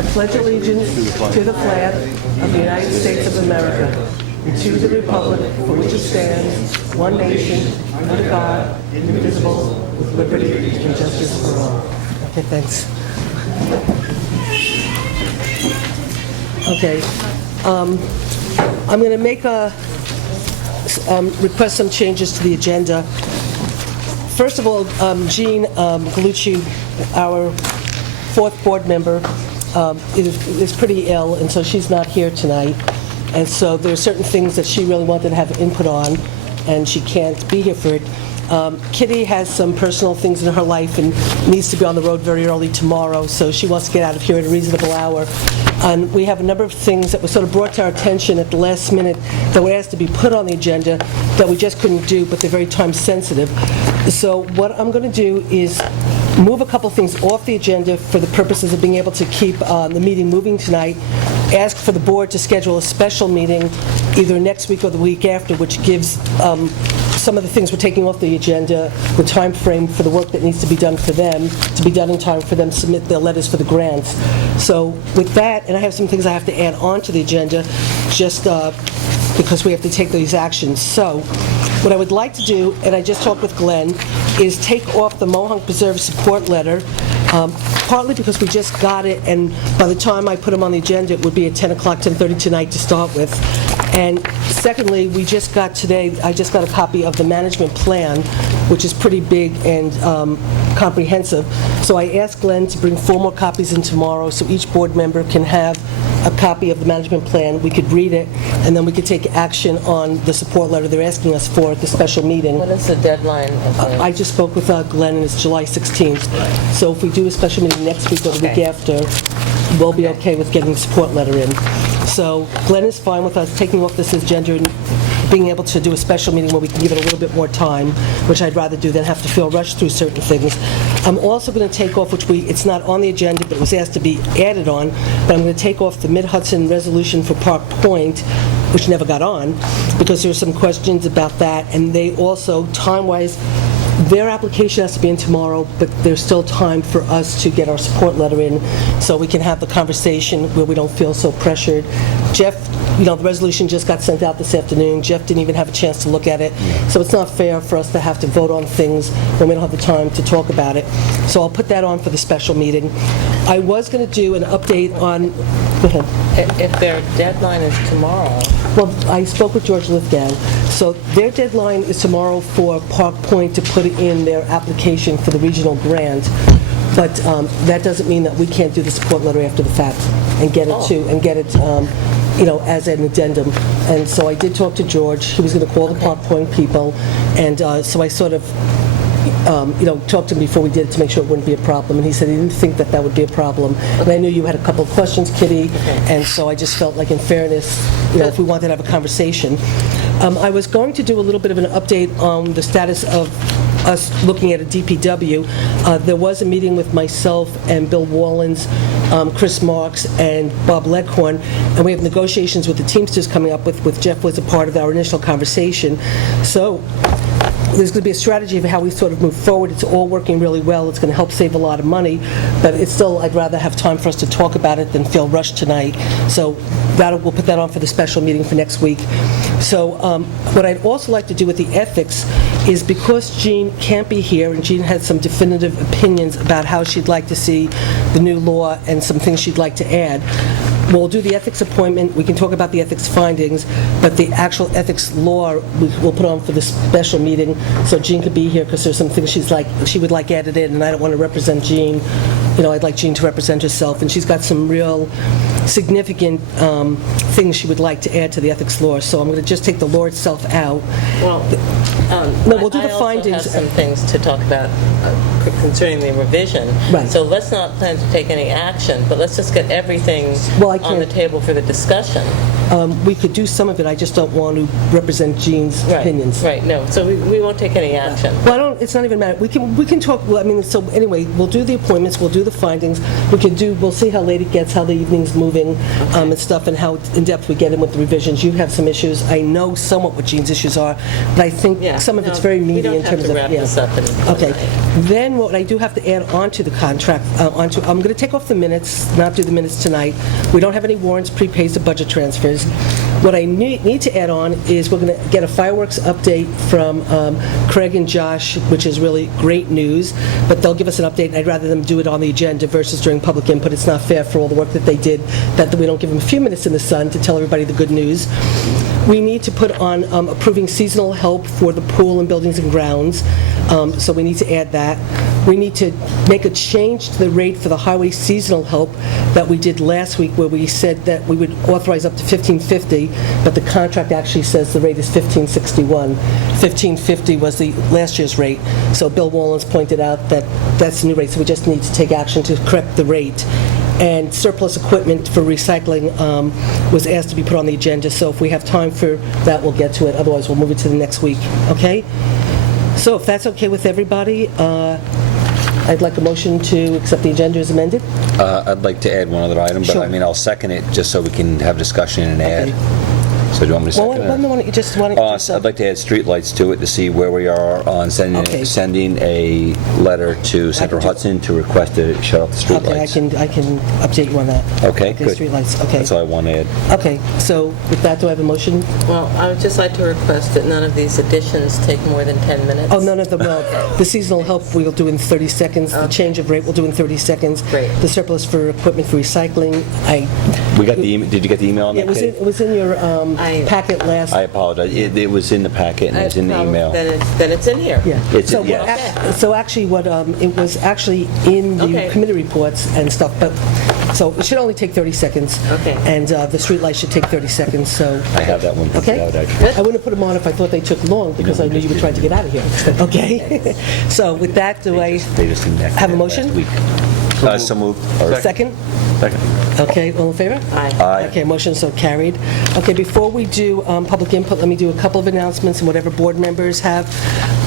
I pledge allegiance to the flag of the United States of America and to the republic for which it stands, one nation, under God, indivisible, with liberty and justice for all. Okay, thanks. Okay, I'm going to make request some changes to the agenda. First of all, Jean Galucci, our fourth board member, is pretty ill, and so she's not here tonight. And so there are certain things that she really wanted to have input on, and she can't be here for it. Kitty has some personal things in her life and needs to be on the road very early tomorrow, so she wants to get out of here at a reasonable hour. And we have a number of things that were sort of brought to our attention at the last minute that were asked to be put on the agenda that we just couldn't do, but they're very time sensitive. So what I'm going to do is move a couple things off the agenda for the purposes of being able to keep the meeting moving tonight, ask for the board to schedule a special meeting either next week or the week after, which gives some of the things we're taking off the agenda, the time frame for the work that needs to be done for them, to be done in time for them to submit their letters for the grants. So with that, and I have some things I have to add on to the agenda, just because we have to take these actions. So what I would like to do, and I just talked with Glenn, is take off the Mohonk Preserve support letter, partly because we just got it, and by the time I put them on the agenda, it would be at 10 o'clock, 10:30 tonight to start with. And secondly, I just got a copy of the management plan, which is pretty big and comprehensive. So I asked Glenn to bring 4 more copies in tomorrow so each board member can have a copy of the management plan. We could read it, and then we could take action on the support letter they're asking us for at the special meeting. What is the deadline? I just spoke with Glenn, and it's July 16th. So if we do a special meeting next week or the week after, we'll be okay with getting the support letter in. So Glenn is fine with us taking off this agenda and being able to do a special meeting where we can give it a little bit more time, which I'd rather do than have to feel rushed through certain things. I'm also going to take off, it's not on the agenda, but it was asked to be added on, but I'm going to take off the Mid-Hudson resolution for Park Point, which never got on, because there were some questions about that, and they also, time-wise, their application has to be in tomorrow, but there's still time for us to get our support letter in so we can have the conversation where we don't feel so pressured. Jeff, the resolution just got sent out this afternoon. Jeff didn't even have a chance to look at it. So it's not fair for us to have to vote on things when we don't have the time to talk about it. So I'll put that on for the special meeting. I was going to do an update on... Go ahead. If their deadline is tomorrow... Well, I spoke with George Lithgow. So their deadline is tomorrow for Park Point to put in their application for the regional grant. But that doesn't mean that we can't do the support letter after the fact and get it as an addendum. And so I did talk to George. He was going to call the Park Point people, and so I sort of talked to him before we did it to make sure it wouldn't be a problem, and he said he didn't think that would be a problem. And I knew you had a couple of questions, Kitty, and so I just felt like in fairness, if we wanted to have a conversation. I was going to do a little bit of an update on the status of us looking at a DPW. There was a meeting with myself and Bill Wallens, Chris Marks, and Bob Leghorn, and we have negotiations with the Teamsters coming up with Jeff was a part of our initial conversation. So there's going to be a strategy of how we sort of move forward. It's all working really well. It's going to help save a lot of money, but it's still, I'd rather have time for us to talk about it than feel rushed tonight. So we'll put that on for the special meeting for next week. So what I'd also like to do with the ethics is, because Jean can't be here, and Jean had some definitive opinions about how she'd like to see the new law and some things she'd like to add, we'll do the ethics appointment. We can talk about the ethics findings, but the actual ethics law we'll put on for the special meeting so Jean could be here, because there's some things she would like added in, and I don't want to represent Jean. I'd like Jean to represent herself, and she's got some real significant things she would like to add to the ethics law. So I'm going to just take the law itself out. Well, we'll do the findings. I also have some things to talk about concerning the revision. Right. So let's not plan to take any action, but let's just get everything on the table for the discussion. we could do some of it, I just don't want to represent Jean's opinions. Right, no, so we won't take any action. Well, it's not even matter. We can talk, well, I mean, so anyway, we'll do the appointments, we'll do the findings, we'll see how late it gets, how the evening's moving, and stuff, and how in-depth we get in with the revisions. You have some issues. I know somewhat what Jean's issues are, but I think some of it's very meaty in terms of... We don't have to wrap this up in one Okay. night. Then what I do have to add on to the contract, I'm going to take off the minutes, not do the minutes tonight. We don't have any warrants, prepays, or budget transfers. What I need to add on is we're going to get a fireworks update from Craig and Josh, which is really great news, but they'll give us an update, and I'd rather them do it on the agenda versus during public input. It's not fair for all the work that they did, that we don't give them a few minutes in the sun to tell everybody the good news. We need to put on approving seasonal help for the pool and buildings and grounds, so we need to add that. We need to make a change to the rate for the highway seasonal help that we did last week, where we said that we would authorize up to $15.50, but the contract actually says the rate is $15.61. $15.50 was the last year's rate, so Bill Wallens pointed out that that's the new rate, so we just need to take action to correct the rate. And surplus equipment for recycling was asked to be put on the agenda, so if we have time for that, we'll get to it. Otherwise, we'll move it to the next week, okay? So if that's okay with everybody, I'd like a motion to accept the agenda as amended. I'd like to add one other item, but Sure. I mean, I'll second it just so we can have discussion and add. So do you want me to Well, second why it? don't you just... I'd like to add streetlights to it to see where we are on Okay. sending a letter to Central Hudson to request to shut off the Okay, streetlights. I can update you on that. Okay, good. Streetlights, okay. That's all I want to add. Okay, so with that, do I have a motion? Well, I would just like to request that none of these additions take more than 10 minutes. Oh, none of them, well, the seasonal help we'll do in 30 seconds, the change of rate we'll do in 30 seconds. Great. The surplus for equipment for recycling, We got the did you get the email on that, Kate? it was in your packet last... I apologize. It was in the packet and it was in the email. Then it's in here. Yeah. It's- So yeah. so actually, it was actually in the Okay. committee reports and stuff, but, so it should only take 30 seconds. Okay. And the streetlight should take 30 seconds, so... I have that one. Okay? Out, actually. I wouldn't have put them on if I thought they took long, because I knew you were trying to get out of here. Okay? So with that, do I They just enacted have a it motion? last week. So moved. Or- Second? Second. Okay, all in favor? Aye. Aye. Okay, motion so carried. Okay, before we do public input, let me do a couple of announcements and whatever board members have.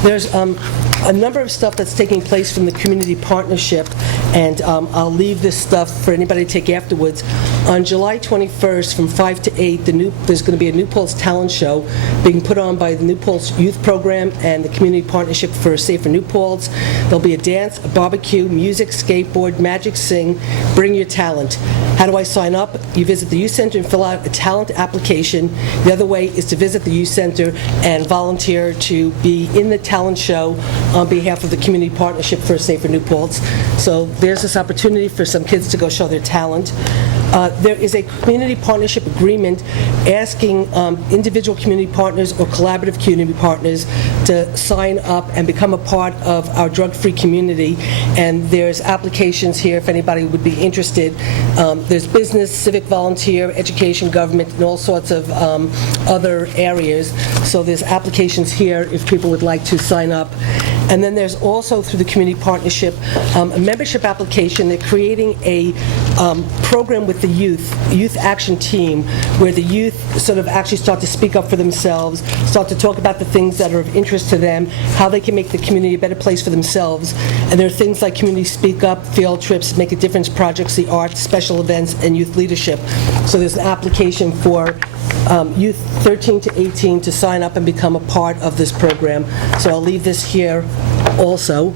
There's a number of stuff that's taking place from the community partnership, and I'll leave this stuff for anybody to take afterwards. On July 21st, from 5 to 8, there's going to be a New Paltz talent show being put on by the New Paltz Youth Program and the Community Partnership for Safer New Paltz. There'll be a dance, a barbecue, music, skateboard, magic, sing, bring your talent. How do I sign up? You visit the youth center and fill out a talent application. The other way is to visit the youth center and volunteer to be in the talent show on behalf of the Community Partnership for a Safer New Paltz. So there's this opportunity for some kids to go show their talent. There is a community partnership agreement asking individual community partners or collaborative community partners to sign up and become a part of our drug-free community. And there's applications here if anybody would be interested. There's business, civic volunteer, education, government, and all sorts of other areas. So there's applications here if people would like to sign up. And then there's also, through the community partnership, a membership application. They're creating a program with the youth action team, where the youth sort of actually start to speak up for themselves, start to talk about the things that are of interest to them, how they can make the community a better place for themselves. And there are things like community speak up, field trips, make a difference projects, the arts, special events, and youth leadership. So there's an application for youth 13 to 18 to sign up and become a part of this program. So I'll leave this here also.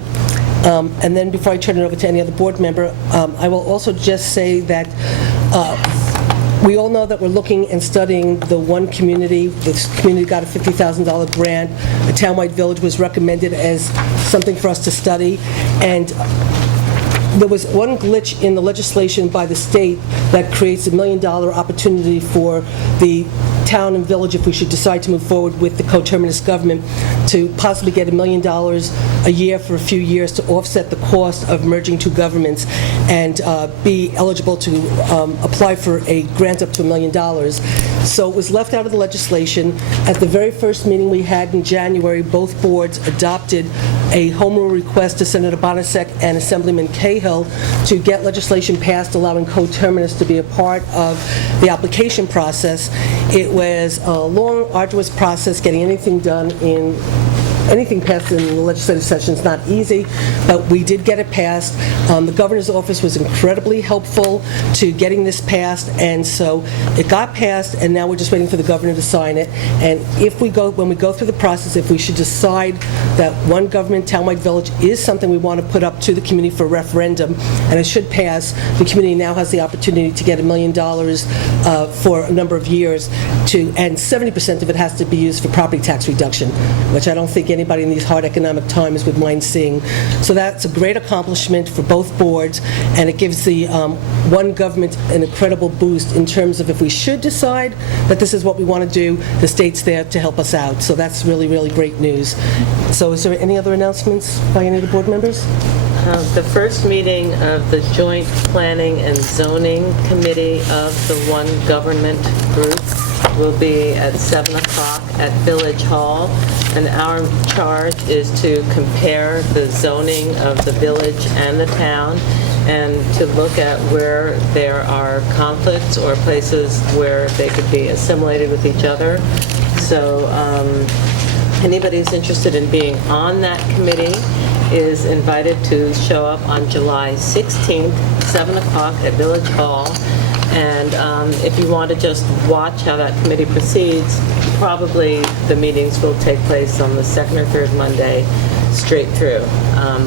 And then before I turn it over to any other board member, I will also just say that we all know that we're looking and studying the one community. This community got a $50,000 grant. A townwide village was recommended as something for us to study. And there was one glitch in the legislation by the state that creates $1 million opportunity for the town and village, if we should decide to move forward with the coterminous government, to possibly get $1 million a year for a few years to offset the cost of merging two governments and be eligible to apply for a grant up to $1 million. So it was left out of the legislation. At the very first meeting we had in January, both boards adopted a home rule request to Senator Bonasek and Assemblyman Cahill to get legislation passed allowing coterminous to be a part of the application process. It was a long, arduous process getting anything done anything passed in the legislative session is not easy, but we did get it passed. The governor's office was incredibly helpful to getting this passed, and so it got passed, and now we're just waiting for the governor to sign it. And when we go through the process, if we should decide that one government, townwide village, is something we want to put up to the community for a referendum, and it should pass, the community now has the opportunity to get $1 million for a number of years, and 70% of it has to be used for property tax reduction, which I don't think anybody in these hard economic times would mind seeing. So that's a great accomplishment for both boards, and it gives the one government an incredible boost in terms of if we should decide that this is what we want to do, the state's there to help us out. So that's really, really great news. So is there any other announcements by any of the board members? The first meeting of the Joint Planning and Zoning Committee of the One Government Group will be at 7 o'clock at Village Hall, and our charge is to compare the zoning of the village and the town and to look at where there are conflicts or places where they could be assimilated with each other. So anybody who's interested in being on that committee is invited to show up on July 16th, 7 o'clock at Village Hall. And if you want to just watch how that committee proceeds, probably the meetings will take place on the second or third Monday straight through.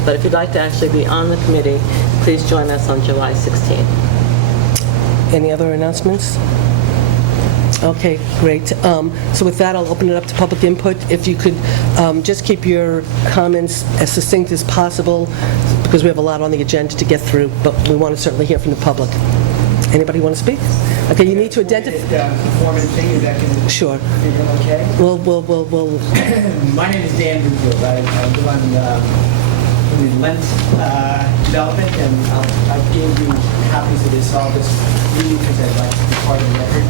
But if you'd like to actually be on the committee, please join us on July 16th. Any other announcements? Okay, great. So with that, I'll open it up to public input. If you could just keep your comments as succinct as possible, because we have a lot on the agenda to get through, but we want to certainly hear from the public. Anybody want to speak? Okay, you need to identify. Sure. Okay. We'll. My name is Dan Newfield. I live on the Lent development, and I gave you copies of this. I'll just read because I'd like to be part of the record.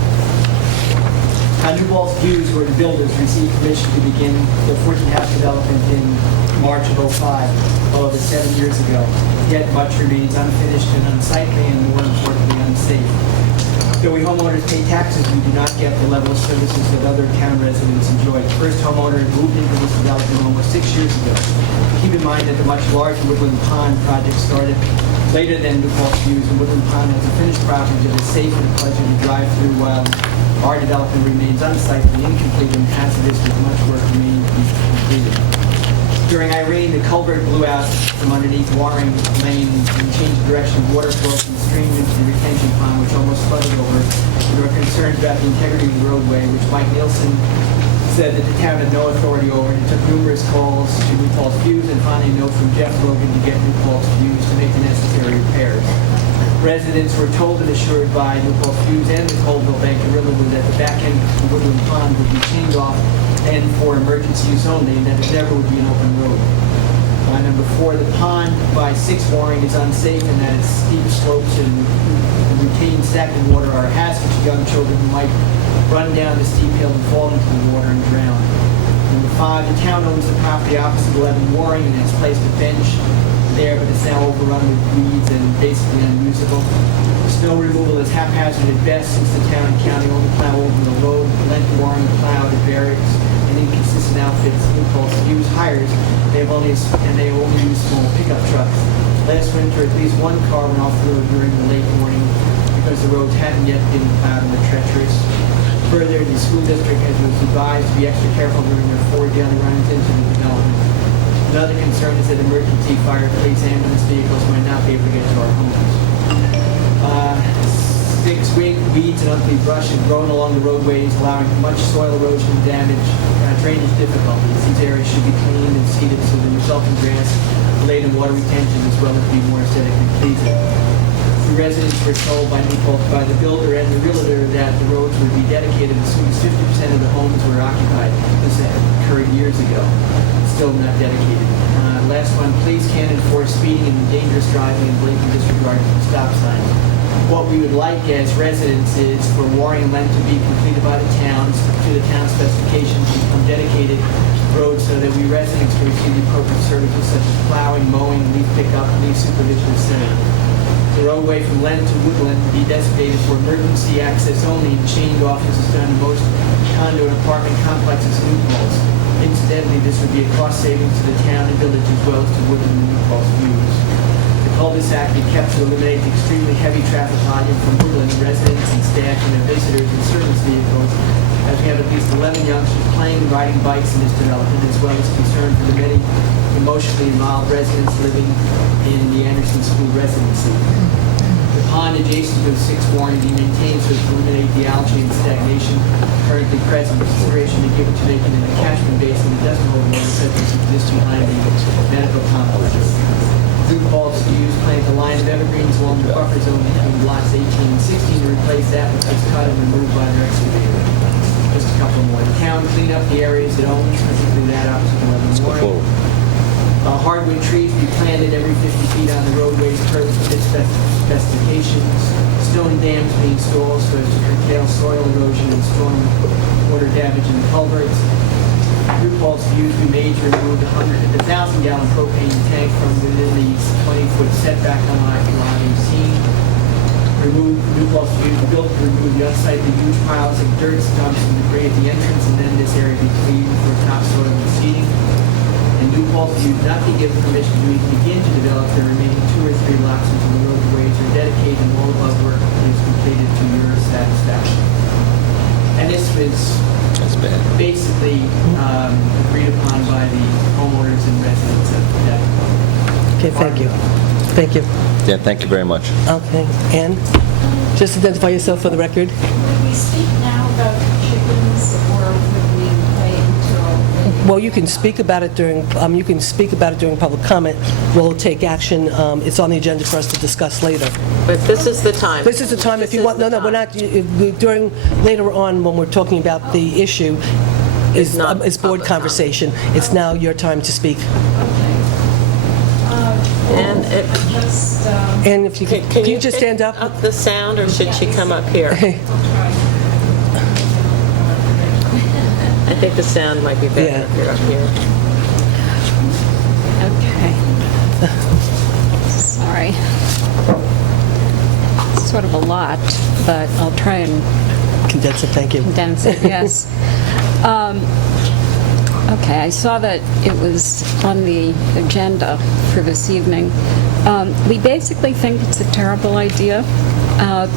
New Paltz Views, where the builders received permission to begin the 14-house development in March of 05, over 7 years ago. Yet much remains unfinished and unsightly, and more importantly, unsafe. Though we homeowners pay taxes, we do not get the level of services that other town residents enjoy. The first homeowner moved into this development almost 6 years ago. Keep in mind that the much larger Woodland Pond project started later than New Paltz Views, and Woodland Pond has a finished property that is safe and a pleasure to drive through while our development remains unsightly, incomplete, and hazardous, with much work remaining to be completed. During Irene, the culvert blew out from underneath Waring Lane and changed the direction of water flow from the stream into the retention pond, which almost flooded over. We were concerned about the integrity of the roadway, which Mike Nielsen said that the town had no authority over, and it took numerous calls to New Paltz Views and finally a note from Jeff Logan to get New Paltz Views to make the necessary repairs. Residents were told and assured by New Paltz Views and the Colville Bank of Riverwood that the back end of the Woodland Pond would be chained off and for emergency use only, and that it never would be an open road. Number 4, the pond by 6 Waring is unsafe, and that its steep slopes and routine stagnant water are a hazard to young children who might run down the steep hill and fall into the water and drown. Number 5, the town owns the property opposite 11 Waring and has placed a bench there, but it's now overrun with weeds and basically unusable. Snow removal is haphazard at best, since the town and county only plow over the road, lent Waring plowed at barracks and inconsistent outfits. New Paltz Views hires. They only use small pickup trucks. Last winter, at least one car went off the road during the late morning because the roads hadn't yet been plowed and were treacherous. Further, the school district has was advised to be extra careful during their 4 daily runs into the development. Another concern is that emergency fire, police, ambulance vehicles might not be able to get to our homes. Sticks, weeds, and ugly brush have grown along the roadways, allowing much soil erosion and damage, drainage difficulties. These areas should be cleaned and seeded so the resulting grass, laid in water retention, as well as be more aesthetically pleasing. The residents were told by the builder and the realtor that the roads would be dedicated as soon as 50% of the homes were occupied. This occurred years ago. Still not dedicated. Last one, police can enforce speeding and dangerous driving and blatant disregard for the stop sign. What we would like as residents is for Warring and Lent to be completed by the towns to the town specifications, become dedicated roads so that we residents can receive the appropriate services such as plowing, mowing, leaf pickup, leaf supervision, etc. The roadway from Lent to Woodland to be designated for emergency access only and chained off as is done in most condo and apartment complexes and loopholes. Incidentally, this would be a cost saving to the town and village as well as to Woodland and loopholes views. The cul-de-sac be kept to eliminate the extremely heavy traffic volume from Woodland residents and staff and their visitors and service vehicles, as we have at least 11 youngsters playing and riding bikes in this development, as well as concern for the many emotionally involved residents living in the Anderson School residency. The pond adjacent to the sixth warren be maintained so as to eliminate the algae and stagnation currently present. Consideration be given to making an attachment basin that doesn't hold water such as exists behind the medical complex. Blue Paltz to use plant a line of evergreens along the buffer zone between lots 18 and 16 to replace that which was cut and removed by their excavator. Just a couple more. The town clean up the areas it owns, particularly that opposite the Let's go Warren. forward. Hardwood trees be planted every 50 feet on the roadways per the specifications. Stone dams be installed so as to curtail soil erosion and storm water damage in the culverts. Blue Paltz views be made to remove the 1,000-gallon propane tank from within the 20-foot setback on line scene. Blue Paltz views be built to remove the unsightly huge piles of dirt, stumps, and debris at the entrance, and then this area be cleaned for topsoil and seeding. And New Paltz views not be given permission to even begin to develop the remaining 2 or 3 lots until the roadways are dedicated and all above work is completed to your satisfaction. And this was That's bad. basically agreed upon by the homeowners and residents of that. Okay, thank you. Thank you. Yeah, thank you very much. Okay, Ann, just identify yourself for the record. Would we speak now about the chickens, or would we wait until? Well, you can speak about it during, public comment. We'll take action. It's on the agenda for us to discuss later. But this is the time. This is the time if you want, no, we're not, during, later on, when we're talking about the issue, is not board public conversation. It's now your time to speak. And Just, And if you can you just stand up? Up the sound, or should she come up here? I think the sound might be better Yeah. if you're up here. okay. Sorry. Sort of a lot, but I'll try and Condense it, thank you. condense it, yes. Okay, I saw that it was on the agenda for this evening. We basically think it's a terrible idea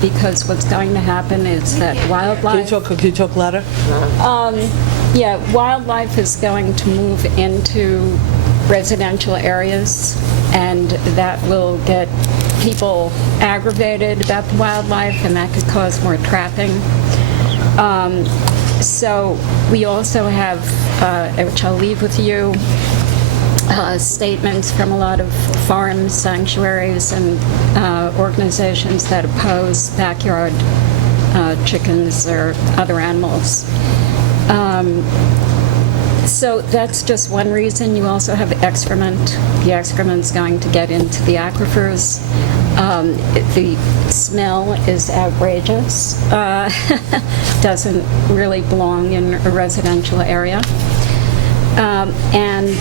because what's going to happen is that wildlife... Can you talk louder? Yeah, wildlife is going to move into residential areas, and that will get people aggravated about the wildlife, and that could cause more trapping. So we also have, which I'll leave with you, statements from a lot of farm sanctuaries and organizations that oppose backyard chickens or other animals. So that's just one reason. You also have excrement. The excrement's going to get into the aquifers. The smell is outrageous. Doesn't really belong in a residential area. And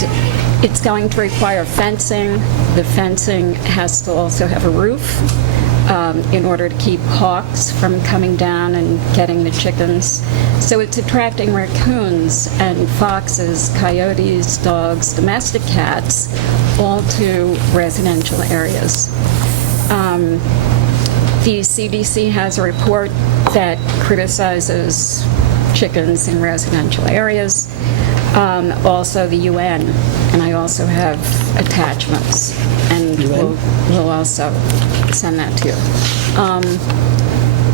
it's going to require fencing. The fencing has to also have a roof in order to keep hawks from coming down and getting the chickens. So it's attracting raccoons and foxes, coyotes, dogs, domestic cats, all to residential areas. The CDC has a report that criticizes chickens in residential areas. Also the UN, and I also have attachments, and we'll also send that to you.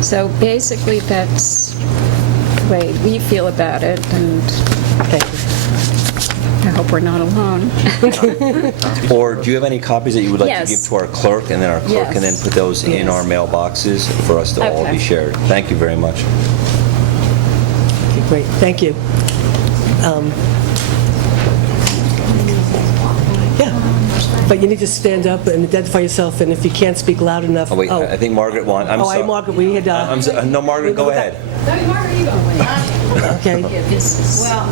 So basically that's the way we feel about it, and Thank you. I hope we're not alone. Or do you have any copies that you would like to Yes. give to our clerk, and then our clerk can then Yes. put those in Yes. our mailboxes for us to all Okay. be shared? Thank you very much. Okay, great, thank you. Yeah, but you need to stand up and identify yourself, and if you can't speak loud enough... Oh, wait, I think Margaret won. I'm Oh, sorry. Margaret, we had... No, Margaret, go ahead. Okay, Well,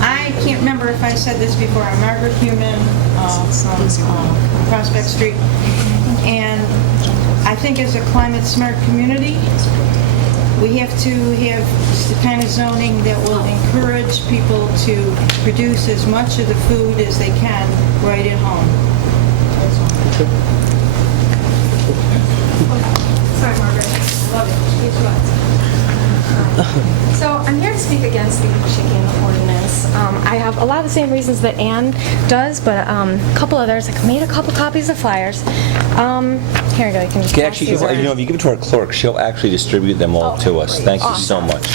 I can't remember if I said this before. I'm Margaret Human from Prospect Street. And I think as a climate-smart community, we have to have the kind of zoning that will encourage people to produce as much of the food as they can right at home. Sorry, Margaret. Love it. Each one. So I'm here to speak against the chicken ordinance. I have a lot of the same reasons that Anne does, but a couple others. I made a couple copies of flyers. Here we go. You can just Okay, pass actually, these if you around. give it to our clerk, she'll actually distribute them all to us. Thank you so much.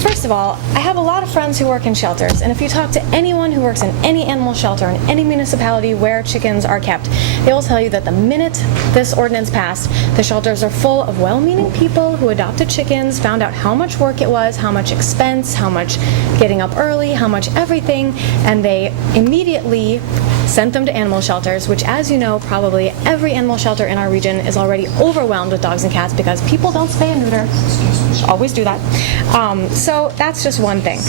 First of all, I have a lot of friends who work in shelters, and if you talk to anyone who works in any animal shelter in any municipality where chickens are kept, they will tell you that the minute this ordinance passed, the shelters are full of well-meaning people who adopted chickens, found out how much work it was, how much expense, how much getting up early, how much everything, and they immediately sent them to animal shelters, which, as you know, probably every animal shelter in our region is already overwhelmed with dogs and cats because people don't spay and neuter. Always do that. So that's just one thing.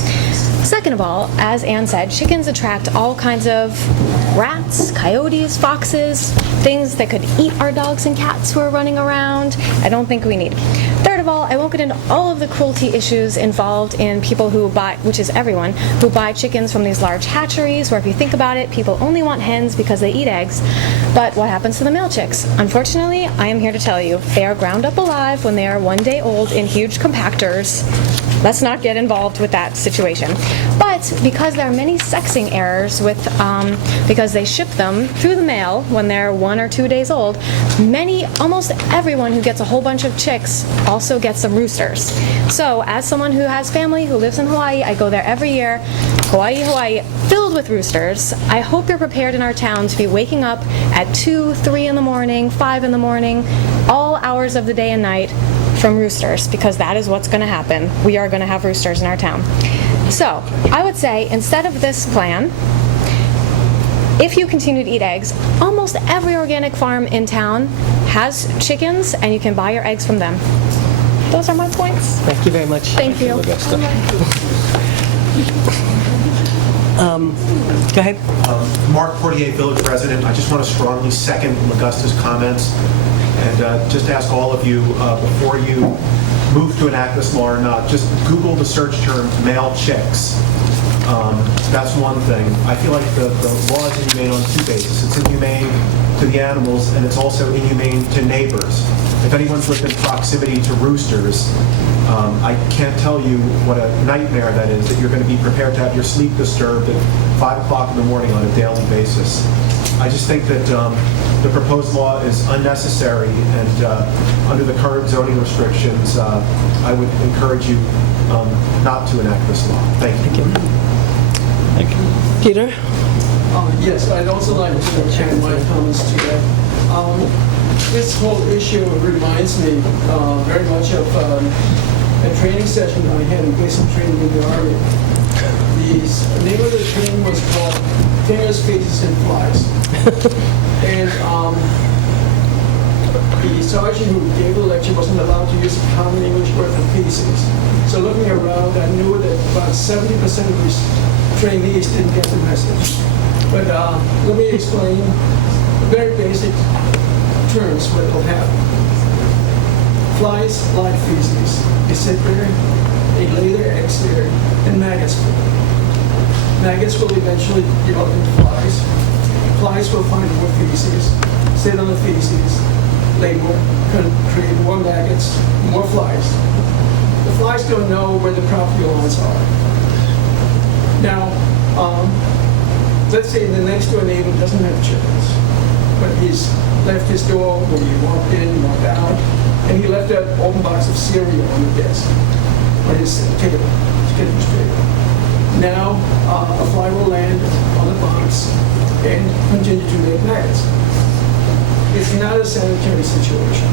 Second of all, as Anne said, chickens attract all kinds of rats, coyotes, foxes, things that could eat our dogs and cats who are running around. I don't think we need. Third of all, I won't get into all of the cruelty issues involved in people who buy, which is everyone, who buy chickens from these large hatcheries, where if you think about it, people only want hens because they eat eggs. But what happens to the male chicks? Unfortunately, I am here to tell you, they are ground up alive when they are 1 day old in huge compactors. Let's not get involved with that situation. But because there are many sexing errors with, because they ship them through the mail when they're 1 or 2 days old, almost everyone who gets a whole bunch of chicks also gets some roosters. So as someone who has family who lives in Hawaii, I go there every year, Hawaii, filled with roosters. I hope you're prepared in our town to be waking up at 2, 3 in the morning, 5 in the morning, all hours of the day and night from roosters, because that is what's going to happen. We are going to have roosters in our town. So I would say, instead of this plan, if you continue to eat eggs, almost every organic farm in town has chickens, and you can buy your eggs from them. Those are my points. thank you very much. Thank you. Go ahead. Mark Portier, Village resident. I just want to strongly second Augusta's comments and just ask all of you, before you move to enact this law or not, just Google the search term male chicks. That's one thing. I feel like the law is inhumane on two bases. It's inhumane to the animals, and it's also inhumane to neighbors. If anyone's lived in proximity to roosters, I can't tell you what a nightmare that is, that you're going to be prepared to have your sleep disturbed at 5 o'clock in the morning on a daily basis. I just think that the proposed law is unnecessary, and under the current zoning restrictions, I would encourage you not to enact this law. Thank you. Thank you. Peter? Yes, I'd also like to add my comments to that. This whole issue reminds me very much of a training session I had in basic training in the Army. The name of the training was called Fingers, Faces, and Flies. And the sergeant who gave the lecture wasn't allowed to use a common English word for feces. So looking around, I knew that about 70% of these trainees didn't get the message. But let me explain very basic terms what will happen. Flies like feces. They sit there, they lay their eggs there, and maggots form. Maggots will eventually develop into flies. Flies will find more feces, sit on the feces, lay more, create more maggots, more flies. The flies don't know where the property lines are. Now, let's say the next door neighbor doesn't have chickens, but he's left his door when he walked in, walked out, and he left an open box of cereal on the desk, on his table, his kitchen table. now a fly will land on the box and continue to lay maggots. It's not a sanitary situation.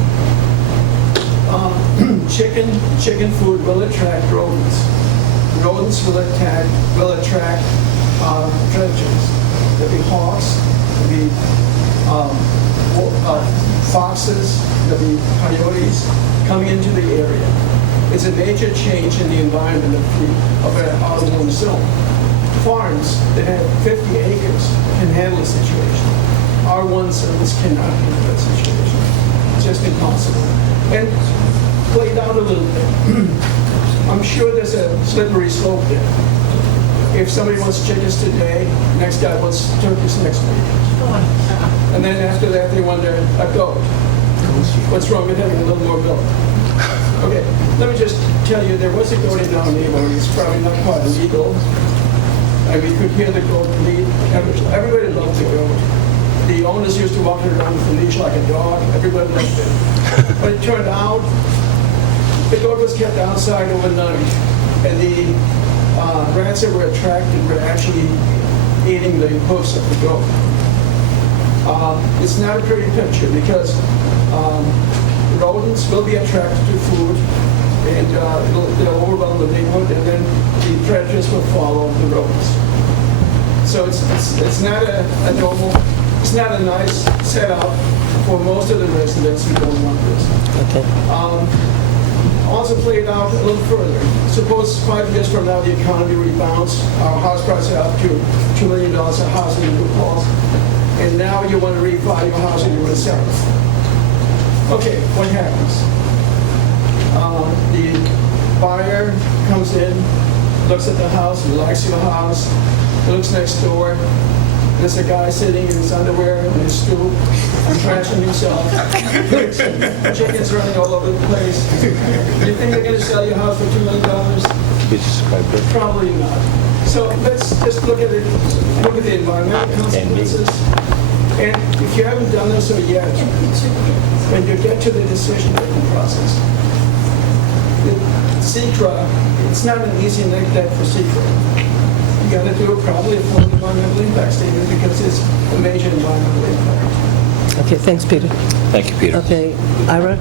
Chicken food will attract rodents. Rodents will attract predators. There'll be hawks, there'll be foxes, there'll be coyotes coming into the area. It's a major change in the environment of an autonomous zone. Farms that have 50 acres can handle the situation. R1 zones cannot handle that situation. It's just impossible. And play down a little bit. I'm sure there's a slippery slope there. If somebody wants chickens today, next guy wants turkeys next week. And then after that, they want a goat. What's wrong with having a little more milk? Okay, let me just tell you, there was a goat in our neighborhood. It's probably not quite illegal. And we could hear the goat bleed. Everybody loved the goat. The owners used to walk it around with a leash like a dog. Everybody loved it. But it turned out the goat was kept outside overnight, and the rats that were attracted were actually eating the hoofs of the goat. It's not a pretty picture because rodents will be attracted to food, and they'll overwhelm the neighborhood, and then the predators will follow the rodents. So it's not a normal, it's not a nice setup for most of the residents who don't want this. Okay. Also play it out a little further. Suppose 5 years from now the economy rebounds, our house prices are up to $2 million a house in New Paltz, and now you want to refi your house and you want to sell it. Okay, what happens? The buyer comes in, looks at the house, likes your house, looks next door. There's a guy sitting in his underwear in his stoop, trashing himself. Chickens running all over the place. Do you think they're going to sell your house for $2 million? Probably not. So let's just look at it. Look at the environmental consequences. And if you haven't done this yet, when you get to the decision-making process, SECRA, it's not an easy next step for SECRA. You got to do probably a full environmental impact statement because it's a major environmental impact. Okay, thanks, Peter. Thank you, Peter. Okay, Ira?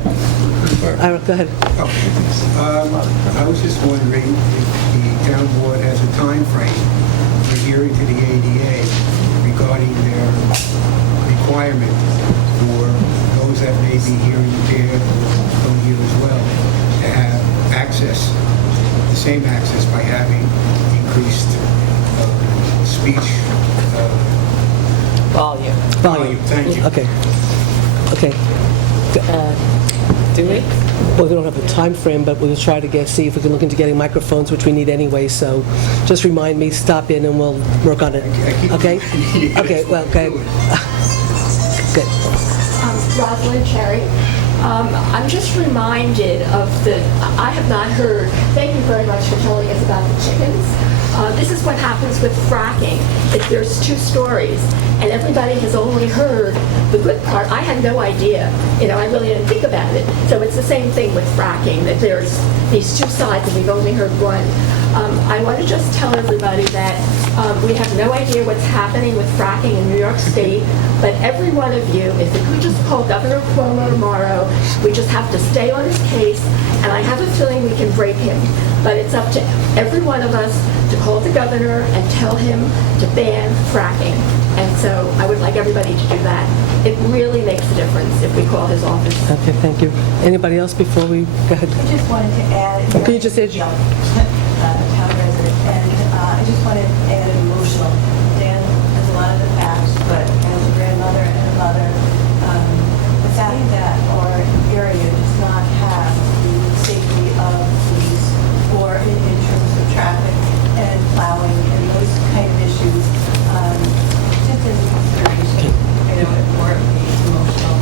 Ira, go ahead. I was just wondering if the town board has a time frame for hearing to the ADA regarding their requirement for those that may be hearing impaired or don't hear as well to have access, the same access by having increased speech volume. Thank you. Okay. Okay. Do we? Well, we don't have a time frame, but we'll try to see if we can look into getting microphones, which we need anyway, so just remind me, stop in, and we'll work on it. Okay? Okay, well, okay. Good. Rosalind Cherry. I'm just reminded of I have not heard, thank you very much for telling us about the chickens. This is what happens with fracking. There's two stories, and everybody has only heard the good part. I had no idea. I really didn't think about it. So it's the same thing with fracking, that there's these two sides, and we've only heard one. I want to just tell everybody that we have no idea what's happening with fracking in New York State, but every one of you, if you could just call Governor Cuomo tomorrow, we just have to stay on his case, and I have a feeling we can break him. But it's up to every one of us to call the governor and tell him to ban fracking. And so I would like everybody to do that. It really makes a difference if we call his office. Okay, thank you. Anybody else before we go ahead? I just wanted to add. Can you just say? Town resident, and I just wanted to add an emotional. Dan has a lot of the facts, but as a grandmother and a mother, the fact that our area does not have the safety of police or in terms of traffic and plowing and those kind of issues, just as a consideration, more emotional.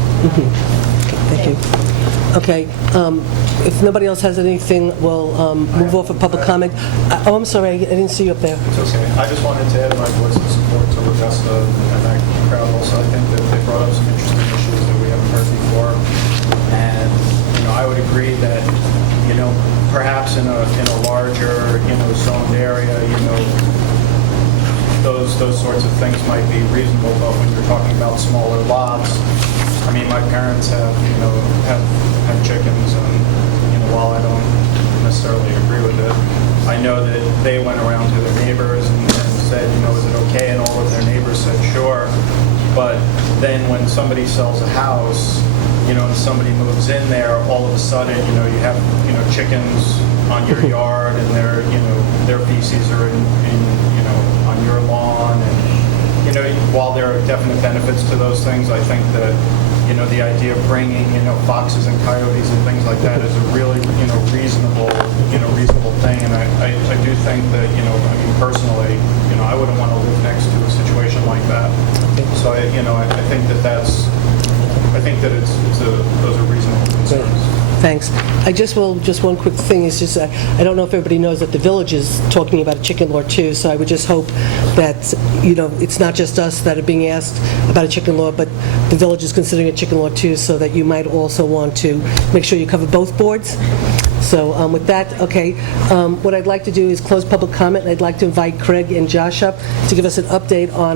Thank you. Okay, if nobody else has anything, we'll move off of public comment. Oh, I'm sorry, I didn't see you up there. It's okay. I just wanted to add my voice of support to Augusta and that crowd also. I think that they brought up some interesting issues that we haven't heard before. And, I would agree that You know, perhaps in a larger, zoned area, those sorts of things might be reasonable, but when you're talking about smaller lots, I mean, my parents have chickens, and, while I don't necessarily agree with it, I know that they went around to their neighbors and said, is it okay? And all of their neighbors said, sure. But then when somebody sells a house, and somebody moves in there, all of a sudden, you have, chickens on your yard, and their feces are in on your lawn. And, while there are definite benefits to those things, I think that, the idea of bringing, foxes and coyotes and things like that is a really, reasonable thing. And I do think that, personally, I wouldn't want to live next to a situation like that. So I think that those are reasonable concerns. Thanks. Just one quick thing is just, I don't know if everybody knows that the village is talking about a chicken law too, so I would just hope that, it's not just us that are being asked about a chicken law, but the village is considering a chicken law too, so that you might also want to make sure you cover both boards. So with that, okay, what I'd like to do is close public comment, and I'd like to invite Craig and Josh up to give us an update on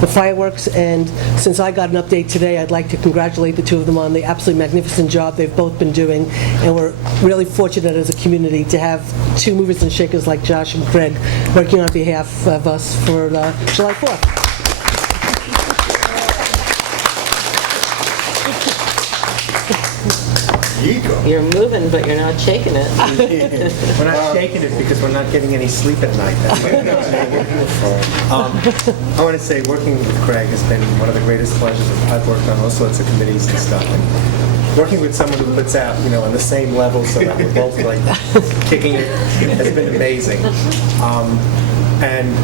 the fireworks. And since I got an update today, I'd like to congratulate the two of them on the absolutely magnificent job they've both been doing. And we're really fortunate as a community to have two movers and shakers like Josh and Craig working on behalf of us for July 4th. You're moving, but you're not shaking it. We're not shaking it because we're not getting any sleep at night. I want to say working with Craig has been one of the greatest pleasures. I've worked on all sorts of committees and stuff. And working with someone who puts out, on the same level so that we're both like kicking it has been amazing. And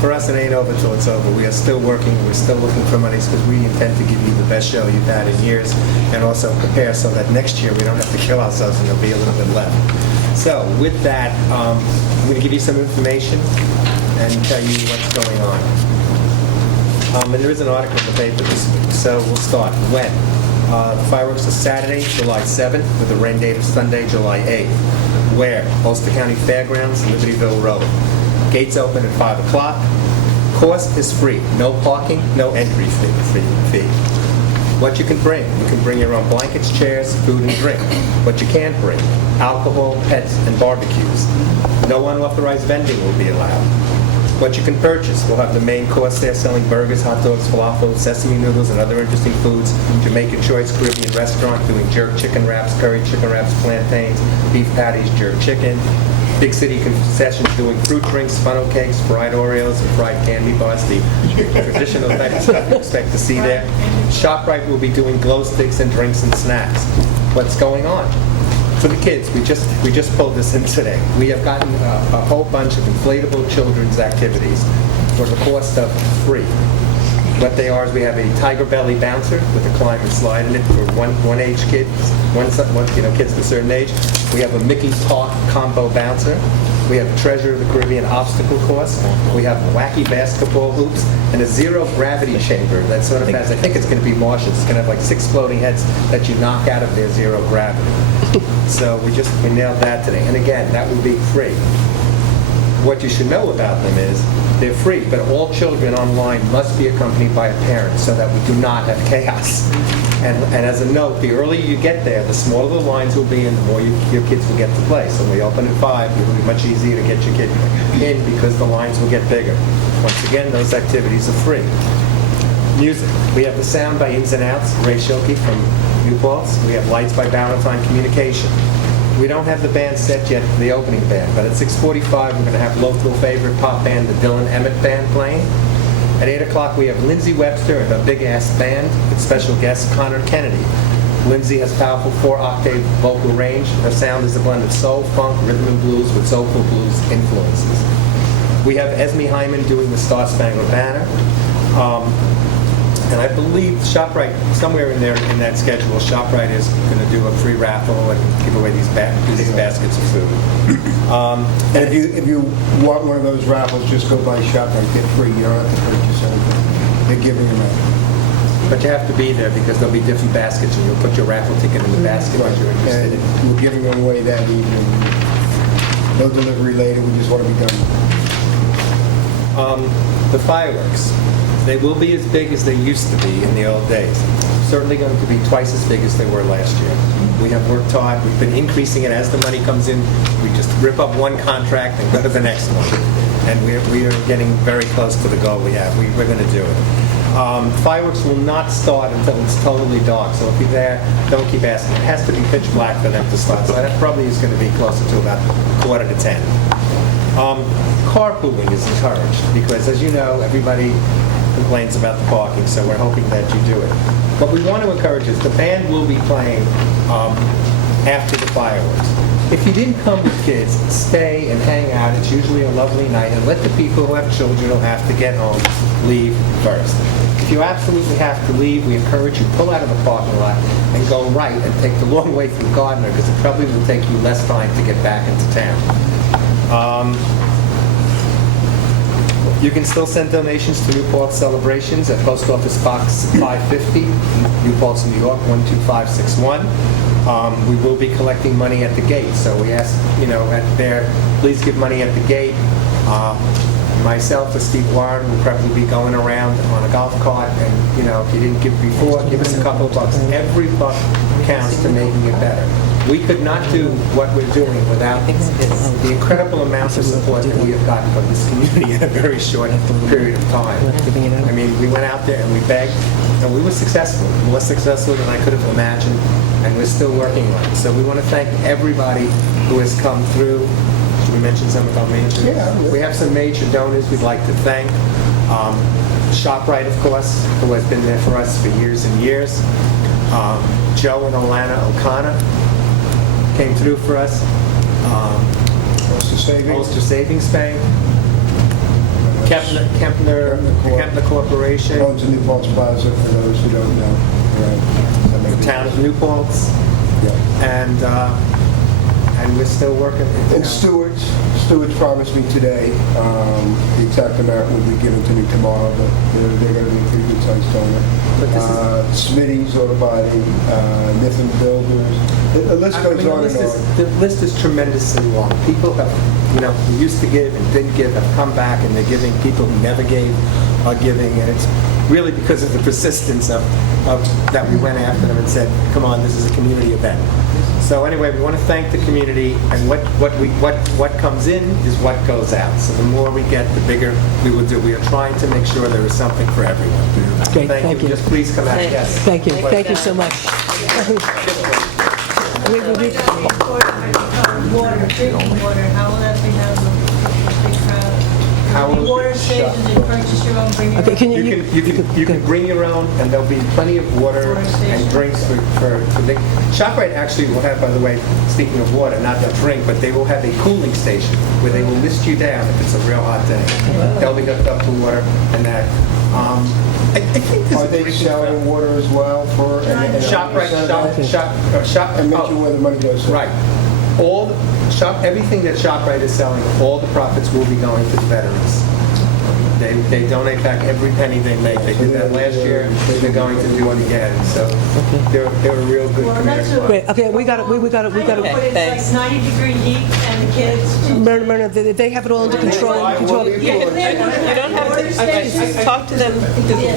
for us, it ain't over till it's over. We are still working. We're still looking for monies because we intend to give you the best show you've had in years, and also prepare so that next year we don't have to kill ourselves and there'll be a little bit left. So with that, I'm going to give you some information and tell you what's going on. And there is an article in the paper this week, so we'll start. When? The fireworks are Saturday, July 7th, with the rain date of Sunday, July 8th. Where? Ulster County Fairgrounds, Libertyville Road. Gates open at 5 o'clock. Cost is free. No parking, no entry fee. What you can bring your own blankets, chairs, food, and drink. What you can't bring: alcohol, pets, and barbecues. No unauthorized vending will be allowed. What you can purchase: we'll have the main course there selling burgers, hot dogs, falafel, sesame noodles, and other interesting foods. Jamaican Choice Caribbean Restaurant doing jerk chicken wraps, curry chicken wraps, plantains, beef patties, jerk chicken. Big City Concessions doing fruit drinks, funnel cakes, fried Oreos, and fried candy bars, the traditional type of stuff you expect to see there. ShopRite will be doing glow sticks and drinks and snacks. What's going on? For the kids, we just pulled this in today. We have gotten a whole bunch of inflatable children's activities for the cost of free. What they are is we have a Tiger Belly bouncer with a climb and slide in it for one age kids, kids of a certain age. We have a Mickey Talk combo bouncer. We have a Treasure of the Caribbean obstacle course. We have wacky basketball hoops and a zero gravity chamber that sort of has, I think it's going to be Martian. It's going to have like 6 floating heads that you knock out of their zero gravity. So we nailed that today. And again, that will be free. What you should know about them is they're free, but all children online must be accompanied by a parent so that we do not have chaos. And as a note, the earlier you get there, the smaller the lines will be and the more your kids will get to play. So when we open at 5, it will be much easier to get your kid in because the lines will get bigger. Once again, those activities are free. Music. We have the sound by Ins and Outs, Ray Shilkey from New Paltz. We have lights by Valentine Communication. We don't have the band set yet for the opening band, but at 6:45 we're going to have local favorite pop band, the Dylan Emmett Band, playing. At 8 o'clock we have Lindsay Webster and her big-ass band with special guest Connor Kennedy. Lindsay has powerful 4-octave vocal range. Her sound is a blend of soul, funk, rhythm and blues with soulful blues influences. We have Esme Hyman doing the Star Spangled Banner. And I believe ShopRite, somewhere in there in that schedule, ShopRite is going to do a free raffle and give away these baskets of food. And if you want one of those raffles, just go by ShopRite, get free. You don't have to purchase anything. They're giving them out. but you have to be there because there'll be different baskets, and you'll put your raffle ticket in the basket that you're interested in. And we're giving them away that evening. No delivery later, we just want to be done. The fireworks, they will be as big as they used to be in the old days. Certainly going to be twice as big as they were last year. We have worked hard. We've been increasing it as the money comes in. We just rip up one contract and go to the next one. And we are getting very close to the goal we have. We're going to do it. Fireworks will not start until it's totally dark. So if you're there, don't keep asking. It has to be pitch black for them to start. So that probably is going to be closer to about 9:45. Carpooling is encouraged because, as you know, everybody complains about the parking, so we're hoping that you do it. What we want to encourage is the band will be playing after the fireworks. If you didn't come with kids, stay and hang out. It's usually a lovely night, and let the people who have children who have to get home leave first. If you absolutely have to leave, we encourage you pull out of the parking lot and go right and take the long way through Gardner because it probably will take you less time to get back into town. You can still send donations to New Paltz celebrations at Post Office Box 550, New Paltz, New York 12561. We will be collecting money at the gate, so we ask, please give money at the gate. Myself or Steve Warren will probably be going around on a golf cart, and if you didn't give before, give us a couple of bucks. Every buck counts to making it better. We could not do what we're doing without the incredible amounts of support that we have gotten from this community in a very short period of time. I mean, we went out there and we begged, and we were successful, more successful than I could have imagined, and we're still working on it. So we want to thank everybody who has come through. Should we mention some of our major? Yeah. We have some major donors we'd like to thank. ShopRite, of course, who has been there for us for years and years. Joe and Alana O'Connor came through for us. Ulster Savings Bank. Kempner Corporation. Owns the New Paltz Plaza, for those who don't know. Right. The town of New Paltz. Yeah. And we're still working. And Stewart's promised me today the exact amount will be given to me tomorrow, but they're going to be a pretty good sized donor. Smitty's Auto Body, Niffen Builders, the list goes on and on. The list is tremendously long. People have, who used to give and didn't give have come back and they're giving. People who never gave are giving, and it's really because of the persistence of that we went after them and said, come on, this is a community event. So anyway, we want to thank the community, and what comes in is what goes out. So the more we get, the bigger we will do. We are trying to make sure there is something for everyone. Great, thank you. Just please come out. Yes. Thank you. Thank you so much. Water, drinking water, how will that be handled? Big crowd? Water stations and purchase your own, bring your own? Okay, You can bring your own, and there'll be plenty of water and drinks for the ShopRite actually will have, by the way, speaking of water, not to drink, but they will have a cooling station where they will mist you down if it's a real hot day. They'll be hooked up to water and that. I think Are they selling water as well for? ShopRite, I mentioned where the money goes. Right. Everything that ShopRite is selling, all the profits will be going to the veterans. They donate back every penny they make. They did that last year. They're going to do it again. So they're a real good community. Great. Okay, we got it. But it's like 90-degree heat and the kids. Myrna, they have it all under control. You don't have to talk to them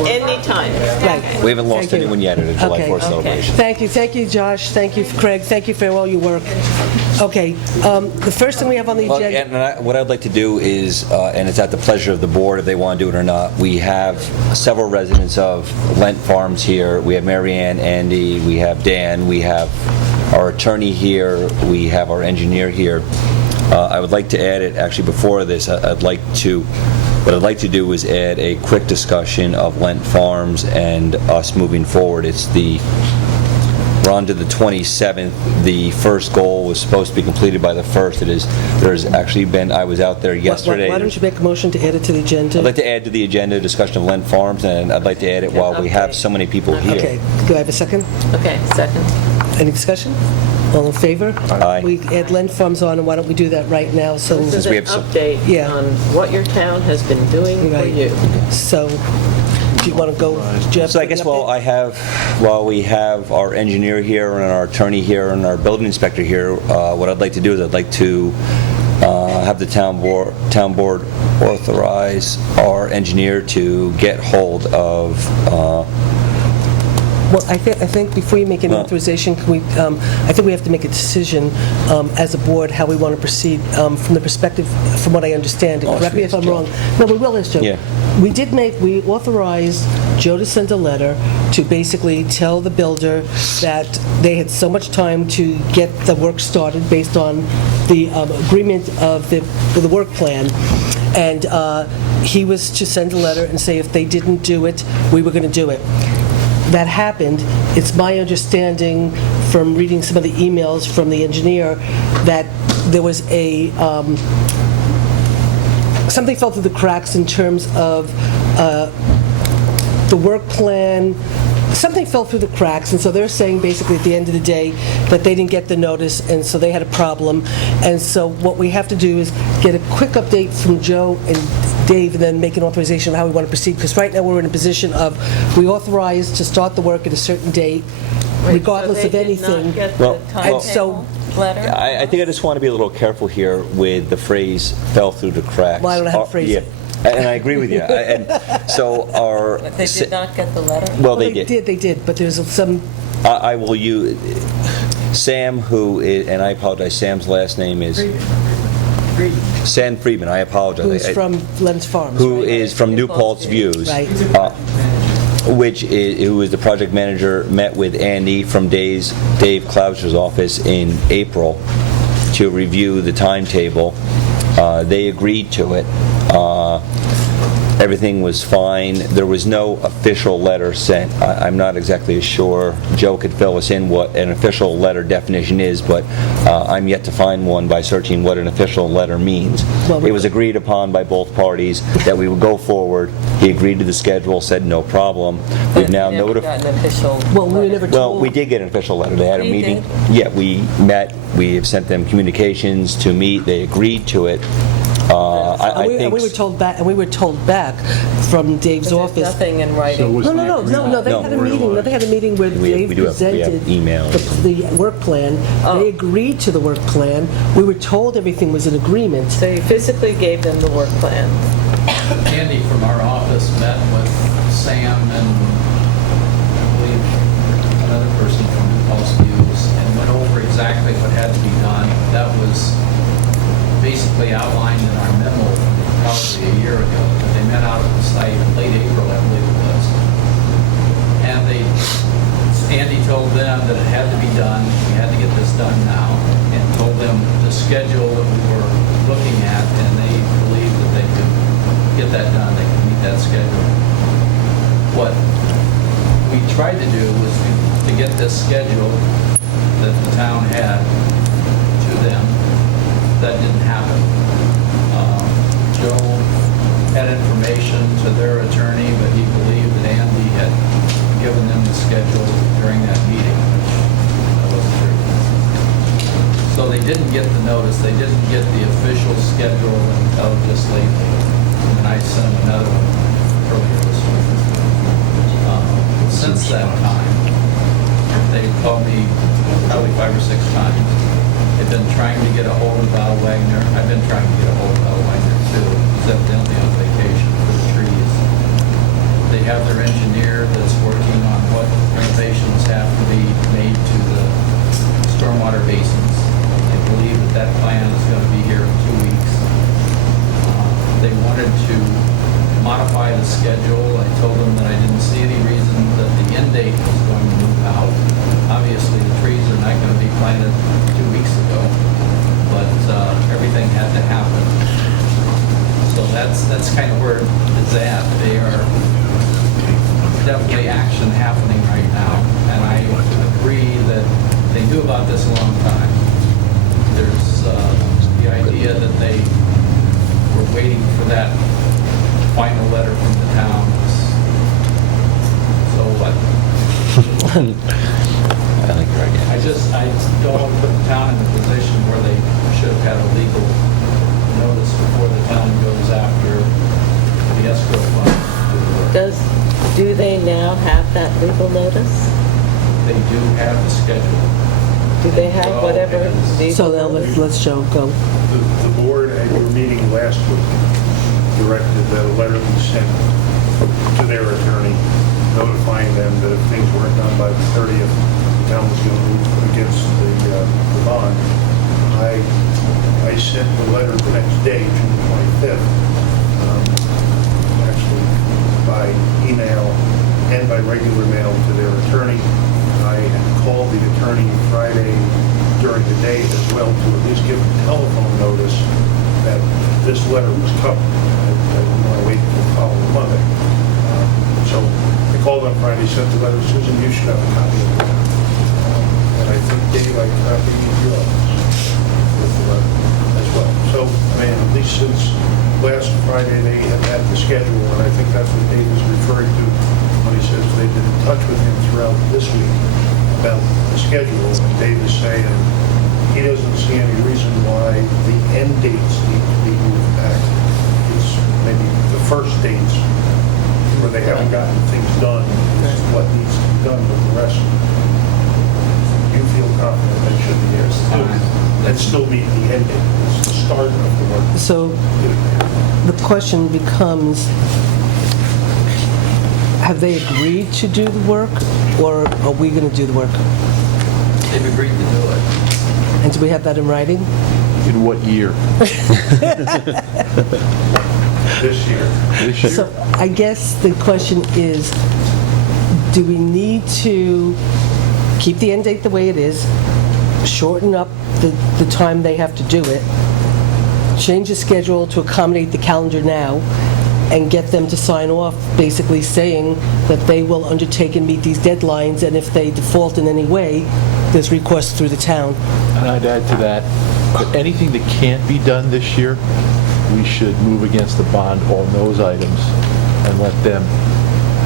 anytime. Right. We haven't lost Thank you. anyone yet at a July 4th celebration. Thank you, Josh. Thank you, Craig. Thank you for all your work. Okay, the first thing we have on the Well, agenda. and what I'd like to do is, and it's at the pleasure of the board if they want to do it or not, we have several residents of Lent Farms here. We have Mary Ann, Andy, we have Dan, we have our attorney here, we have our engineer here. I would like to add it, actually before this, what I'd like to do is add a quick discussion of Lent Farms and us moving forward. We're on to the 27th. The first goal was supposed to be completed by the 1st. There's actually been, I was out there yesterday. Why don't you make a motion to add it to the agenda? I'd like to add to the agenda discussion of Lent Farms, and I'd like to add it while we have so many people here. Okay, do I have a second? Okay, second. Any discussion? All in favor? Aye. We add Lent Farms on, and why don't we do that right now? So This is we an have some- update Yeah. on what your town has been doing for Right. you. So, Do you want to go, Jeff? So I for the guess update? while we have our engineer here and our attorney here and our building inspector here, what I'd like to do is I'd like to have the town board authorize our engineer to get hold of Well, I think before you make an Well- authorization, can we, I think we have to make a decision as a board how we want to proceed from the perspective, from what I understand. Oh, Correct me if sure, I'm Joe. wrong. No, we will ask Joe. Yeah. We authorized Joe to send a letter to basically tell the builder that they had so much time to get the work started based on the agreement of the work plan. And he was to send a letter and say if they didn't do it, we were going to do it. That happened. It's my understanding from reading some of the emails from the engineer that there was something fell through the cracks in terms of the work plan. Something fell through the cracks, and so they're saying basically at the end of the day that they didn't get the notice, and so they had a problem. And so what we have to do is get a quick update from Joe and Dave, and then make an authorization of how we want to proceed, because right now we're in a position of, we authorize to start the work at a certain date, regardless of anything. Well, And so, letter? I think I just want to be a little careful here with the phrase "fell through the cracks." Well, I don't know how to phrase Yeah. it. And I agree with you. And so our... They did not get the letter? Well, they did. they did, but there's some, I will use... Sam, who is, and I apologize, Sam's last name is... Sam Friedman, I apologize. who's from Len's Farms, Who right? is from New Paltz Views. Right. Who is the project manager, met with Andy from Dave Cloucher's office in April to review the timetable. They agreed to it. Everything was fine. There was no official letter sent. I'm not exactly sure. Joe could fill us in what an official letter definition is, but I'm yet to find one by searching what an official letter means. It was agreed upon by both parties that we would go forward. He agreed to the schedule, said no problem. We've now notified... Got an official Well, we were never Well, told. we did get an official letter. They had a We meeting. did? Yeah, we met. We have sent them communications to meet. They agreed to it. I And think... we were told back from Dave's There's office. nothing in writing. No, they had a meeting, they had a meeting where Dave we have presented emails. the work plan. They agreed to the work plan. We were told everything was in agreement. So you physically gave them the work plan? Andy from our office met with Sam and I believe another person from New Paltz Views and went over exactly what had to be done. That was basically outlined in our memo probably a year ago. They met out at the site in late April, I believe it was. And Andy told them that it had to be done, we had to get this done now, and told them the schedule that we were looking at, and they believed that they could get that done, they could meet that schedule. What we tried to do was to get this schedule that the town had to them. That didn't happen. Joe had information to their attorney, but he believed that Andy had given them the schedule during that meeting, which wasn't true. So they didn't get the notice, they didn't get the official schedule until just lately. And I sent them another one earlier this week. Since that time, they called me probably 5 or 6 times. They've been trying to get a hold of Val Wagner. I've been trying to get a hold of Val Wagner too. He's evidently on vacation for the trees. They have their engineer that's working on what renovations have to be made to the stormwater basins. They believe that plan is going to be here in 2 weeks. They wanted to modify the schedule. I told them that I didn't see any reason that the end date was going to move out. Obviously, the trees are not going to be planted 2 weeks ago, but everything had to happen. So that's kind of where it's at. They are definitely action happening right now, and I agree that they knew about this a long time. There's the idea that they were waiting for that final letter from the town. So what? I think you're right. I don't want to put the town in a position where they should have had a legal notice before the town goes after the escrow fund. Do reasonable notice? They do have the schedule. Do they have Well, whatever? and- So now let's Joe go. The board at your meeting last week directed that a letter be sent to their attorney notifying them that if things weren't done by the 30th, the town was going to move against the bond. I sent the letter the next day, June 25th, actually by email and by regular mail to their attorney. I had called the attorney Friday during the day as well to at least give a telephone notice that this letter was covered. I didn't want to wait until the following Monday. So I called on Friday, sent the letter. Susan, you should have a copy of it. And I think Dave, I copied yours with the letter as well. So, I mean, at least since last Friday, they have had the schedule, and I think that's what Dave is referring to when he says they've been in touch with him throughout this week about the schedule. And Dave is saying he doesn't see any reason why the end dates need to be moved back. It's maybe the first dates where they haven't gotten things done is what needs to be done, but the rest, you feel confident they should be there and still meet the end date. It's the start of the work. So the question becomes, have they agreed to do the work, or are we going to do the work? They've agreed to do it. And do we have that in writing? In what year? This year. This year? So I guess the question is, do we need to keep the end date the way it is, shorten up the time they have to do it, change the schedule to accommodate the calendar now, and get them to sign off, basically saying that they will undertake and meet these deadlines, and if they default in any way, there's recourse through the town? And I'd add to that, anything that can't be done this year, we should move against the bond on those items and let them,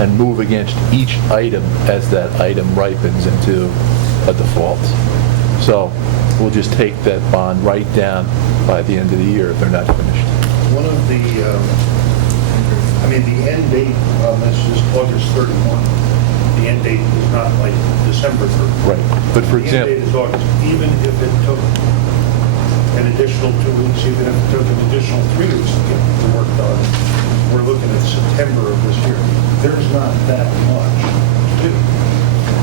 and move against each item as that item ripens into a default. So we'll just take that bond right down by the end of the year if they're not finished. One of the, the end date on this is August 31. The end date is not like December 31. Right, but for example... The end date is August. Even if it took an additional 2 weeks, even if it took an additional 3 weeks to get the work done, we're looking at September of this year. There's not that much to do.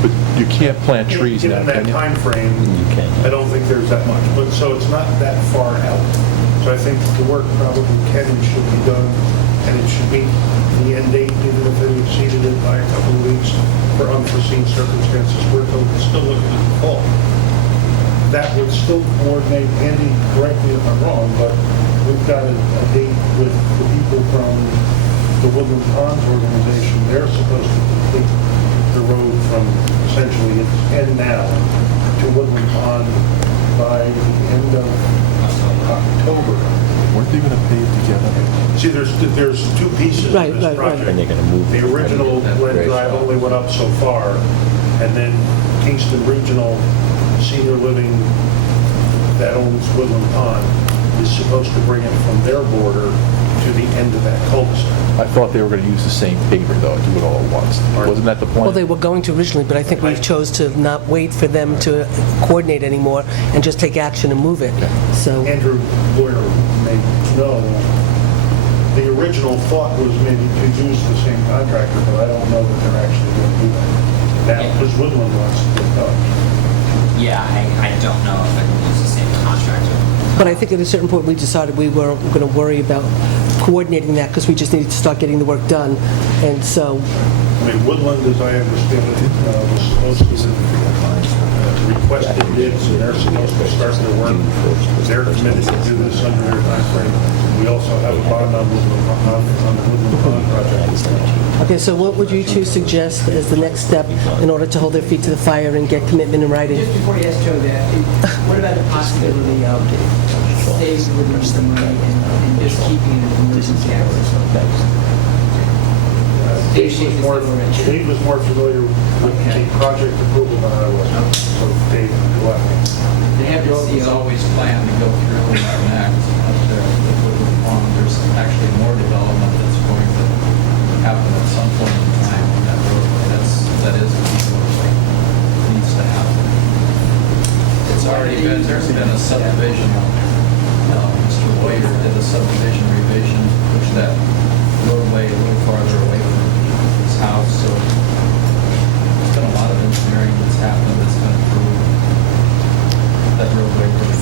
But you can't plant trees now, Given that can you? time frame, I don't think there's that much. But so it's not that far out. So I think the work probably can and should be done, and it should be the end date, even if it exceeded it by a couple of weeks for unforeseen circumstances. We're still looking at the fall. That would still coordinate, Andy, correct me if I'm wrong, but we've got a date with the people from the Woodland Ponds organization. They're supposed to complete the road from essentially its end now to Woodland Pond by the end of October. Weren't they going to pave together? See, there's two pieces Right, of this right, right. project. And they're going to move. The original Glen Drive only went up so far, and then Kingston Regional Senior Living that owns Woodland Pond is supposed to bring it from their border to the end of that cul-de-sac. I thought they were going to use the same paver, though, do it all at once. Wasn't that the plan? Well, they were going to originally, but I think we chose to not wait for them to coordinate anymore and just take action and move it. So Andrew Boyer may know, the original thought was maybe to use the same contractor, but I don't know that they're actually going to do that now, because Woodland wants to get done. Yeah, I don't know if I can use the same contractor. But I think at a certain point, we decided we weren't going to worry about coordinating that because we just needed to start getting the work done. And so... I mean, Woodland, as I understand it, was supposed to requested bids, and they're supposed to start their work. They're committed to do this under their timeframe. We also have a bond on the Woodland Pond project. Okay, so what would you two suggest as the next step in order to hold their feet to the fire and get commitment in writing? Just before you ask Joe that, what about the possibility of saving with some money and just keeping it as emergency hours? Dave was more familiar with the project approval than I was. So Dave, go ahead. They have always planned to go through and connect up there with Woodland Pond. There's actually more development that's going to happen at some point in time on that road. That is There's been a subdivision, Mr. Boyer did a subdivision revision, pushed that roadway a little farther away from his house, so there's been a lot of engineering that's happened that's going to improve that roadway really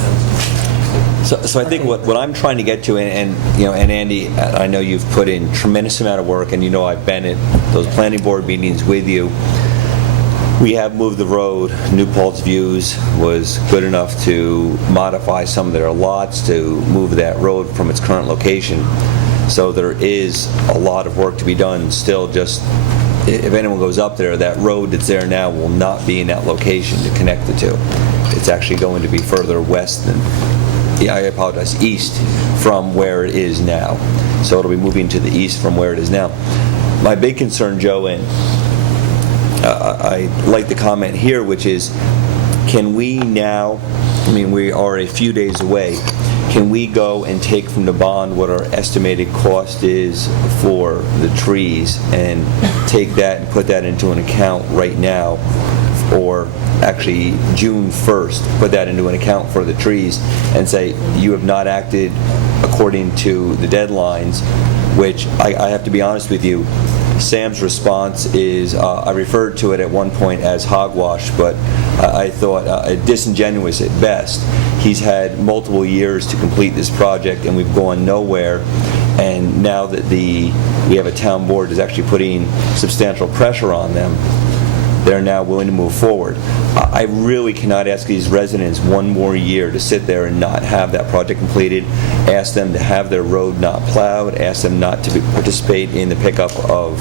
does. So I think what I'm trying to get to, and Andy, I know you've put in tremendous amount of work, and I've been at those planning board meetings with you. We have moved the road. New Paltz Views was good enough to modify some of their lots to move that road from its current location. So there is a lot of work to be done still. Just if anyone goes up there, that road that's there now will not be in that location to connect the two. It's actually going to be further west than, I apologize, east from where it is now. So it'll be moving to the east from where it is now. My big concern, Joe, and I like the comment here, which is, can we now, we are a few days away, can we go and take from the bond what our estimated cost is for the trees and take that and put that into an account right now, or actually June 1st, put that into an account for the trees and say, you have not acted according to the deadlines, which I have to be honest with you, Sam's response is, I referred to it at one point as hogwash, but I thought disingenuous at best. He's had multiple years to complete this project, and we've gone nowhere. And now that we have a town board that's actually putting substantial pressure on them, they're now willing to move forward. I really cannot ask these residents one more year to sit there and not have that project completed, ask them to have their road not plowed, ask them not to participate in the pickup of,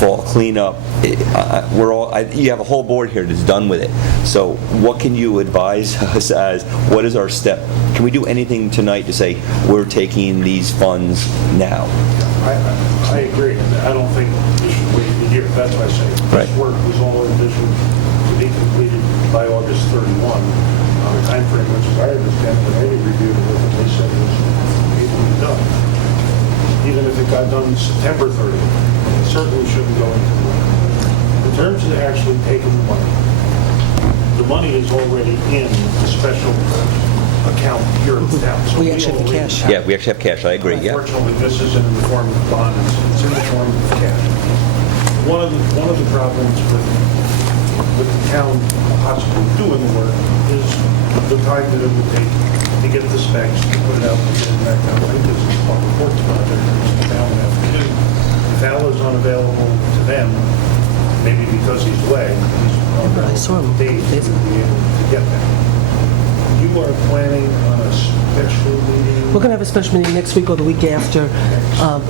fall cleanup. You have a whole board here that's done with it. So what can you advise us as, what is our step? Can we do anything tonight to say, we're taking these funds now? I agree. I don't think we should wait a year. That's why I say this work was all envisioned to be completed by August 31 on a time frame, which, as I understand, when Eddie reviewed it, they said it was able to be done. Even if it got done September 30th, it certainly shouldn't go into the winter. In terms of actually taking the money is already in the special account here in town. So We actually have cash. Yeah, we actually have cash, I agree, yeah. Unfortunately, this isn't in the form of bond, it's in the form of cash. One of the problems with the town possibly doing the work is the time that it would take to get the specs, to put it out, to get it back down. I think this is a public works project, which the town would have to do. If Al is unavailable to them, maybe because he's away, he's on the days to be able to get there. You are planning on a special meeting? We're going to have a special meeting next week or the week after.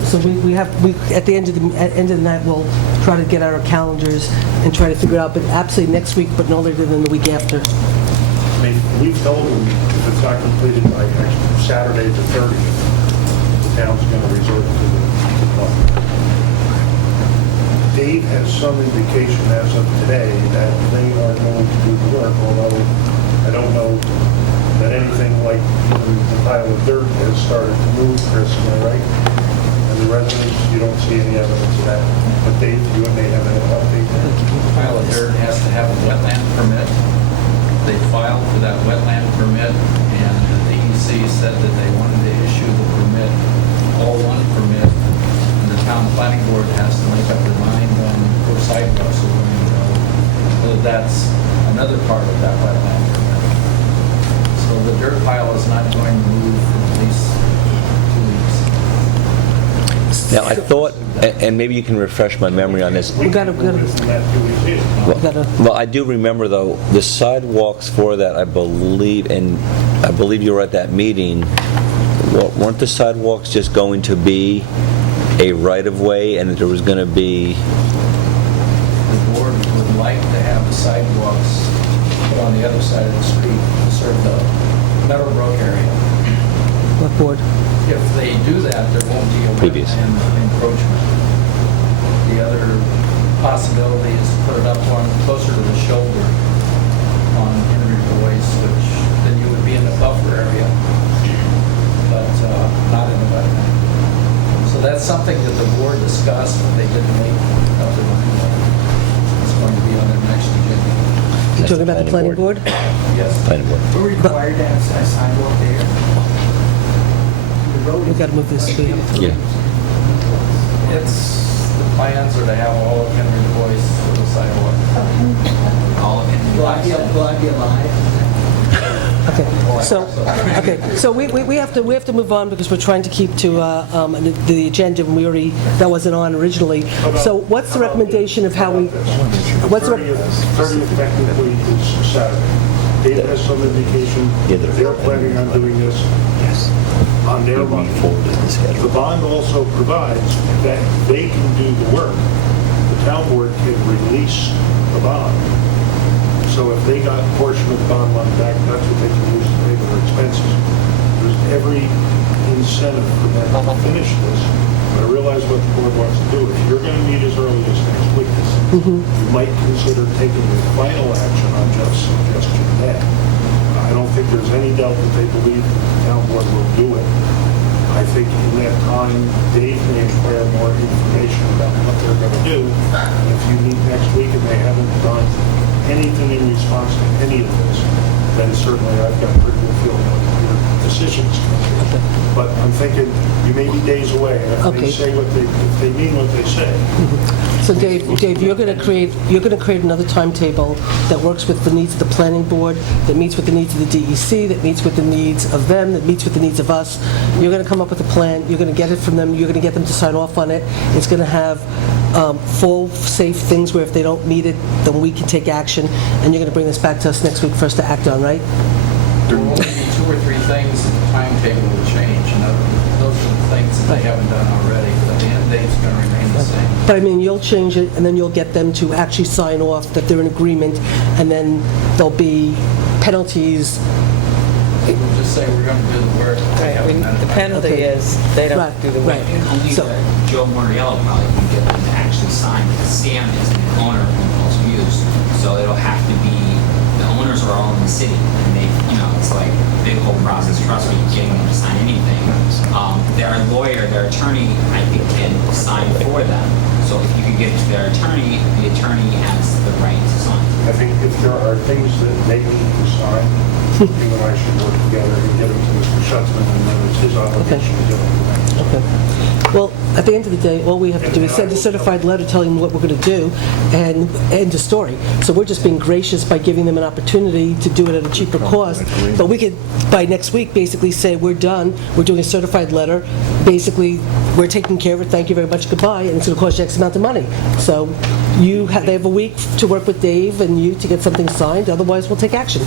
So we at the end of the night, we'll try to get our calendars and try to figure out, but absolutely next week, but no later than the week after. We've told them if it's not completed by Saturday the 30th, the town's going to resort to the bond. Dave has some indication as of today that they are going to do the work, although I don't know that anything like even the pile of dirt has started to move, Chris, am I right? And the residents, you don't see any evidence of that. But Dave, you may have an update there. The pile of dirt has to have a wetland permit. They filed for that wetland permit, and the DEC said that they wanted to issue the permit, all one permit, and the town planning board has to make up their mind on which sidewalks are going to go. Whether that's another part of that wetland permit. So the dirt pile is not going to move for at least 2 weeks. Now, I thought, and maybe you can refresh my memory on this. Well, I do remember, though, the sidewalks for that, I believe you were at that meeting, weren't the sidewalks just going to be a right-of-way, and that there was going to be... The board would like to have the sidewalks put on the other side of the street to serve the Meadowbrook area. What board? If they do that, there won't be a wetland encroachment. The other possibility is to put it up on closer to the shoulder on Henry Boyce, which then you would be in the buffer area, but not in the wetland. So that's something that the board discussed, but they didn't make up their mind on. It's going to be on their next agenda. You're talking about the planning board? Yes. Planning board. We're required to have a sidewalk there. The road We've got to move this. Yeah. It's, the plans are to have all of Henry Boyce for the sidewalk. All of it. Will I be alive? Okay, so we have to move on because we're trying to keep to the agenda, and that wasn't on originally. So what's the recommendation of how we, what's the, 30th technically is Saturday. Dave has some indication that they're planning on doing this on their money. The bond also provides that they can do the work. The town board can release the bond. So if they got a portion of the bond money back, that's what they can use to pay their expenses. There's every incentive for them to finish this. But I realize what the board wants to do. If you're going to meet as early as next week, you might consider taking the final action on Jeff's suggestion then. I don't think there's any doubt that they believe that the town board will do it. I think in that time, Dave may acquire more information about what they're going to do. And if you meet next week and they haven't done anything in response to any of this, then certainly I've got a pretty good feeling what your decision's going to be. But I'm thinking you may be days away, and if they say what they, if they mean what they say. so Dave, you're going to create another timetable that works with the needs of the planning board, that meets with the needs of the DEC, that meets with the needs of them, that meets with the needs of us. You're going to come up with a plan, you're going to get it from them, you're going to get them to sign off on it. It's going to have full, safe things where if they don't meet it, then we can take action, and you're going to bring this back to us next week for us to act on, right? There will only be 2 or 3 things that the timetable will change, and those are the things that they haven't done already, but the end date's going to remain the same. But I mean, you'll change it, and then you'll get them to actually sign off that they're in agreement, and then there'll be penalties. We'll just say we're going to do the work. The penalty is they don't do the work. Only Joe Moriello probably can get them to actually sign, because Sam is the owner of Impulse Views, so it'll have to be, the owners are all in the city, and they, it's like a big whole process, trust me, getting them to sign anything. Their lawyer, their attorney, I think can sign for them, so if you could get it to their attorney, the attorney has the right to sign. I think if there are things that they need to sign, you and I should work together and get them to Mr. Schutzman, and then it's his obligation to get them to them. Okay. Well, at the end of the day, all we have to do is send a certified letter telling them what we're going to do and end the story. So we're just being gracious by giving them an opportunity to do it at a cheaper cost. But we could, by next week, basically say, we're done, we're doing a certified letter, basically, we're taking care of it, thank you very much, goodbye, and it's going to cost you X amount of money. So they have a week to work with Dave and you to get something signed, otherwise we'll take action.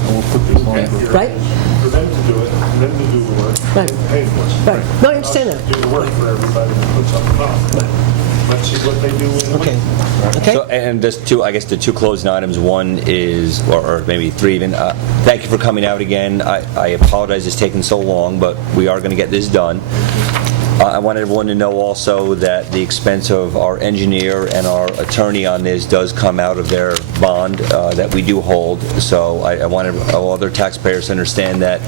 Right? For them to do it, and them to do the work, Right. and pay for it. Right. No, I understand that. Do the work for everybody that puts up the cost. Let's see what they do in a week. Okay. So, and just I guess the 2 closing items. One is, or maybe 3 even, thank you for coming out again. I apologize it's taken so long, but we are going to get this done. I want everyone to know also that the expense of our engineer and our attorney on this does come out of their bond that we do hold. So I want all other taxpayers to understand that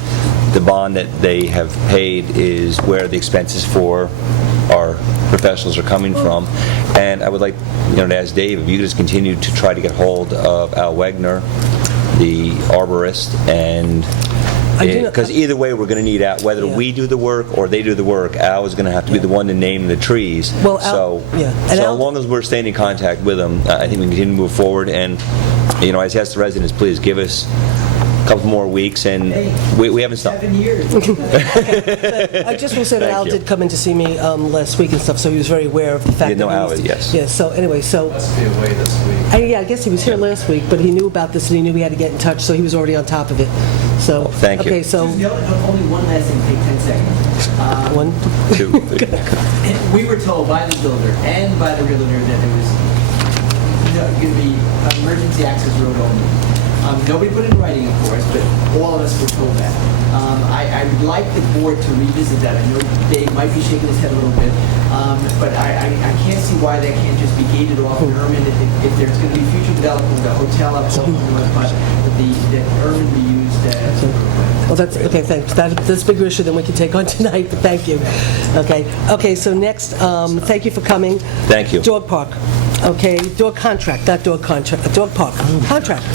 the bond that they have paid is where the expenses for our professionals are coming from. And I would like to ask Dave, if you just continue to try to get hold of Al Wegner, the arborist, and because either way we're going to need Al, whether we do the work or they do the work, Al is going to have to be the one to name the trees. Well, so as long as we're staying in contact with him, I think we can continue to move forward. And I ask the residents, please give us a couple more weeks, and we haven't stopped. 7 years. I just will say that Al did come in to see me last week and stuff, so he was very aware of the fact that Al, yes. Yeah, so anyway, so... Must be away this week. I guess he was here last week, but he knew about this and he knew we had to get in touch, so he was already on top of it. So, thank you. Okay, so... Only one last thing, take 10 seconds. 1, 2. We were told by the builder and by the realtor that there was going to be an emergency access road only. Nobody put it in writing, of course, but all of us were told that. I would like the board to revisit that. I know Dave might be shaking his head a little bit, but I can't see why that can't just be gated off in Irvine. If there's going to be future development with a hotel up on the north part, that Irvine be used as a well, that's okay. Thanks. That's a bigger issue than we can take on tonight. But thank you. Okay. So next, thank you for coming. Thank you. Dog park. Okay. Dog contract, not dog contract. Dog park contract.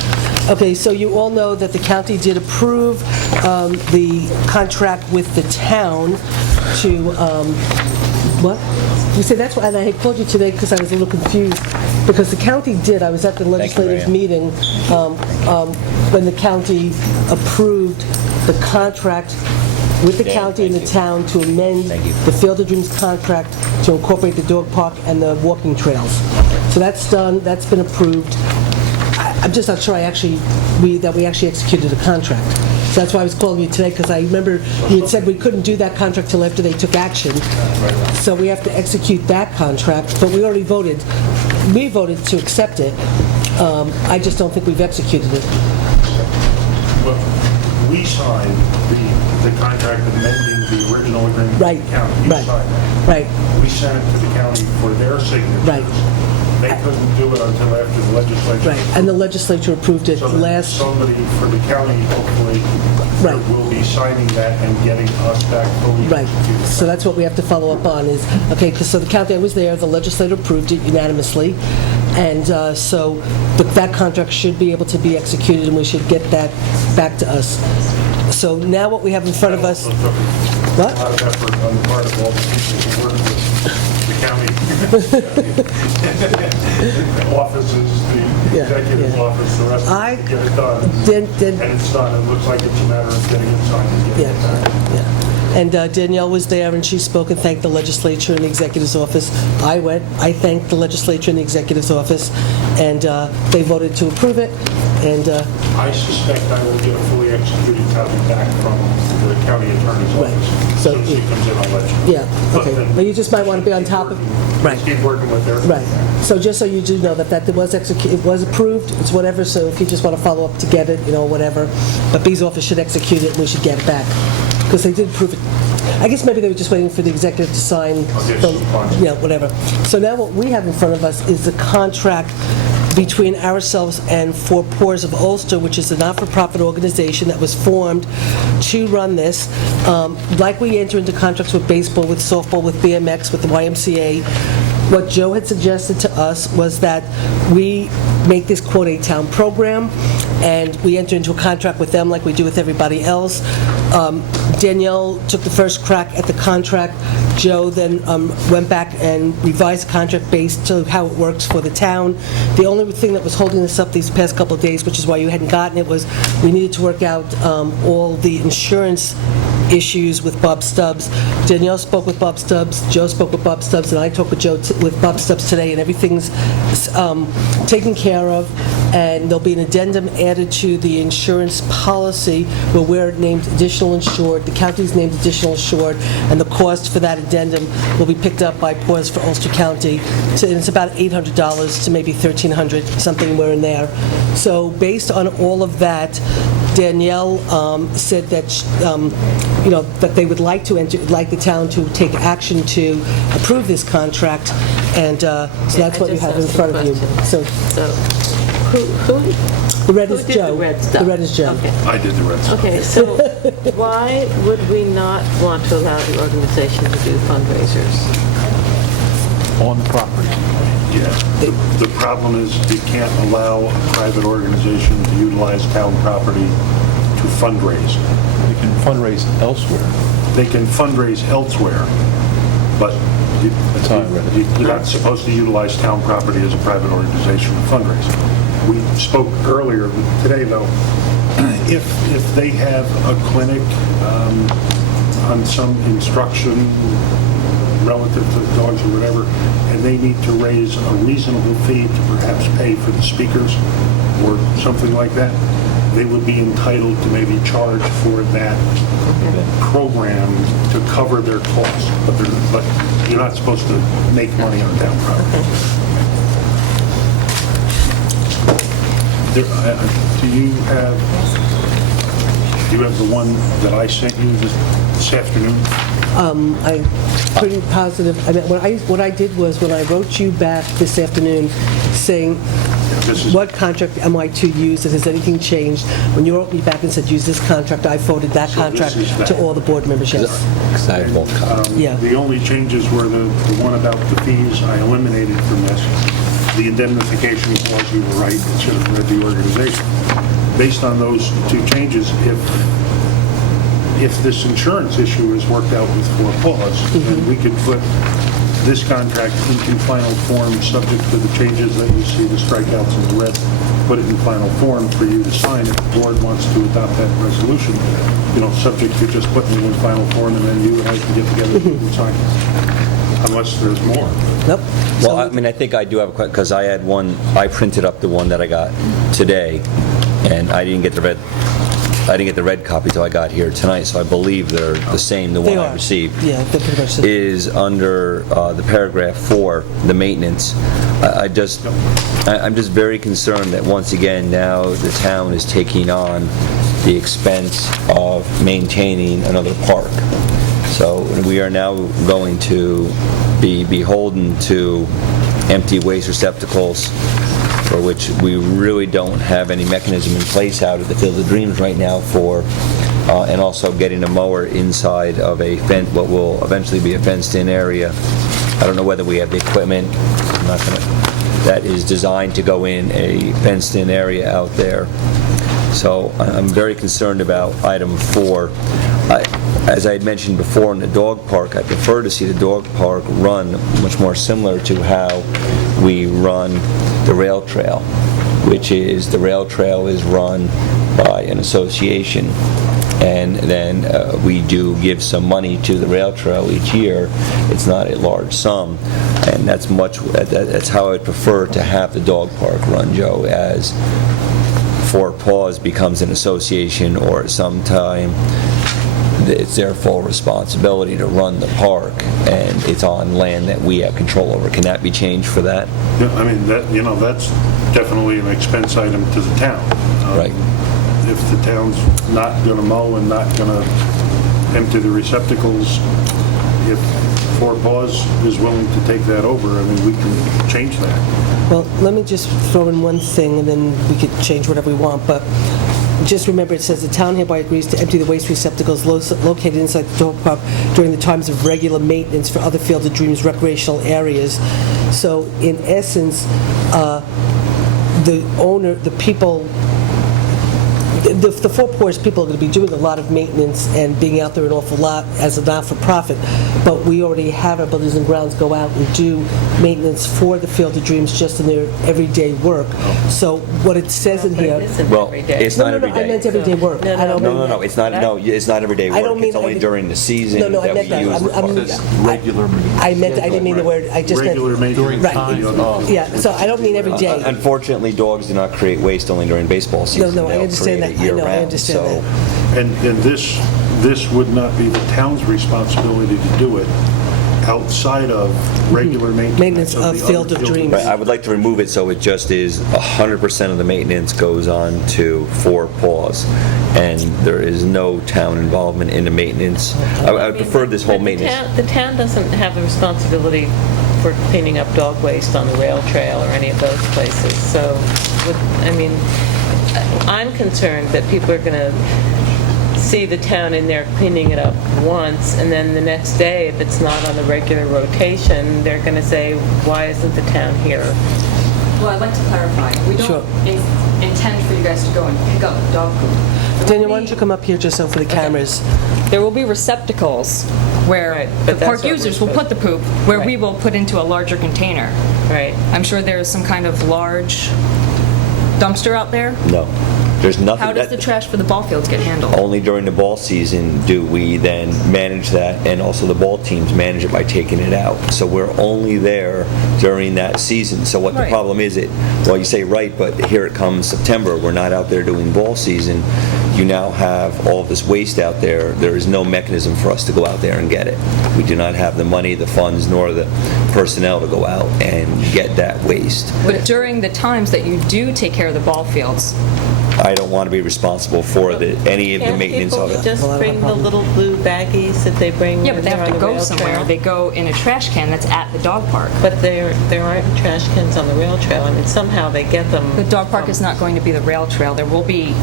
Okay, so you all know that the county did approve the contract with the town to, what? You say that's why, and I had called you today because I was a little confused, because the county did, I was at the legislative meeting when the county approved the contract with the county and the town to amend the Field of Dreams contract to incorporate the dog park and the walking trails. So that's done, that's been approved. I'm just not sure that we actually executed a contract. So that's why I was calling you today, because I remember you had said we couldn't do that contract till after they took action. So we have to execute that contract, but we already voted. We voted to accept it. I just don't think we've executed it. Well, we signed the contract amending the original agreement with the county. You signed that. Right. We sent it to the county for their signatures. Right. They couldn't do it until after the legislature. Right, and the legislature approved it So then last... somebody for the county hopefully will be signing that and getting us back fully. Right, so that's what we have to follow up on is, okay, because so the county, I was there, the legislature approved it unanimously, and so that contract should be able to be executed, and we should get that back to us. So now what we have in front of us... What? A lot of effort on the part of all the people who work with the county offices, the executive office, the rest of it, to get it done. And it's done. It looks like it's a matter of getting it signed and getting it done. And Danielle was there, and she spoke and thanked the legislature and the executive's office. I went, I thanked the legislature and the executive's office, and they voted to approve it, and... I suspect I will get a fully executed copy back from the county attorney's office. As soon as he comes in, I'll let you know. Yeah, okay. But you just might want to be on top of... Right. Keep working with their... Right. So just so you do know that it was it was approved, it's whatever, so if you just want to follow up to get it, whatever. But B's office should execute it, and we should get it back. Because they did approve it. I guess maybe they were just waiting for the executive to sign, whatever. So now what we have in front of us is the contract between ourselves and Four Paws of Ulster, which is a not-for-profit organization that was formed to run this. Like we enter into contracts with baseball, with softball, with BMX, with the YMCA, what Joe had suggested to us was that we make this, quote, a town program, and we enter into a contract with them like we do with everybody else. Danielle took the first crack at the contract. Joe then went back and revised the contract based on how it works for the town. The only thing that was holding us up these past couple of days, which is why you hadn't gotten it, was we needed to work out all the insurance issues with Bob Stubbs. Danielle spoke with Bob Stubbs, Joe spoke with Bob Stubbs, and I talked with with Bob Stubbs today, and everything's taken care of, and there'll be an addendum added to the insurance policy where we're named additional insured, the county's named additional insured, and the cost for that addendum will be picked up by Paws for Ulster County. So it's about $800 to maybe $1,300, something we're in there. So based on all of that, Danielle said that that they would like the town to take action to approve this contract, and so that's what you have in front of you. So the red is Joe. The red is Joe. Okay. I did the red stuff. Okay, so why would we not want to allow the organization to do fundraisers? On the property. Yeah. The problem is you can't allow a private organization to utilize town property to fundraise. They can fundraise elsewhere. They can fundraise elsewhere, but you're not supposed to utilize town property as a private organization to fundraise. We spoke earlier today, though, if they have a clinic on some instruction relative to dogs or whatever, and they need to raise a reasonable fee to perhaps pay for the speakers or something like that, they would be entitled to maybe charge for that program to cover their costs. But you're not supposed to make money on town property. Do you have the one that I sent you this afternoon? I'm pretty positive. I mean, what I did was when I wrote you back this afternoon saying, what contract am I to use, and has anything changed? When you wrote me back and said, use this contract, I forwarded that contract to all the board members, yes. Because I have both copies. Yeah. The only changes were the one about the fees I eliminated from this. the indemnification clause, you were right, it should have read the organization. Based on those two changes, if this insurance issue is worked out with Four Paws, then we could put this contract into final form, subject to the changes that you see, the strikeouts in the red, put it in final form for you to sign if the board wants to adopt that resolution, subject to just putting it in final form, and then you and I can get together and sign it. Unless there's more. Nope. Well, I mean, I think I do have a question, because I had one, I printed up the one that I got today, and I didn't get the red copy till I got here tonight, so I believe they're the same, the one I received. Yeah, they're pretty much the same. Is under the paragraph 4, the maintenance. I'm just very concerned that once again now the town is taking on the expense of maintaining another park. So we are now going to be beholden to empty waste receptacles, for which we really don't have any mechanism in place out at the Field of Dreams right now for, and also getting a mower inside of what will eventually be a fenced-in area. I don't know whether we have the equipment. That is designed to go in a fenced-in area out there. So I'm very concerned about item 4. As I had mentioned before in the dog park, I prefer to see the dog park run much more similar to how we run the rail trail, which is the rail trail is run by an association, and then we do give some money to the rail trail each year. It's not a large sum, and that's how I would prefer to have the dog park run, Joe, as Four Paws becomes an association, or sometime it's their full responsibility to run the park, and it's on land that we have control over. Can that be changed for that? Yeah, I mean, that's definitely an expense item to the town. Right. If the town's not going to mow and not going to empty the receptacles, if Four Paws is willing to take that over, I mean, we can change that. Well, let me just throw in one thing, and then we could change whatever we want, but just remember, it says the town hereby agrees to empty the waste receptacles located inside the dog park during the times of regular maintenance for other Field of Dreams recreational areas. So in essence, the Four Paws people are going to be doing a lot of maintenance and being out there an awful lot as a not-for-profit, but we already have our buildings and grounds go out and do maintenance for the Field of Dreams just in their everyday work. So what it says in here... It's not every day. I meant everyday work. No, it's not everyday work. It's only during the season that we use the park. Regular maintenance. I didn't mean the word, I just meant... Regular maintenance. Right. Yeah, so I don't mean every day. Unfortunately, dogs do not create waste only during baseball season. No, I They'll understand create that. it I know, I year-round, understand so- that. And this would not be the town's responsibility to do it outside of regular maintenance of the Field other of Dreams. Right, I would like to remove it so it just is 100% of the maintenance goes on to Four Paws, and there is no town involvement in the maintenance. I would prefer this whole maintenance. The town doesn't have a responsibility for cleaning up dog waste on the rail trail or any of those places. So, I'm concerned that people are going to see the town in there cleaning it up once, and then the next day, if it's not on the regular rotation, they're going to say, why isn't the town here? Well, I'd like to clarify. We don't intend for you guys to go and pick up dog poop. Daniel, why don't you come up here just so for the cameras? There will be receptacles where the park users will put the poop, where we will put into a larger container. Right. I'm sure there is some kind of large dumpster out there. No. There's nothing. How does the trash for the ball fields get handled? Only during the ball season do we then manage that, and also the ball teams manage it by taking it out. So we're only there during that season. So what the problem is, well, you say right, but here it comes September, we're not out there doing ball season. You now have all of this waste out there. There is no mechanism for us to go out there and get it. We do not have the money, the funds, nor the personnel to go out and get that waste. But during the times that you do take care of the ball fields, I don't want to be responsible for any of the maintenance of it. Can't people just bring the little blue baggies that they bring? yeah, but they when have they're to on the go rail somewhere. trail? They go in a trash can that's at the dog park. But there aren't trash cans on the rail trail. I mean, somehow they get them. The dog park is not going to be the rail trail. There will be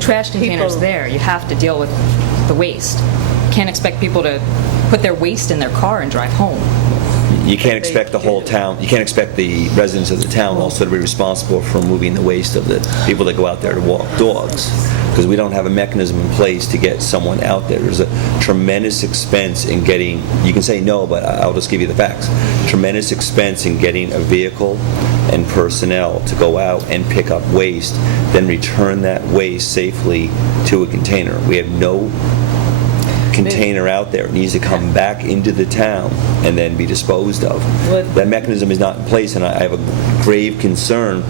trash containers people- there. You have to deal with the waste. Can't expect people to put their waste in their car and drive home. You can't expect the whole town, you can't expect the residents of the town also to be responsible for moving the waste of the people that go out there to walk dogs, because we don't have a mechanism in place to get someone out there. There's a tremendous expense in getting, you can say no, but I'll just give you the facts. Tremendous expense in getting a vehicle and personnel to go out and pick up waste, then return that waste safely to a container. We have no container out there. It needs to come back into the town and then be disposed of. That mechanism is not in place, and I have a grave concern.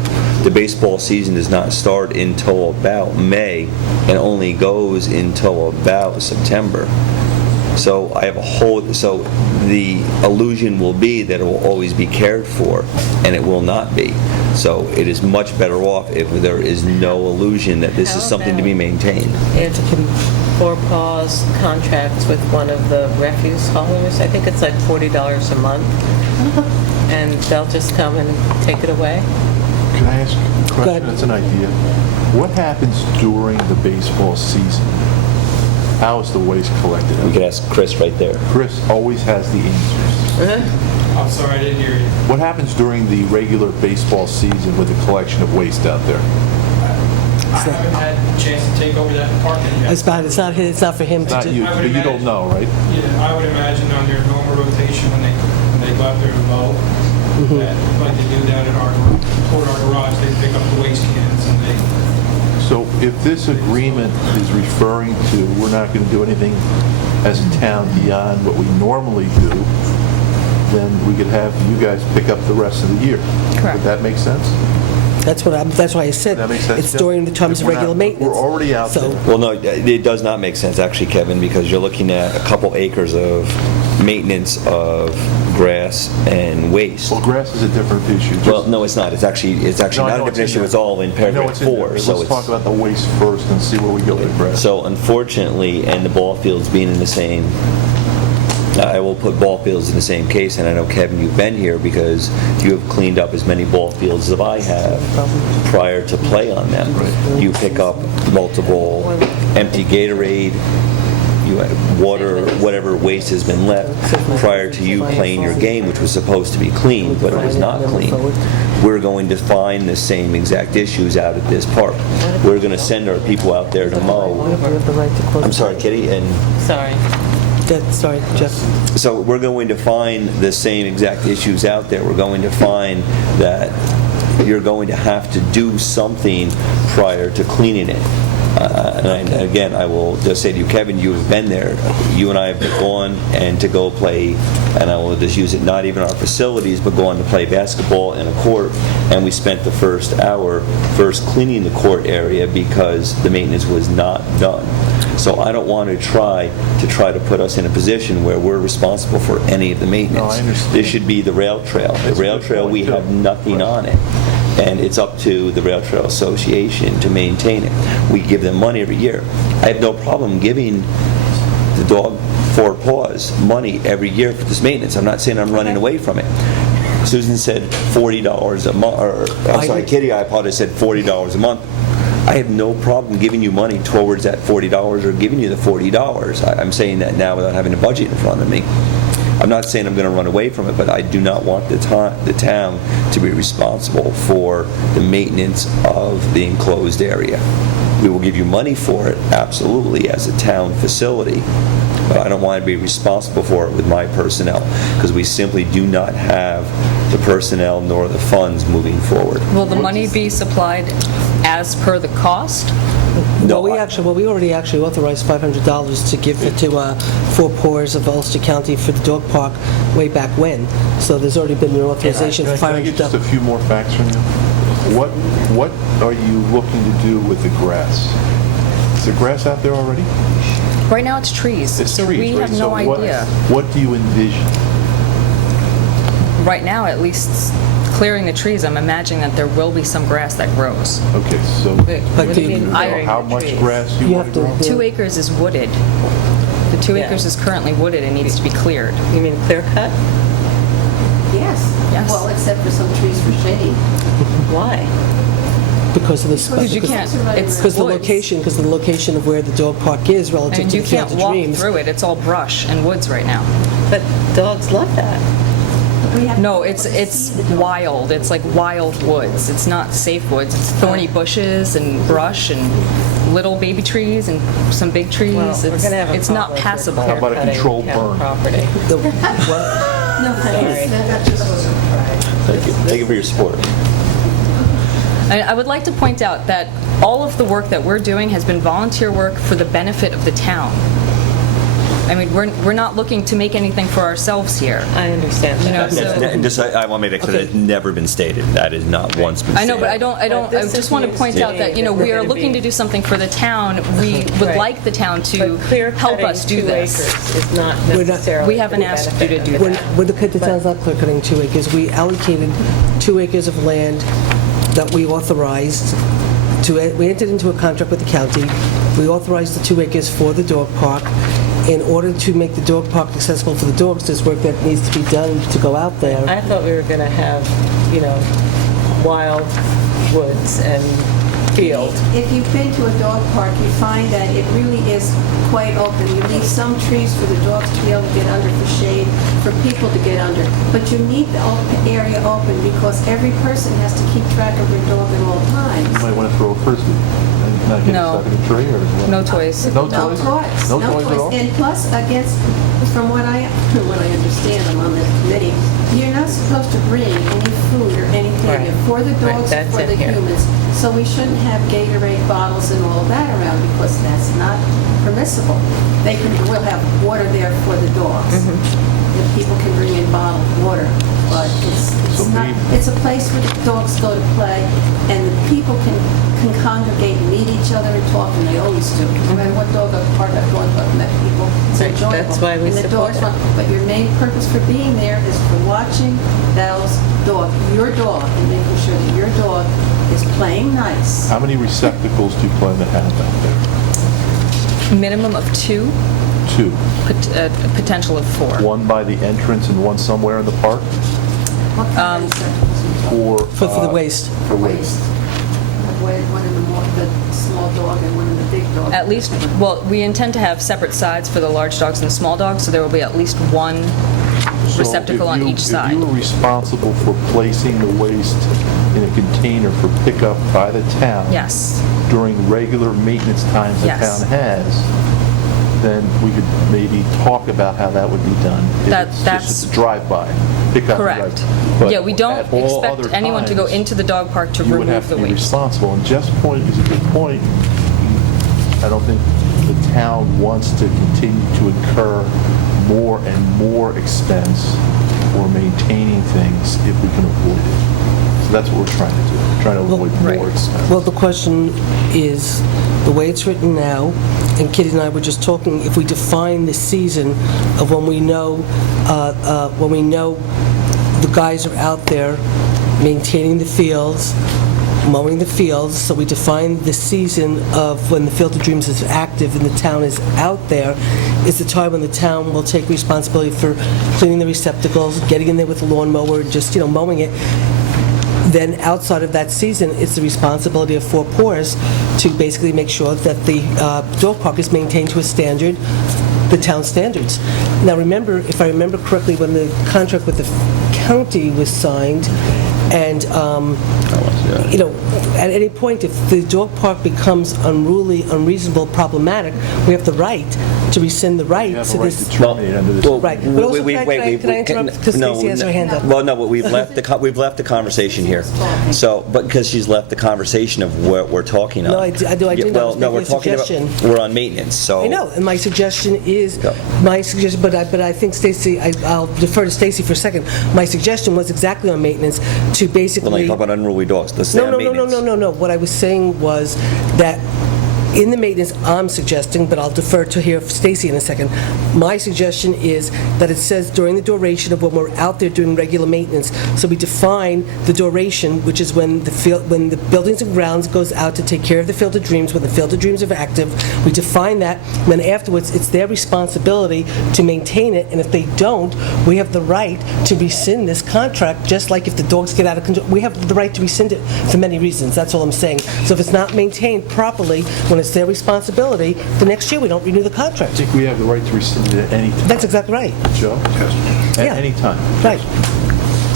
The baseball season does not start until about May and only goes until about September. So I have so the illusion will be that it will always be cared for, and it will not be. So it is much better off if there is no illusion that this is something to be maintained. If Four Paws contracts with one of the refuse haulers, I think it's like $40 a month, and they'll just come and take it away. Can I ask a question? That's an idea. What happens during the baseball season? How is the waste collected? We could ask Chris right there. Chris always has the answers. I'm sorry, I didn't hear you. What happens during the regular baseball season with the collection of waste out there? I haven't had a chance to take over that department yet. It's not for him to do. But you don't know, right? Yeah, I would imagine on their normal rotation when they go out there to mow, that like they do down at toward our garage, they pick up the waste cans and they. So if this agreement is referring to we're not going to do anything as a town beyond what we normally do, then we could have you guys pick up the rest of the year. Correct. Would that make sense? That's why I said That makes sense, it's Jeff? during the times of regular maintenance. We're already out there. Well, no, it does not make sense, actually, Kevin, because you're looking at a couple acres of maintenance of grass and waste. Well, grass is a different issue. Well, no, it's not. It's actually No, I not a know different it's in issue. there. It's all in I know paragraph it's in there, 4. but So let's talk about the waste first and see where we go with grass. So unfortunately, and the ball fields being in the same, I will put ball fields in the same case, and I know, Kevin, you've been here because you have cleaned up as many ball fields as I have prior to play on them. You pick up multiple empty Gatorade, you have water, whatever waste has been left prior to you playing your game, which was supposed to be clean, but it was not clean. We're going to find the same exact issues out at this park. We're going to send our people out there to mow. I'm sorry, Kitty, and... Sorry. Sorry, Jeff. So we're going to find the same exact issues out there. We're going to find that you're going to have to do something prior to cleaning it. And again, I will just say to you, Kevin, you have been there. You and I have gone and to go play, and I will just use it, not even our facilities, but go on to play basketball in a court, and we spent the first hour first cleaning the court area because the maintenance was not done. So I don't want to try to put us in a position where we're responsible for any of the maintenance. No, I understand. This should be the rail trail. The rail trail, we have nothing on it. And it's up to the Rail Trail Association to maintain it. We give them money every year. I have no problem giving the dog Four Paws money every year for this maintenance. I'm not saying I'm running away from it. Susan said $40 a month, or I'm sorry, Kitty, I apologize, said $40 a month. I have no problem giving you money towards that $40 or giving you the $40. I'm saying that now without having a budget in front of me. I'm not saying I'm going to run away from it, but I do not want the town to be responsible for the maintenance of the enclosed area. We will give you money for it, absolutely, as a town facility, but I don't want to be responsible for it with my personnel, because we simply do not have the personnel nor the funds moving forward. Will the money be supplied as per the cost? No, we already actually authorized $500 to give to Four Paws of Ulster County for the dog park way back when. So there's already been an authorization for Can I get just a $500. few more facts from you? What are you looking to do with the grass? Is there grass out there already? Right now it's trees, It's so trees, we right? have no So idea. What do you envision? Right now, at least clearing the trees, I'm imagining that there will be some grass that grows. Okay, so But do you- how much grass do you want to grow? 2 acres is wooded. The 2 acres is currently wooded and needs to be cleared. You mean clear cut? Yes. Yes. Well, except for some trees for shade. Why? Because of the Because you can't, it's because the woods. location of where the dog park is I relative mean, to you the Field can't of walk Dreams. through it, it's all brush and woods right now. But dogs love that. No, it's wild. It's like wild woods. It's not safe woods. It's thorny bushes and brush and little baby trees and some big trees. Well, we're gonna have a It's not problem if passable. we're How about a clear-cutting controlled town burn? property. No, thanks. That just wasn't right. Thank you. Thank you for your support. I would like to point out that all of the work that we're doing has been volunteer work for the benefit of the town. I mean, we're not looking to make anything for ourselves here. I understand You know, that. so- And just, I want to make it clear that it's never been stated. That is not once been I stated. know, but I just want to point out that, we are looking to do something for the town. We would Right. like the town to But clear help cutting us do 2 this. acres is not We're not- necessarily. We haven't asked you to do When that. when the town's not clear cutting 2 acres, we allocated 2 acres of land that we authorized we entered into a contract with the county. We authorized the 2 acres for the dog park. In order to make the dog park accessible for the dogs, there's work that needs to be done to go out there. I thought we were going to have, wild woods and field. If you've been to a dog park, you find that it really is quite open. You leave some trees for the dogs to be able to get under for shade, for people to get under. But you need the area open because every person has to keep track of their dog at all times. You might want to throw a frisbee and not get No. stuck in a tree or what? No toys. No No toys? toys. No toys at all? And plus, from what I understand, I'm on the committee, you're not supposed to bring any food or anything Right. for the Right, dogs or that's for in the here. humans. So we shouldn't have Gatorade bottles and all that around because that's not permissible. We'll have water there for the dogs. Mm-hmm. And people can bring in bottled water, but it's a place where the dogs go to play and the people can congregate, meet each other and talk, and they always do. No matter what dog park I've gone to, I've met people. It's Right, enjoyable. that's why we And the support dogs it. want- But your main purpose for being there is for watching those dogs, your dog, and making sure that your dog is playing nice. How many receptacles do you plan to have out there? Minimum of 2, 2. potential of 4. One by the entrance and one somewhere in the park? What kind of receptacles? For the waste. For waste. One in the small dog and one in the big dog. At least, well, we intend to have separate sides for the large dogs and the small dogs, so there will be at least one So receptacle on each If side. you were responsible for placing the waste in a container for pickup by the town Yes. during regular maintenance times the Yes. town has, then we could maybe talk about how that would be done. If it's That's- just a drive-by, pick up and Correct. drive. But Yeah, we don't at all expect other anyone to go times, into the dog park to you would have remove to the be waste. responsible. And Jeff's point is a good point. I don't think the town wants to continue to incur more and more expense for maintaining things if we can avoid it. So that's what we're trying to do. We're trying to avoid more expense. Well, the question is, the way it's written now, and Kitty and I were just talking, if we define the season of when we know the guys are out there maintaining the fields, mowing the fields, so we define the season of when the Field of Dreams is active and the town is out there, is the time when the town will take responsibility for cleaning the receptacles, getting in there with a lawnmower, just, mowing it. Then outside of that season, it's the responsibility of Four Paws to basically make sure that the dog park is maintained to a standard, the town standards. Now remember, if I remember correctly, when the contract with the county was signed, and, at any point, if the dog park becomes unruly, unreasonable, problematic, we have the right to rescind the right You have to a right this. to terminate under this. Right. But also, can I interrupt, because no, Stacy has her hand up. Well, no, but we've left the conversation here. So, but because she's left the conversation of what we're talking on. No, I did not. Yeah, well, no, we're making a talking about, suggestion. we're on maintenance, so. I know, and my suggestion is, but I think Stacy, I'll defer to Stacy for a second. My suggestion was exactly on maintenance, to basically... Well, no, you talk about unruly dogs, let's stay on maintenance. No. What I was saying was that in the maintenance, I'm suggesting, but I'll defer to hear Stacy in a second. My suggestion is that it says during the duration of when we're out there doing regular maintenance. So we define the duration, which is when the buildings and grounds goes out to take care of the Field of Dreams, when the Field of Dreams are active. We define that, and then afterwards, it's their responsibility to maintain it, and if they don't, we have the right to rescind this contract, just like if the dogs get out of control. We have the right to rescind it for many reasons, that's all I'm saying. So if it's not maintained properly, when it's their responsibility, the next year we don't renew the contract. I think we have the right to rescind it at any time. That's exactly right. Joe? At Yeah. any time. Right.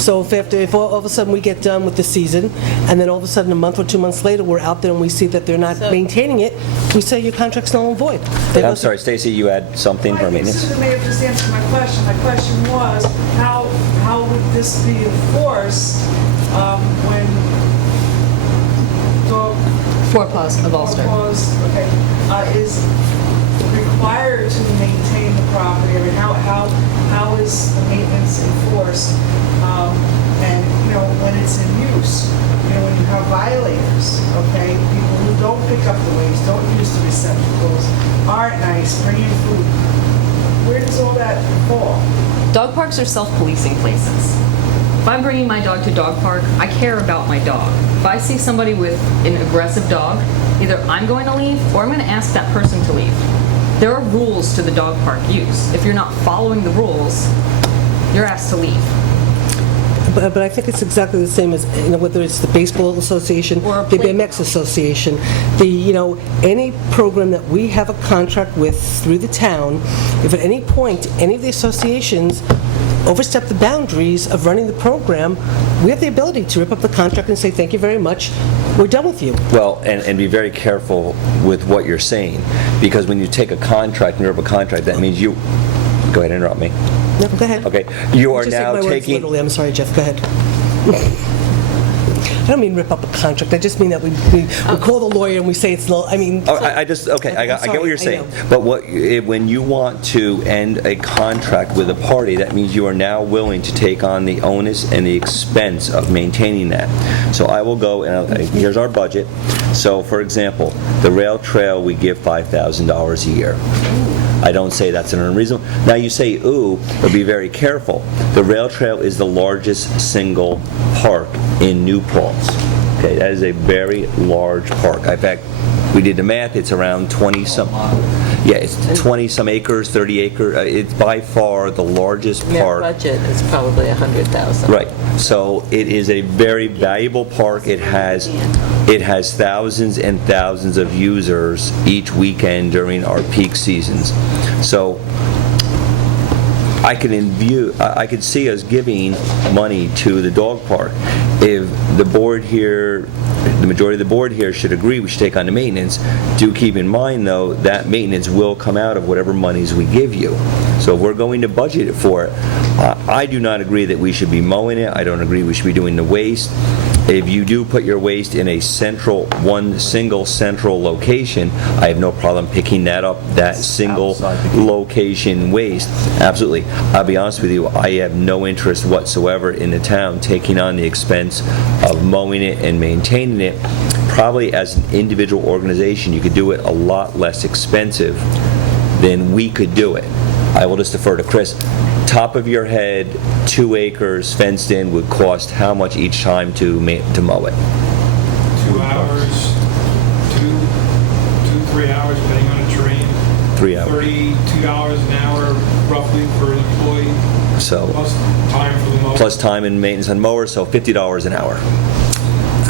So if all of a sudden we get done with the season, and then all of a sudden a month or 2 months later, we're out there and we see that they're not maintaining it, we say your contract's null and void. I'm sorry, Stacy, you had something for maintenance? Susan may have just answered my question. My question was, how would this be enforced when dog... Four Paws of Ulster. Four Paws, okay, is required to maintain the property? I mean, how is the maintenance enforced? And, when it's in use, when you have violators, okay, people who don't pick up the waste, don't use the receptacles, aren't nice, bring in food. Where does all that fall? Dog parks are self-policing places. If I'm bringing my dog to dog park, I care about my dog. If I see somebody with an aggressive dog, either I'm going to leave or I'm going to ask that person to leave. There are rules to the dog park use. If you're not following the rules, you're asked to leave. But I think it's exactly the same as, whether it's the Baseball Association, or the BMX Association, any program that we have a contract with through the town, if at any point any of the associations overstep the boundaries of running the program, we have the ability to rip up the contract and say, thank you very much, we're done with you. Well, and be very careful with what you're saying, because when you take a contract and rip a contract, that means you... Go ahead and interrupt me. No, go ahead. Okay. You are Just now take my words taking... literally. I'm sorry, Jeff. Go ahead. I don't mean rip up a contract. I just mean that we call the lawyer and we say it's null. I mean... I get what you're saying. But when you want to end a contract with a party, that means you are now willing to take on the onus and the expense of maintaining that. So I will go, and here's our budget. So, for example, the rail trail, we give $5,000 a year. I don't say that's an unreasonable. Now you say, ooh, but be very careful. The rail trail is the largest single park in New Paltz. Okay, that is a very large park. In fact, we did the math, it's around 20-some. Yeah, it's 20-some acres, 30 acres. It's by far the largest park. Their budget is probably $100,000. Right. So it is a very valuable park. It has thousands and thousands of users each weekend during our peak seasons. So I could see us giving money to the dog park. If the board here, the majority of the board here should agree we should take on the maintenance, do keep in mind, though, that maintenance will come out of whatever monies we give you. So if we're going to budget it for it, I do not agree that we should be mowing it. I don't agree we should be doing the waste. If you do put your waste in a one single central location, I have no problem picking that up, that single location waste. Absolutely. I'll be honest with you, I have no interest whatsoever in the town taking on the expense of mowing it and maintaining it. Probably as an individual organization, you could do it a lot less expensive than we could do it. I will just defer to Chris. Top of your head, 2 acres fenced in would cost how much each time to mow it? 2 hours, 3 hours, depending on the terrain. 3 hours. $32 an hour roughly for an employee. So plus time for the mower. Plus time and maintenance on mowers, so $50 an hour.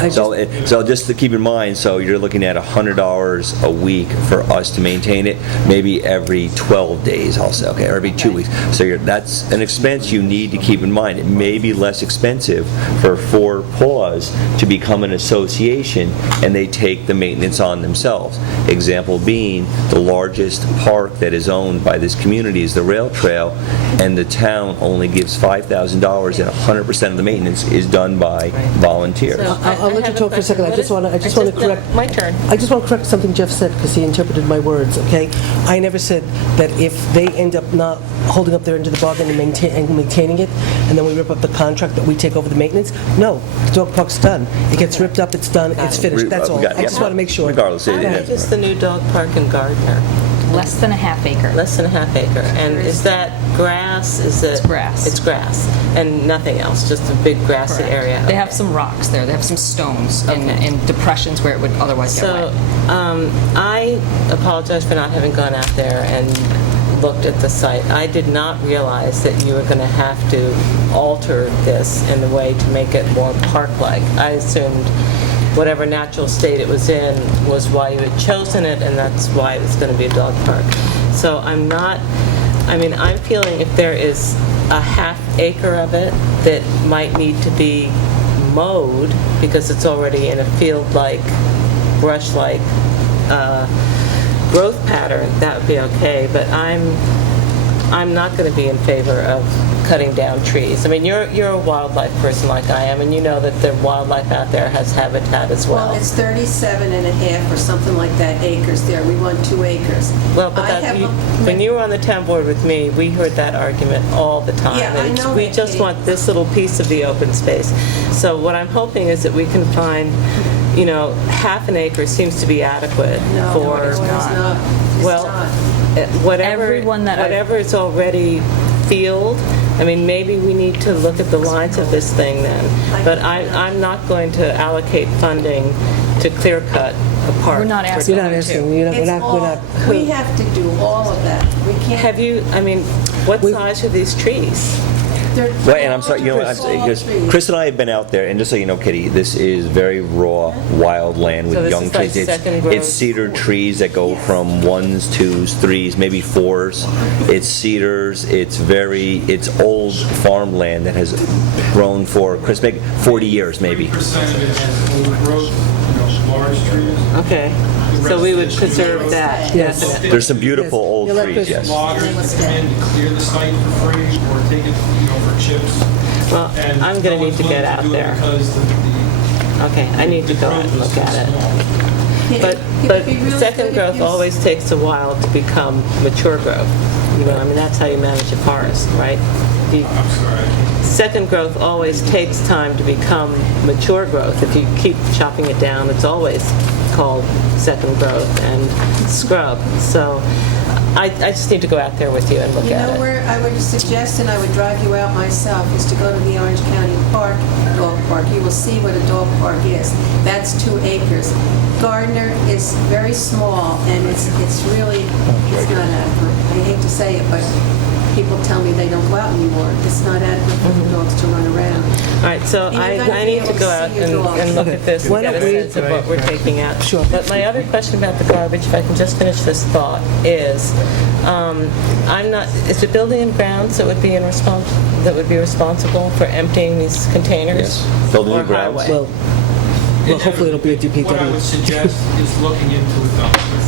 So just to keep in mind, so you're looking at $100 a week for us to maintain it, maybe every 12 days, I'll say, okay, or every 2 weeks. So that's an expense you need to keep in mind. It may be less expensive for Four Paws to become an association, and they take the maintenance on themselves. Example being, the largest park that is owned by this community is the rail trail, and the town only gives $5,000, and 100% of the maintenance is done by volunteers. I'll let you talk for a second. I just want to correct. My turn. I just want to correct something Jeff said because he interpreted my words. Okay, I never said that if they end up not holding up their end of the bargain and maintaining it, and then we rip up the contract that we take over the maintenance. No, the dog park's done. It gets ripped up. It's done. It's finished. That's all. I just want to make sure. Regardless, How big is the new dog park in Gardner? Less than a half acre. Less than a half acre. And is that grass? It's grass. It's grass. And nothing else, just a big grassy Correct. area. They have some rocks there. They have some stones in depressions where it would otherwise get wet. I apologize for not having gone out there and looked at the site. I did not realize that you were going to have to alter this in a way to make it more park-like. I assumed whatever natural state it was in was why you had chosen it, and that's why it's going to be a dog park. So I'm not I mean, I'm feeling if there is a half acre of it that might need to be mowed because it's already in a field-like, brush-like growth pattern, that would be okay, but I'm not going to be in favor of cutting down trees. I mean, you're a wildlife person like I am, and you know that the wildlife out there has habitat as well. Well, it's 37 and a half or something like that acres there. We want 2 acres. Well, but when you were on the town board with me, we heard that argument all the time. Yeah, I know We that, just Katie. want this little piece of the open space. So what I'm hoping is that we can find, half an acre seems to be adequate No, for... it's not. It's Well, not. whatever is already field, I mean, maybe we need to look at the lines of this thing then. But I'm not going to allocate funding to clear cut a park. We're not asking You're not asking, we're not... We have to do all of that. We can't. Have you, I mean, what size are these trees? Well, and I'm sorry, because Chris and I have been out there, and just so you know, Kitty, this is very raw, wild land with So this young is like trees. second growth? It's cedar trees that go from 1s, 2s, 3s, maybe 4s. It's cedars, it's old farmland that has grown for, Chris, maybe 40 years, maybe. 3% of it has old growth, large trees. Okay, so we would preserve that. Yes. definitely. There's some beautiful old You'll let trees, Chris- yes. Loggers to come in to clear the site for free or take it, for chips. Well, And I'm going to no need to one's get willing out do it there. Because the Okay, I need to go out and look at it. But It'd be really second good growth if you- always takes a while to become mature growth. I mean, that's how you manage a forest, right? I'm sorry. Second growth always takes time to become mature growth. If you keep chopping it down, it's always called second growth and scrub. So I just need to go out there with you and look You at know it. where I would suggest, and I would drive you out myself, is to go to the Orange County Park, dog park. You will see what a dog park is. That's 2 acres. Gardner is very small, and it's really, it's not adequate. I hate to say it, but people tell me they don't go out anymore. It's not adequate for the dogs to run around. All right, so And you're gonna I be need able to to go see out your and dogs. look at this Why and get a don't we- sense of what we're taking out. Sure. But my other question about the garbage, if I can just finish this thought, is is it building and grounds that would be responsible for emptying these containers? Yes. Building and Or grounds. highway? Well, hopefully it'll be a DPW. What I would suggest is looking into a dumpster.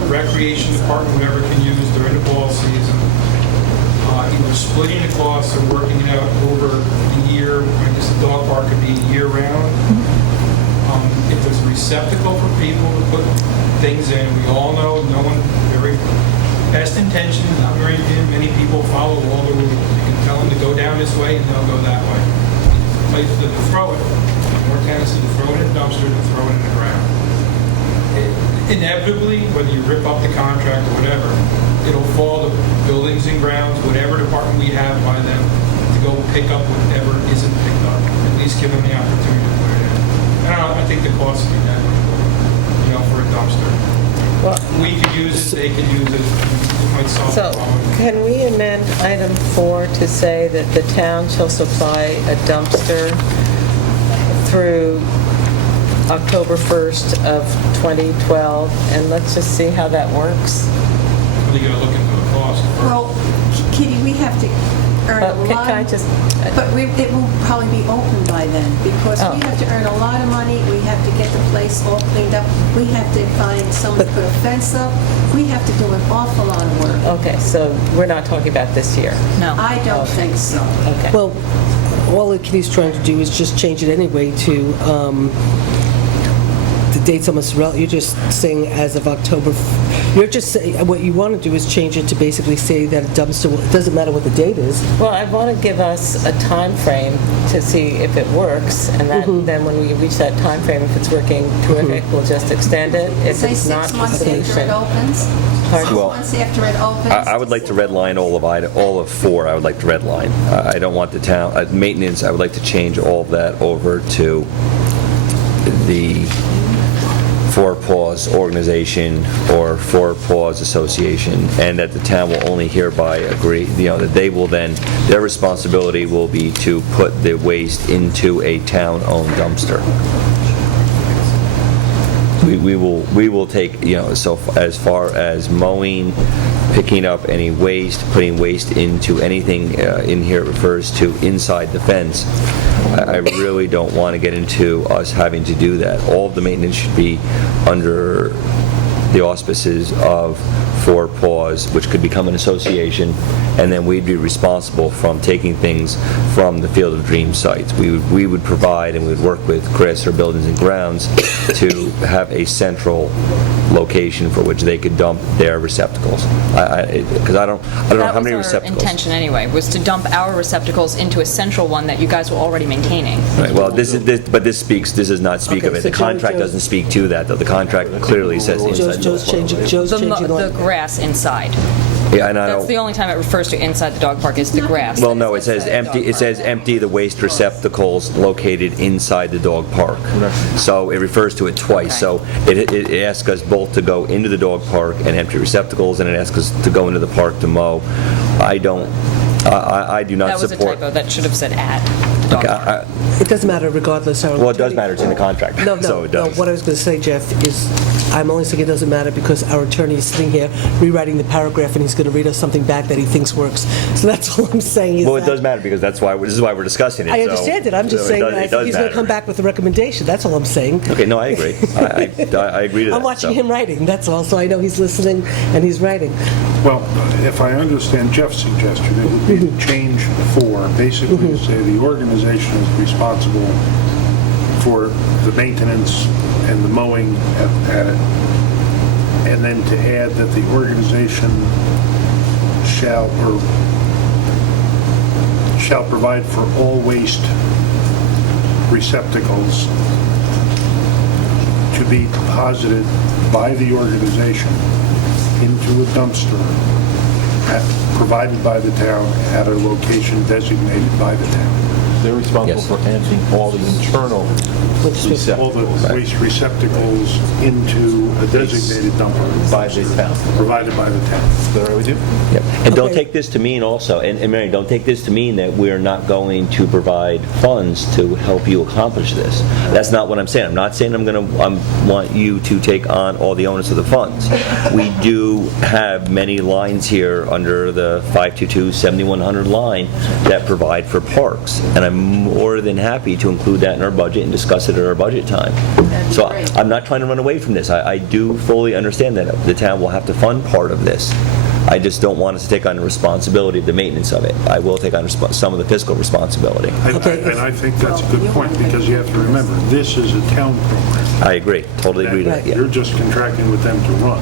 The recreation department, whoever can use during the ball season, either splitting the costs or working it out over the year. I guess the dog park could be year-round. If there's a receptacle for people to put things in, we all know no one, very best intentions, not very many people follow all the rules. You can tell them to go down this way and they'll go that way. Place to throw it, more tendency to throw it in a dumpster than throw it in the ground. Inevitably, whether you rip up the contract or whatever, it'll fall to buildings and grounds, whatever department we have by them, to go pick up whatever isn't picked up. At least give them the opportunity to put it in. I think the cost would be negligible, for a dumpster. Well, we could use it, they could use it, it might solve the So, problem. can we amend item 4 to say that the town shall supply a dumpster through October 1st of 2012, and let's just see how that works? Well, you gotta look into the cost first. Well, Kitty, we have to earn a lot. Can I just... But it will probably be open by then, because Oh. we have to earn a lot of money, we have to get the place all cleaned up, we have to find someone to put a fence up, we have to do an awful lot of work. Okay, so we're not talking about this year? No. I don't think so. Okay. Well, all that Kitty's trying to do is just change it anyway to, the date's almost, you're just saying as of October, you're just saying, what you want to do is change it to basically say that a dumpster, it doesn't matter what the date is. Well, I want to give us a time frame to see if it works, and then when we reach that time frame, if it's working terrific, we'll just extend it. If Say it's not, 6 months the after it solution. opens? Pardon? 6 Well, months after it opens? I would like to redline all of 4. I would like to redline. I don't want the town, maintenance, I would like to change all of that over to the Four Paws Organization or Four Paws Association, and that the town will only hereby agree, that they will then, their responsibility will be to put the waste into a town-owned dumpster. we will take, so as far as mowing, picking up any waste, putting waste into anything in here it refers to inside the fence. I really don't want to get into us having to do that. All of the maintenance should be under the auspices of Four Paws, which could become an association, and then we'd be responsible from taking things from the Field of Dreams sites. We would provide, and we would work with Chris or Buildings and Grounds to have a central location for which they could dump their receptacles. Because I don't know how many receptacles. That was our intention anyway, was to dump our receptacles into a central one that you guys were already maintaining. Right. Well, this does not speak of it. so The contract doesn't speak to that, though. The contract clearly says inside. Joe's changing The grass inside. Yeah, and That's the only time it refers to inside the dog park is the grass. Well, no, it says empty. It says empty the waste receptacles located inside the dog park. So it refers to it twice. So it asks us both to go into the dog park and empty receptacles, and it asks us to go into the park to mow. I do not That was support. a typo. That should have said at dog park. It doesn't matter regardless. Well, it does matter. It's in the contract. No, So it does. what I was going to say, Jeff, is I'm only saying it doesn't matter because our attorney is sitting here rewriting the paragraph and he's going to read us something back that he thinks works. So that's all I'm saying is Well, it that- does matter because this is why we're discussing it. I so- understand it. I'm just so saying it that I does think he's going to matter. come back with a recommendation. That's all I'm saying. Okay, no, I agree. I agree to that. I'm watching so. him writing, that's all, so I know he's listening and he's writing. Well, if I understand Jeff's suggestion, it would be to change 4, basically to say the organization is responsible for the maintenance and the mowing at it, and then to add that the organization shall provide for all waste receptacles to be deposited by the organization into a dumpster provided by the town at a location designated by the town. They're responsible for emptying all the internal All the waste receptacles into a designated dumper. by the town. Provided by the town. Is that what we do? Yep. And don't take this to mean also, and Mary, don't take this to mean that we're not going to provide funds to help you accomplish this. That's not what I'm saying. I'm not saying I want you to take on all the onus of the funds. We do have many lines here under the 522-7100 line that provide for parks, and I'm more than happy to include that in our budget and discuss it at our budget time. So I'm not trying to run away from this. I do fully understand that the town will have to fund part of this. I just don't want us to take on the responsibility of the maintenance of it. I will take on some of the fiscal responsibility. And I think that's a good point, because you have to remember, this is a town program. I agree, totally agree to that, yeah. You're just contracting with them to run.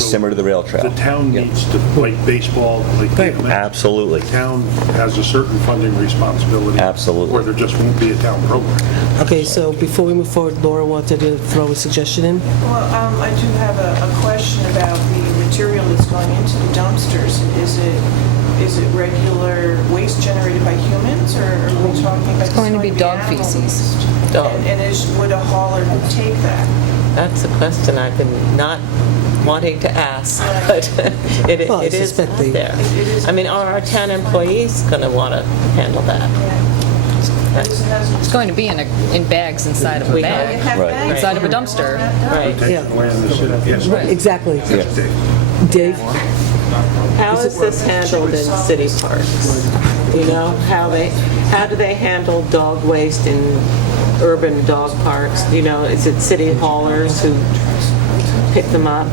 Similar to the rail trail. The town needs to, like baseball, like Absolutely. the town has a certain funding responsibility. Absolutely. Or there just won't be a town program. Okay, so before we move forward, Laura wanted to throw a suggestion in. Well, I do have a question about the material that's going into the dumpsters. Is it regular waste generated by humans, or are we talking about... It's going to be dog animal feces. waste? And would a hauler take that? That's a question I've been not wanting to ask, but it is out there. I mean, are our town employees going to want to handle that? It's going to be in bags inside of a bag, Right. inside of a dumpster. Right. Exactly. Dave? How is this handled in city parks? You know, how do they handle dog waste in urban dog parks? You know, is it city haulers who pick them up?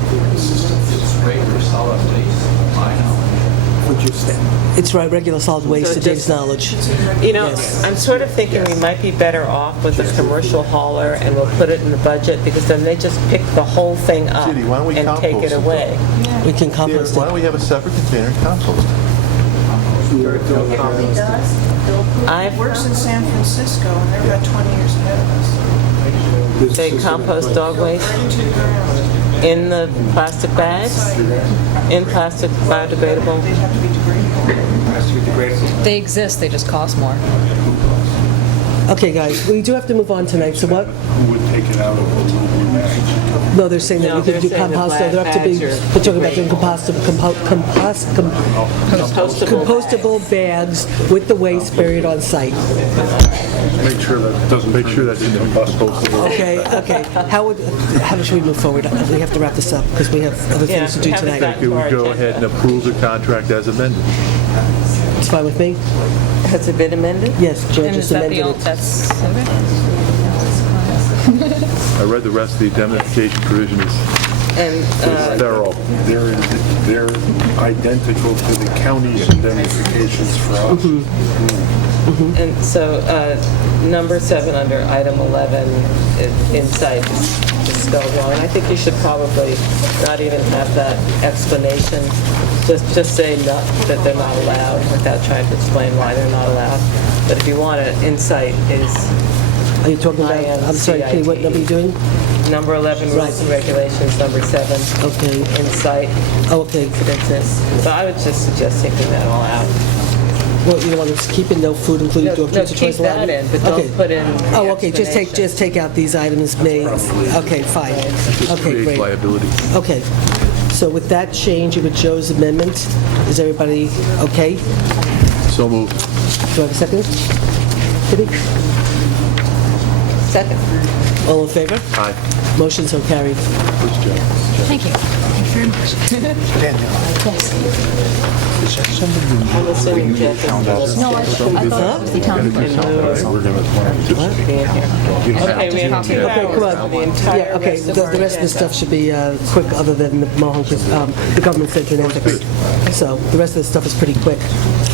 It's right, regular solid waste, to Dave's knowledge. You know, I'm sort of thinking we might be better off with a commercial hauler, and we'll put it in the budget, because then they just pick the whole thing up Judy, why don't we and take it compost it? away. We can compost Why it. don't we have a separate container and compost it? It works in San Francisco, and they're about 20 years ahead of us. They compost dog waste in the plastic bags? In plastic biodegradable? They exist, they just cost more. Okay, guys, we do have to move on tonight, so what? Who would take it out of the local No, they're saying that No, we could they're do saying the compost, black they're up to be, bags are they're talking about doing compostable bags with the waste buried on site. Make sure that doesn't. Make sure that's in the compostable. Okay. How should we move forward? We have to wrap this up because we have other things to do haven't tonight. gotten Could to we our go agenda. ahead and approve the contract as amended? It's fine with me? Has it been amended? Yes, George And just is that amended the, it. that's, okay. I read the rest of the indemnification provision is And thorough. They're identical to the county's indemnifications for us. And so, number 7 under item 11, insight is spelled wrong. And I think you should probably not even have that explanation. Just say not, that they're not allowed without trying to explain why they're not allowed. But if you want it, insight is Are you talking about, I'm sorry, Katie, what number are you doing? number 11, rules and regulations, number 7. Okay. Insight. Oh, okay. Incidences. So I would just suggest taking that all out. Well, you want to keep in no food including dog treats or keep toys allowed? that in, but don't Okay. put in the Oh, okay, just take out these items made, okay, fine. Okay, Create great. liability. Okay, so with that change with Joe's amendment, is everybody okay? So moved. Do I have a second? Kitty? Second. All in favor? Aye. Motion so carried. Thank you. Thank you very much. I'm assuming Jeff is No, I thought it was the town clerk. Okay, we have 2 Okay, come hours on. for the entire Yeah, okay, rest of the our rest of the agenda. stuff should be quick, other than the Mohawk, the government center and ethics. So the rest of the stuff is pretty quick.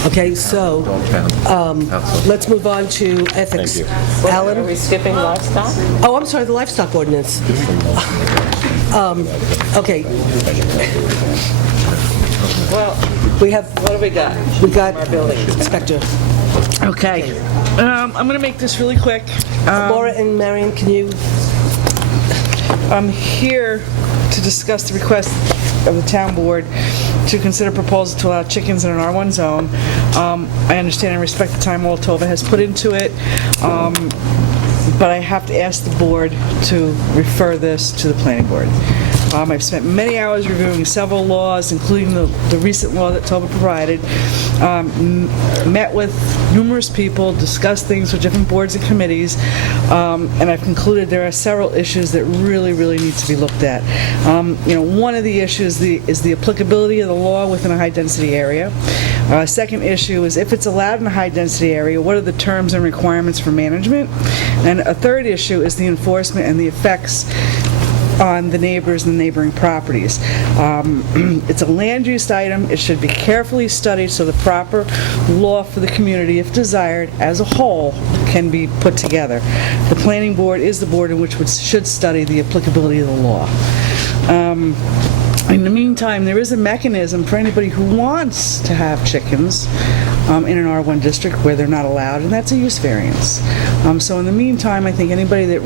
Okay, so let's move on to ethics. Are Alan? we skipping livestock? Oh, I'm sorry, the livestock ordinance. Okay, Well, we have, what do we got? we got Our building inspector. Okay. I'm going to make this really quick. Laura and Marion, can you? I'm here to discuss the request of the town board to consider proposal to allow chickens in an R1 zone. I understand and respect the time Altova has put into it, but I have to ask the board to refer this to the planning board. I've spent many hours reviewing several laws, including the recent law that Tova provided, met with numerous people, discussed things with different boards and committees, and I've concluded there are several issues that really, really need to be looked at. One of the issues is the applicability of the law within a high-density area. Second issue is if it's allowed in a high-density area, what are the terms and requirements for management? And a third issue is the enforcement and the effects on the neighbors and the neighboring properties. It's a land use item. It should be carefully studied so the proper law for the community, if desired, as a whole, can be put together. The planning board is the board in which should study the applicability of the law. In the meantime, there is a mechanism for anybody who wants to have chickens in an R1 district where they're not allowed, and that's a use variance. So in the meantime, I think anybody that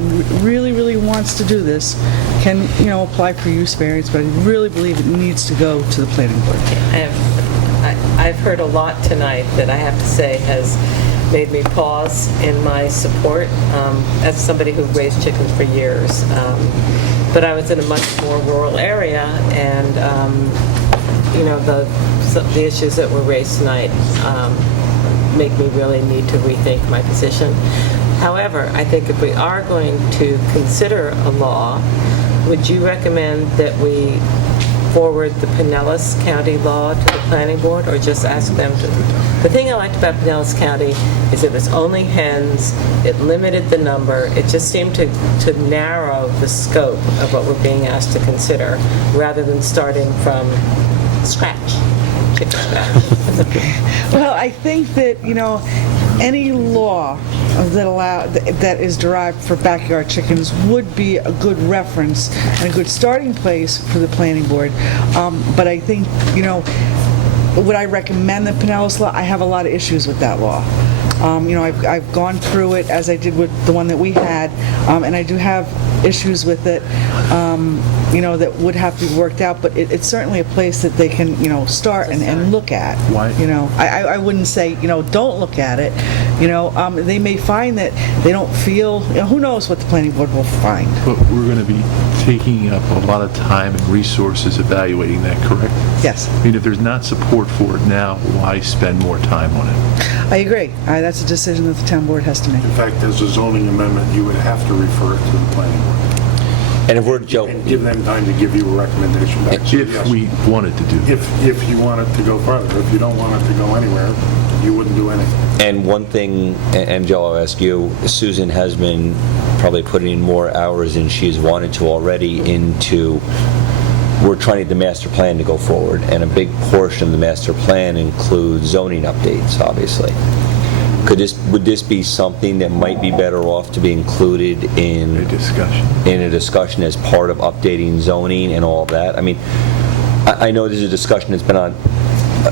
really, really wants to do this can, apply for use variance, but I really believe it needs to go to the planning board. I've heard a lot tonight that I have to say has made me pause in my support as somebody who raised chickens for years. But I was in a much more rural area, and the issues that were raised tonight make me really need to rethink my position. However, I think if we are going to consider a law, would you recommend that we forward the Pinellas County law to the planning board, or just ask them to? The thing I liked about Pinellas County is it was only hens, it limited the number, it just seemed to narrow the scope of what we're being asked to consider, rather than starting from scratch, chicken scratch. Well, I think that, any law that is derived for backyard chickens would be a good reference and a good starting place for the planning board. But I think, would I recommend the Pinellas law? I have a lot of issues with that law. I've gone through it as I did with the one that we had, and I do have issues with it, that would have to be worked out, but it's certainly a place that they can, start and look at. Why? I wouldn't say, don't look at it. They may find that they don't feel, who knows what the planning board will find. But we're going to be taking up a lot of time and resources evaluating that, correct? Yes. I mean, if there's not support for it now, why spend more time on it? I agree. That's a decision that the town board has to make. In fact, as a zoning amendment, you would have to refer it to the planning board. And if we're Joe, And give them time to give you a recommendation back. So, If yes, we wanted to do that. If you want it to go farther, if you don't want it to go anywhere, you wouldn't do anything. and one thing, and Joe, I'll ask you, Susan has been probably putting in more hours than she's wanted to already into, we're trying to get the master plan to go forward, and a big portion of the master plan includes zoning updates, obviously. Would this be something that might be better off to be included in a discussion as part of updating zoning and all of that? I mean, I know this is a discussion that's been on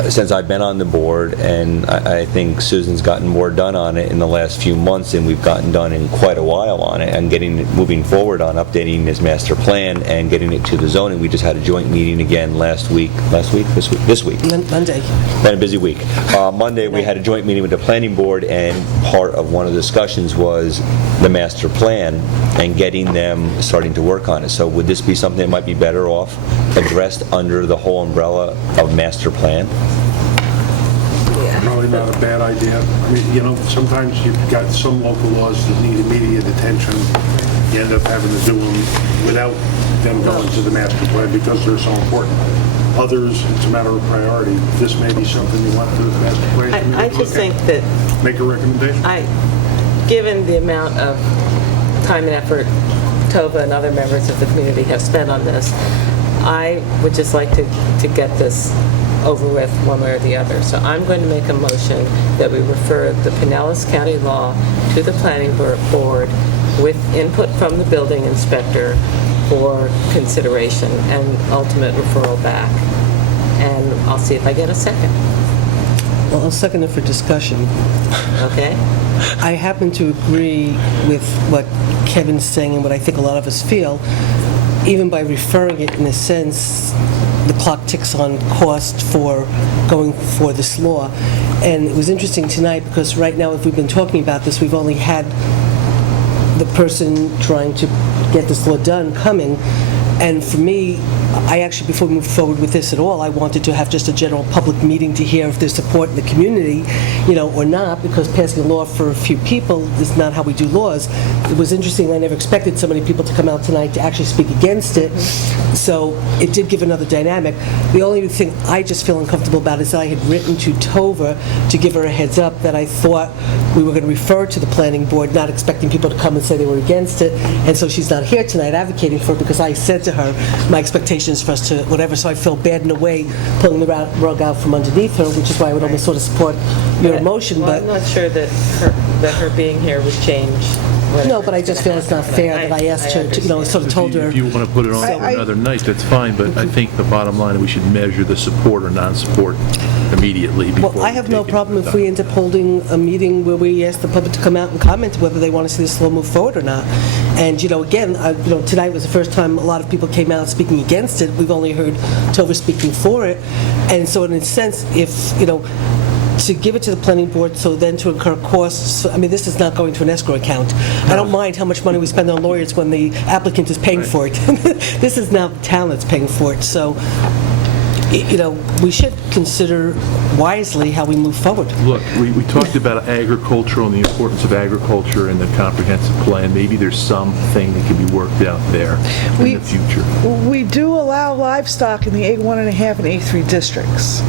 since I've been on the board, and I think Susan's gotten more done on it in the last few months than we've gotten done in quite a while on it, and moving forward on updating this master plan and getting it to the zoning. We just had a joint meeting again this week? Monday. Been a busy week. Monday, we had a joint meeting with the planning board, and part of one of the discussions was the master plan and getting them starting to work on it. So would this be something that might be better off addressed under the whole umbrella of master plan? Probably not a bad idea. I mean, sometimes you've got some local laws that need immediate attention. You end up having to do them without them going to the master plan because they're so important. Others, it's a matter of priority. This may be something you want to do the master plan committee I to just look at. think that, Make a recommendation. given the amount of time and effort Tova and other members of the community have spent on this, I would just like to get this over with one way or the other. So I'm going to make a motion that we refer the Pinellas County law to the planning board with input from the building inspector for consideration and ultimate referral back. And I'll see if I get a second. Well, I'll second it for discussion. Okay? I happen to agree with what Kevin's saying and what I think a lot of us feel. Even by referring it, in a sense, the clock ticks on cost for going for this law. And it was interesting tonight because right now, if we've been talking about this, we've only had the person trying to get this law done coming. And for me, I actually, before we move forward with this at all, I wanted to have just a general public meeting to hear if there's support in the community, or not, because passing a law for a few people is not how we do laws. It was interesting, I never expected so many people to come out tonight to actually speak against it, so it did give another dynamic. The only thing I just feel uncomfortable about is that I had written to Tova to give her a heads up that I thought we were going to refer to the planning board, not expecting people to come and say they were against it, and so she's not here tonight advocating for it because I said to her my expectations for us to whatever, so I feel bad in a way pulling the rug out from underneath her, which is why I would almost sort of support your motion. Well, But I'm not sure that her being here would change. No, but I just feel it's not fair that I asked her to, sort of told her. If you want to put it on for another night, that's fine, but I think the bottom line, we should measure the support or non-support immediately before Well, I have no take it. problem if we end up holding a meeting where we ask the public to come out and comment whether they want to see this law move forward or not. And, again, tonight was the first time a lot of people came out speaking against it. We've only heard Tova speaking for it. And so in a sense, if, to give it to the planning board, so then to incur costs, this is not going to an escrow account. I don't mind how much money we spend on lawyers when the applicant is paying for it. This is now the town that's paying for it. So, we should consider wisely how we move forward. Look, we talked about agriculture and the importance of agriculture in the comprehensive plan. Maybe there's something that can be worked out there in the future. We do allow livestock in the A1 and A3 districts.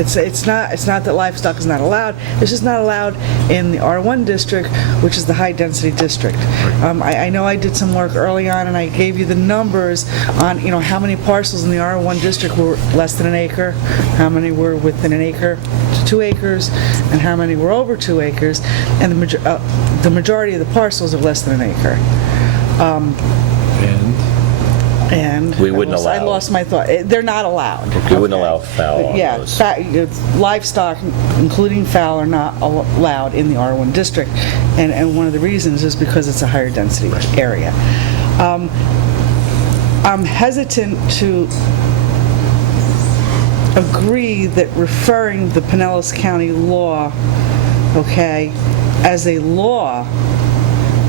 It's not that livestock is not allowed. It's just not allowed in the R1 district, which is the high-density district. I know I did some work early on, and I gave you the numbers on how many parcels in the R1 district were less than an acre, how many were within an acre to 2 acres, and how many were over 2 acres, and the majority of the parcels are less than an acre. And We wouldn't I allow. lost my thought. They're not allowed. We wouldn't allow fowl on Yeah, those. livestock, including fowl, are not allowed in the R1 district. And one of the reasons is because it's a higher density area. I'm hesitant to agree that referring the Pinellas County law, okay, as a law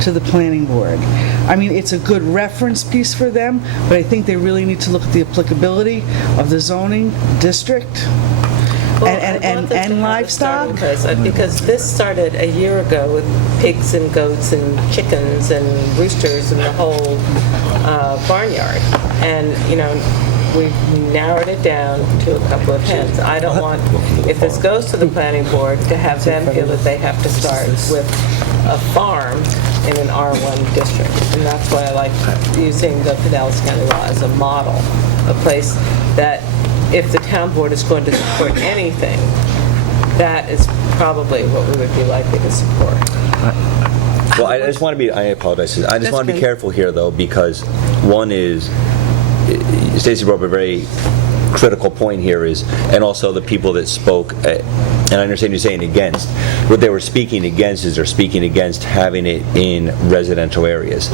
to the planning board. I mean, it's a good reference piece for them, but I think they really need to look at the applicability of the zoning district and livestock. Because this started a year ago with pigs and goats and chickens and roosters and the whole barnyard. And, we narrowed it down to a couple of hens. I don't want, if this goes to the planning board, to have them feel that they have to start with a farm in an R1 district. And that's why I like using the Pinellas County law as a model, a place that if the town board is going to support anything, that is probably what we would be likely to support. Well, I just want to be, I apologize, I just want to be careful here, though, because one is, Stacy brought up a very critical point here is, and also the people that spoke, and I understand you're saying against, what they were speaking against is they're speaking against having it in residential areas.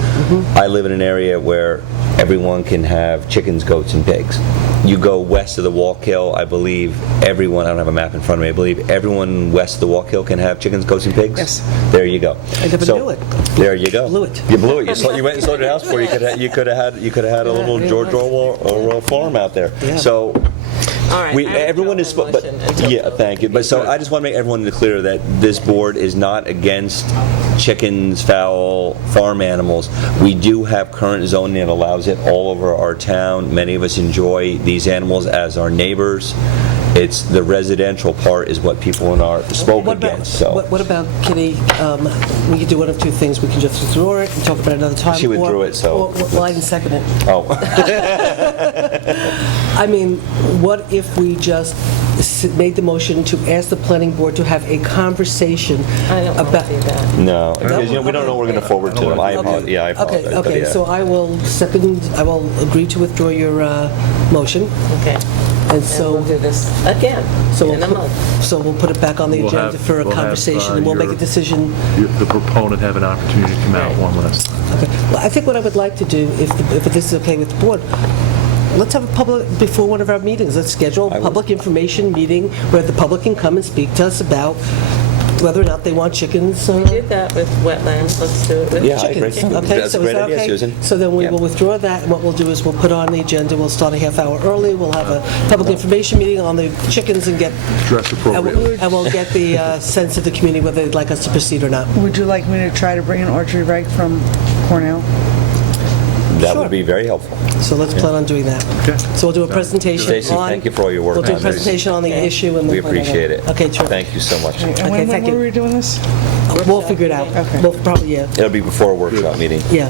I live in an area where everyone can have chickens, goats, and pigs. You go west of the Wallkill, I believe everyone, I don't have a map in front of me, I believe everyone west of the Wallkill can have chickens, goats, and pigs? Yes. There you go. I never knew it. There you go. Blew it. You blew it. You went and sold your house before. You could have had a little George Orwell farm out there. Yeah. So All right. everyone is, but yeah, thank you. But so I just want to make everyone clear that this board is not against chickens, fowl, farm animals. We do have current zoning that allows it all over our town. Many of us enjoy these animals as our neighbors. It's the residential part is what people in our spoke against. So What about, Kitty, we could do one of two things. We can just withdraw it and talk about it another time. She withdrew it, so Well, I didn't second it. Oh. I mean, what if we just made the motion to ask the planning board to have a conversation I don't want to do that. No, because we don't know what we're going to forward to them. I apologize. Yeah, I apologize. but Okay, yeah. so I will agree to withdraw your motion. Okay. And so we'll do this again in a month. So we'll put it back on the agenda for a conversation, and we'll make a decision. The proponent have an opportunity to come out one last time. Okay. Well, I think what I would like to do, if this is okay with the board, let's have a public, before one of our meetings, let's schedule a public information meeting where the public can come and speak to us about whether or not they want chickens. We did that with wetlands, let's do it with Yeah, I agree. chickens. Okay, That's so a is great that idea, okay? Susan. So then we Yeah. will withdraw that, and what we'll do is we'll put on the agenda, we'll start a half hour early, we'll have a public information meeting on the chickens and get... Dress appropriately. And we'll get the sense of the community, whether they'd like us to proceed or not. Would you like me to try to bring an archery reg from Cornell? That would be very helpful. So let's plan on doing that. Okay. So we'll do a presentation on... Stacey, thank you for all your work We'll do a on this. presentation on the issue and... We appreciate it. Okay, terrific. Thank you so much. And Okay, when thank you. were we doing this? We'll figure it out. Okay. We'll probably, yeah. It'll be before a workshop meeting. Yeah.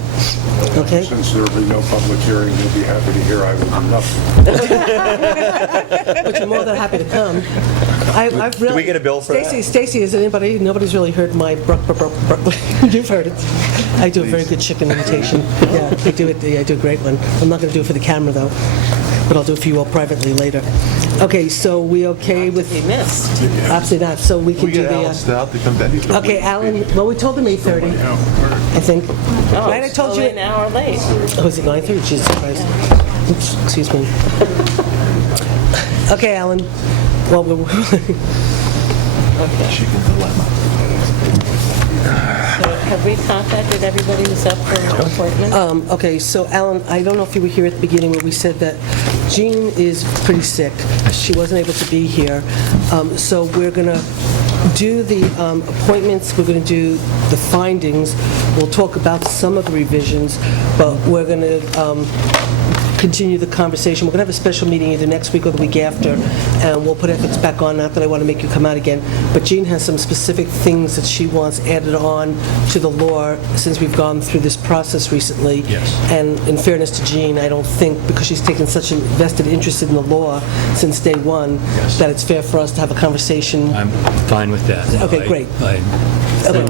Okay. Since there will be no public hearing, you'll be happy to hear I will do nothing. But you're more than happy to come. I've really... Do we get a bill for that? Stacy, is anybody... Nobody's really heard my... You've heard it. I do a very good chicken imitation. Yeah, I do it. I do a great one. I'm not going to do it for the camera, though. But I'll do it for you all privately later. Okay, so we okay with... We missed. Absolutely not. So we can We do get the... Alan Stout to come back. Okay, Alan, well, we told him 8:30, I think. Oh, Right, I told still you... an hour late. Oh, is it 9:30? Jesus Christ. Oops, excuse me. Okay, Alan. Well, we're... Chicken dilemma. So have we contacted everybody who's up for an appointment? Okay, so Alan, I don't know if you were here at the beginning where we said that Jean is pretty sick. She wasn't able to be here. So we're going to do the appointments, we're going to do the findings. We'll talk about some of the revisions, but we're going to continue the conversation. We're going to have a special meeting either next week or the week after, and we'll put ethics back on. Not that I want to make you come out again, but Jean has some specific things that she wants added on to the law since we've gone through this process recently. Yes. And in fairness to Jean, I don't think, because she's taken such a vested interest in the law since day one, that it's fair for us to have a conversan. I'm fine with that. Okay, great. I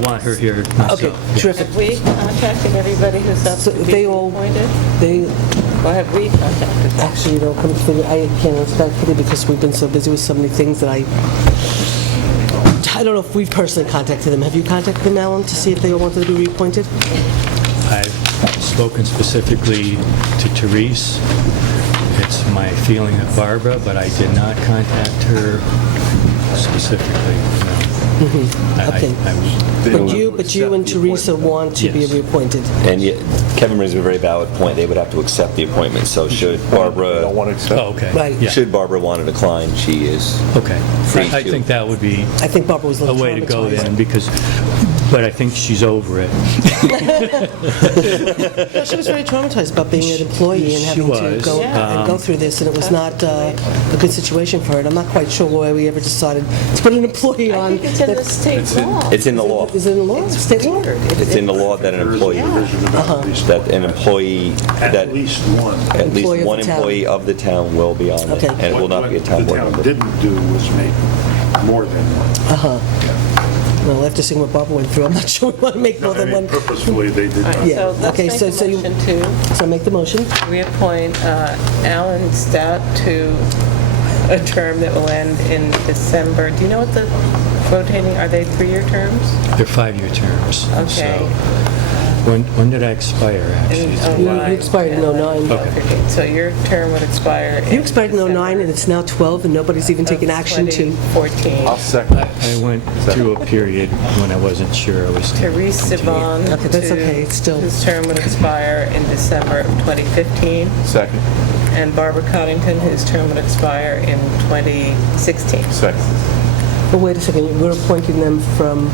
want her here myself. Okay, terrific. Have we contacted everybody who's up So to be they all- appointed? They, Well, have we contacted them? Actually, you know, come to think, I can't answer that, Kitty, because we've been so busy with so many things that I don't know if we've personally contacted them. Have you contacted them, Alan, to see if they wanted to be reappointed? I've spoken specifically to Therese. It's my feeling of Barbara, but I did not contact her specifically, no. Okay. But you and Teresa want to be Yes. reappointed. And yet, Kevin brings up a very valid point. They would have to accept the appointment. So should Barbara... Don't want to accept. Oh, okay. Right. Yeah. Should Barbara want to decline, she is Okay. free I to. think that would be I think Barbara was a a little way to go traumatized. then, because, but I think she's over it. No, she was very traumatized about being an employee and She having to was. go and go through this, and it was not a good situation for her. And I'm not quite sure why we ever decided to put an employee I on. think it's in the state law. It's in the law. Is it in the law? State law? It's in the law that an employee, that an employee, that At least one. at least Employee of one the town. employee of the town will be on it, Okay. and it will not be a town board What member. the town didn't do was make more than one. Well, after seeing what Barbara went through, I'm not sure we want to make more I than mean, one. purposefully, they did All not. right, Yeah, so let's okay, make so- a so you- motion to So make the motion. reappoint Alan Stout to a term that will end in December. Do you know what the rotating, are they 3-year terms? They're 5-year terms. Okay. So when did I expire, actually? You expired in 09. Okay. So your term would expire in You expired in 09, December and it's now 12, and nobody's even taken action to... 2014. I'll second it. I went through a period when I wasn't sure I was... Therese Savon. Okay, that's okay, it's still- Whose term would expire in December of 2015. Second. And Barbara Coddington, whose term would expire in 2016. Second. But wait a second, we're appointing them from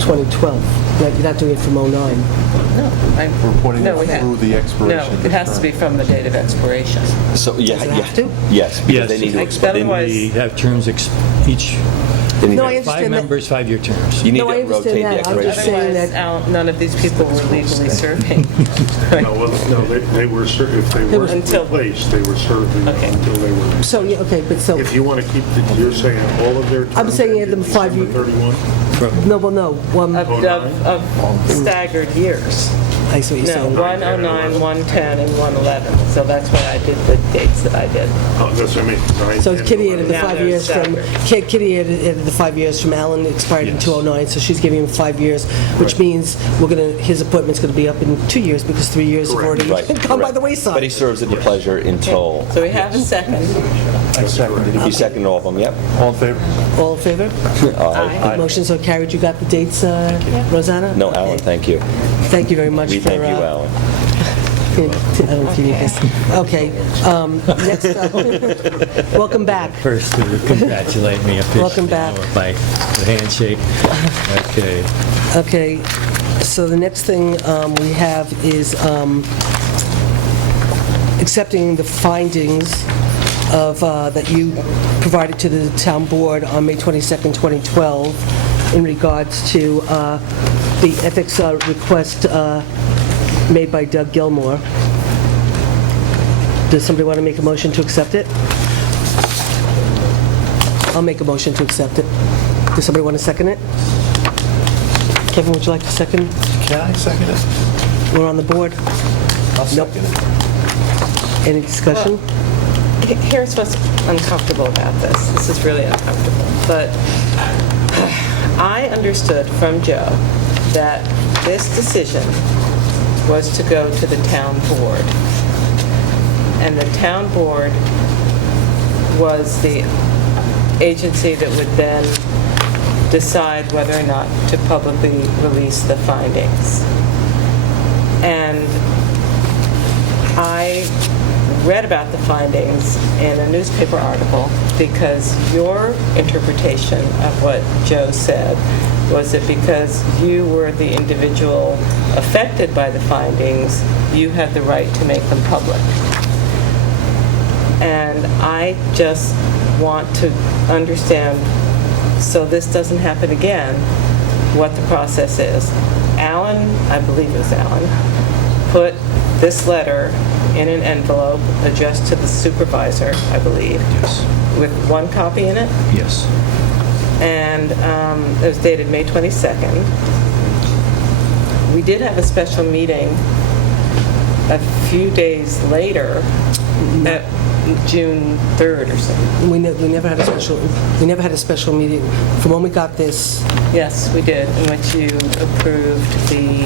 2012. Right, you're not doing it from 09. No, We're putting no, it we have- through the expiration No, of the it has to term. be from the date of expiration. So, yeah, Does it have to? yes, because Yes. they need to Like, expire. otherwise- We have terms, each, They need No, to- I understand 5 that. members, 5-year terms. You need No, I to understand rotate the that. I'm just expiration. saying Otherwise, that- none of these people were legally serving. No, well, no, they were, if they weren't Until- replaced, they were serving Okay. until they were. So, yeah, okay, but so... If you want to keep, you're saying all of their terms. I'm saying add them ended 5 year- December 31? No, well, no. Of staggered years. I see what you're No, saying. 109, 110, and 111. So that's why I did the dates that I did. Oh, that's what I mean. 9, So 10, Kitty added the 11. 5 years from, Now they're Kitty added the 5 years from Alan, expired in Yes. 2009, so she's giving him 5 years, which means his appointment's going to be up in 2 years, because 3 years have already Right, gone by correct. the wayside. But he serves at the pleasure until, So we have a second. I seconded it. you second all of them, yep. All in favor? All in favor? Aye. Motion so carried. You got the dates, Rosanna? No, Okay. Alan, thank you. Thank you very much for... We thank you, Alan. I don't know if you need this. Okay, next up, welcome back. First, to congratulate me officially. Welcome back. With my handshake. Okay. Okay, so the next thing we have is accepting the findings of, that you provided to the town board on May 22nd, 2012, in regards to the ethics request made by Doug Gilmore. Does somebody want to make a motion to accept it? I'll make a motion to accept it. Does somebody want to second it? Kevin, would you like to second? Can I second it? We're on the board. I'll Nope. second it. Any discussion? Here's what's uncomfortable about this. This is really uncomfortable. But I understood from Joe that this decision was to go to the town board. And the town board was the agency that would then decide whether or not to publicly release the findings. And I read about the findings in a newspaper article because your interpretation of what Joe said was that because you were the individual affected by the findings, you had the right to make them public. And I just want to understand, so this doesn't happen again, what the process is. Alan, I believe it was Alan, put this letter in an envelope addressed to the supervisor, I believe. Yes. With one copy in it. Yes. And it was dated May 22nd. We did have a special meeting a few days later, at June 3rd or something. We never had a special meeting. From when we got this, Yes, we did, in which you approved the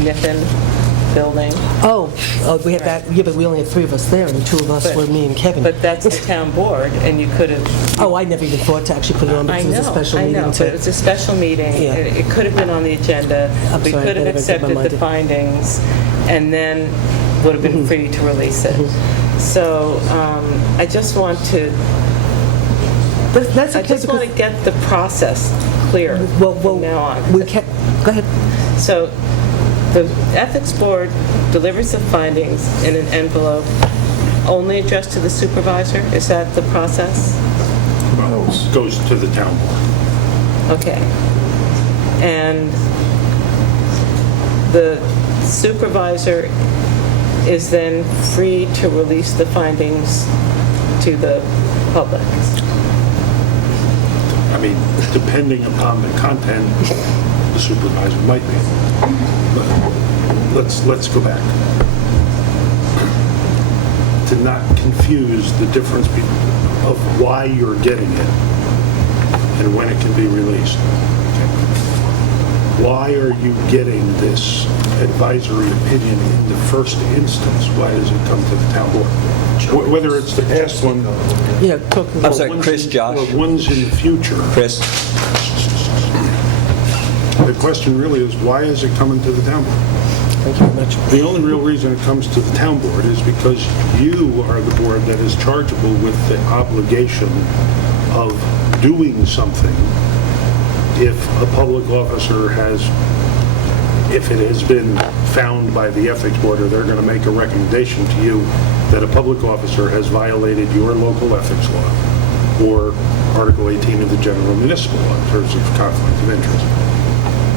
Niffen building. we had that, yeah, but we only had 3 of us there, and the 2 of us were me and Kevin. But that's the town board, and you could have... I never even thought to actually put it on because it was a special meeting. I know, but it was a special meeting. Yeah. It could have been on the agenda. I'm We sorry, could have I never did my accepted mind. the findings, and then would have been free to release it. So I just want to... That's I okay, just want to get the process clear from now on. Go ahead. So the ethics board delivers the findings in an envelope only addressed to the supervisor? Is that the process? Goes to the town board. Okay. And the supervisor is then free to release the findings to the public? I mean, depending upon the content, the supervisor might be. But let's go back. To not confuse the difference of why you're getting it and when it can be released. Why are you getting this advisory opinion in the first instance? Why does it come to the town board? Whether it's the past one, I'm sorry, Chris, Josh. or ones in the future. Chris? The question really is, why is it coming to the town board? Thank you very much. The only real reason it comes to the town board is because you are the board that is chargeable with the obligation of doing something if a public officer if it has been found by the ethics board, or they're going to make a recommendation to you that a public officer has violated your local ethics law or Article 18 of the General Municipal Law in terms of conflict of interest.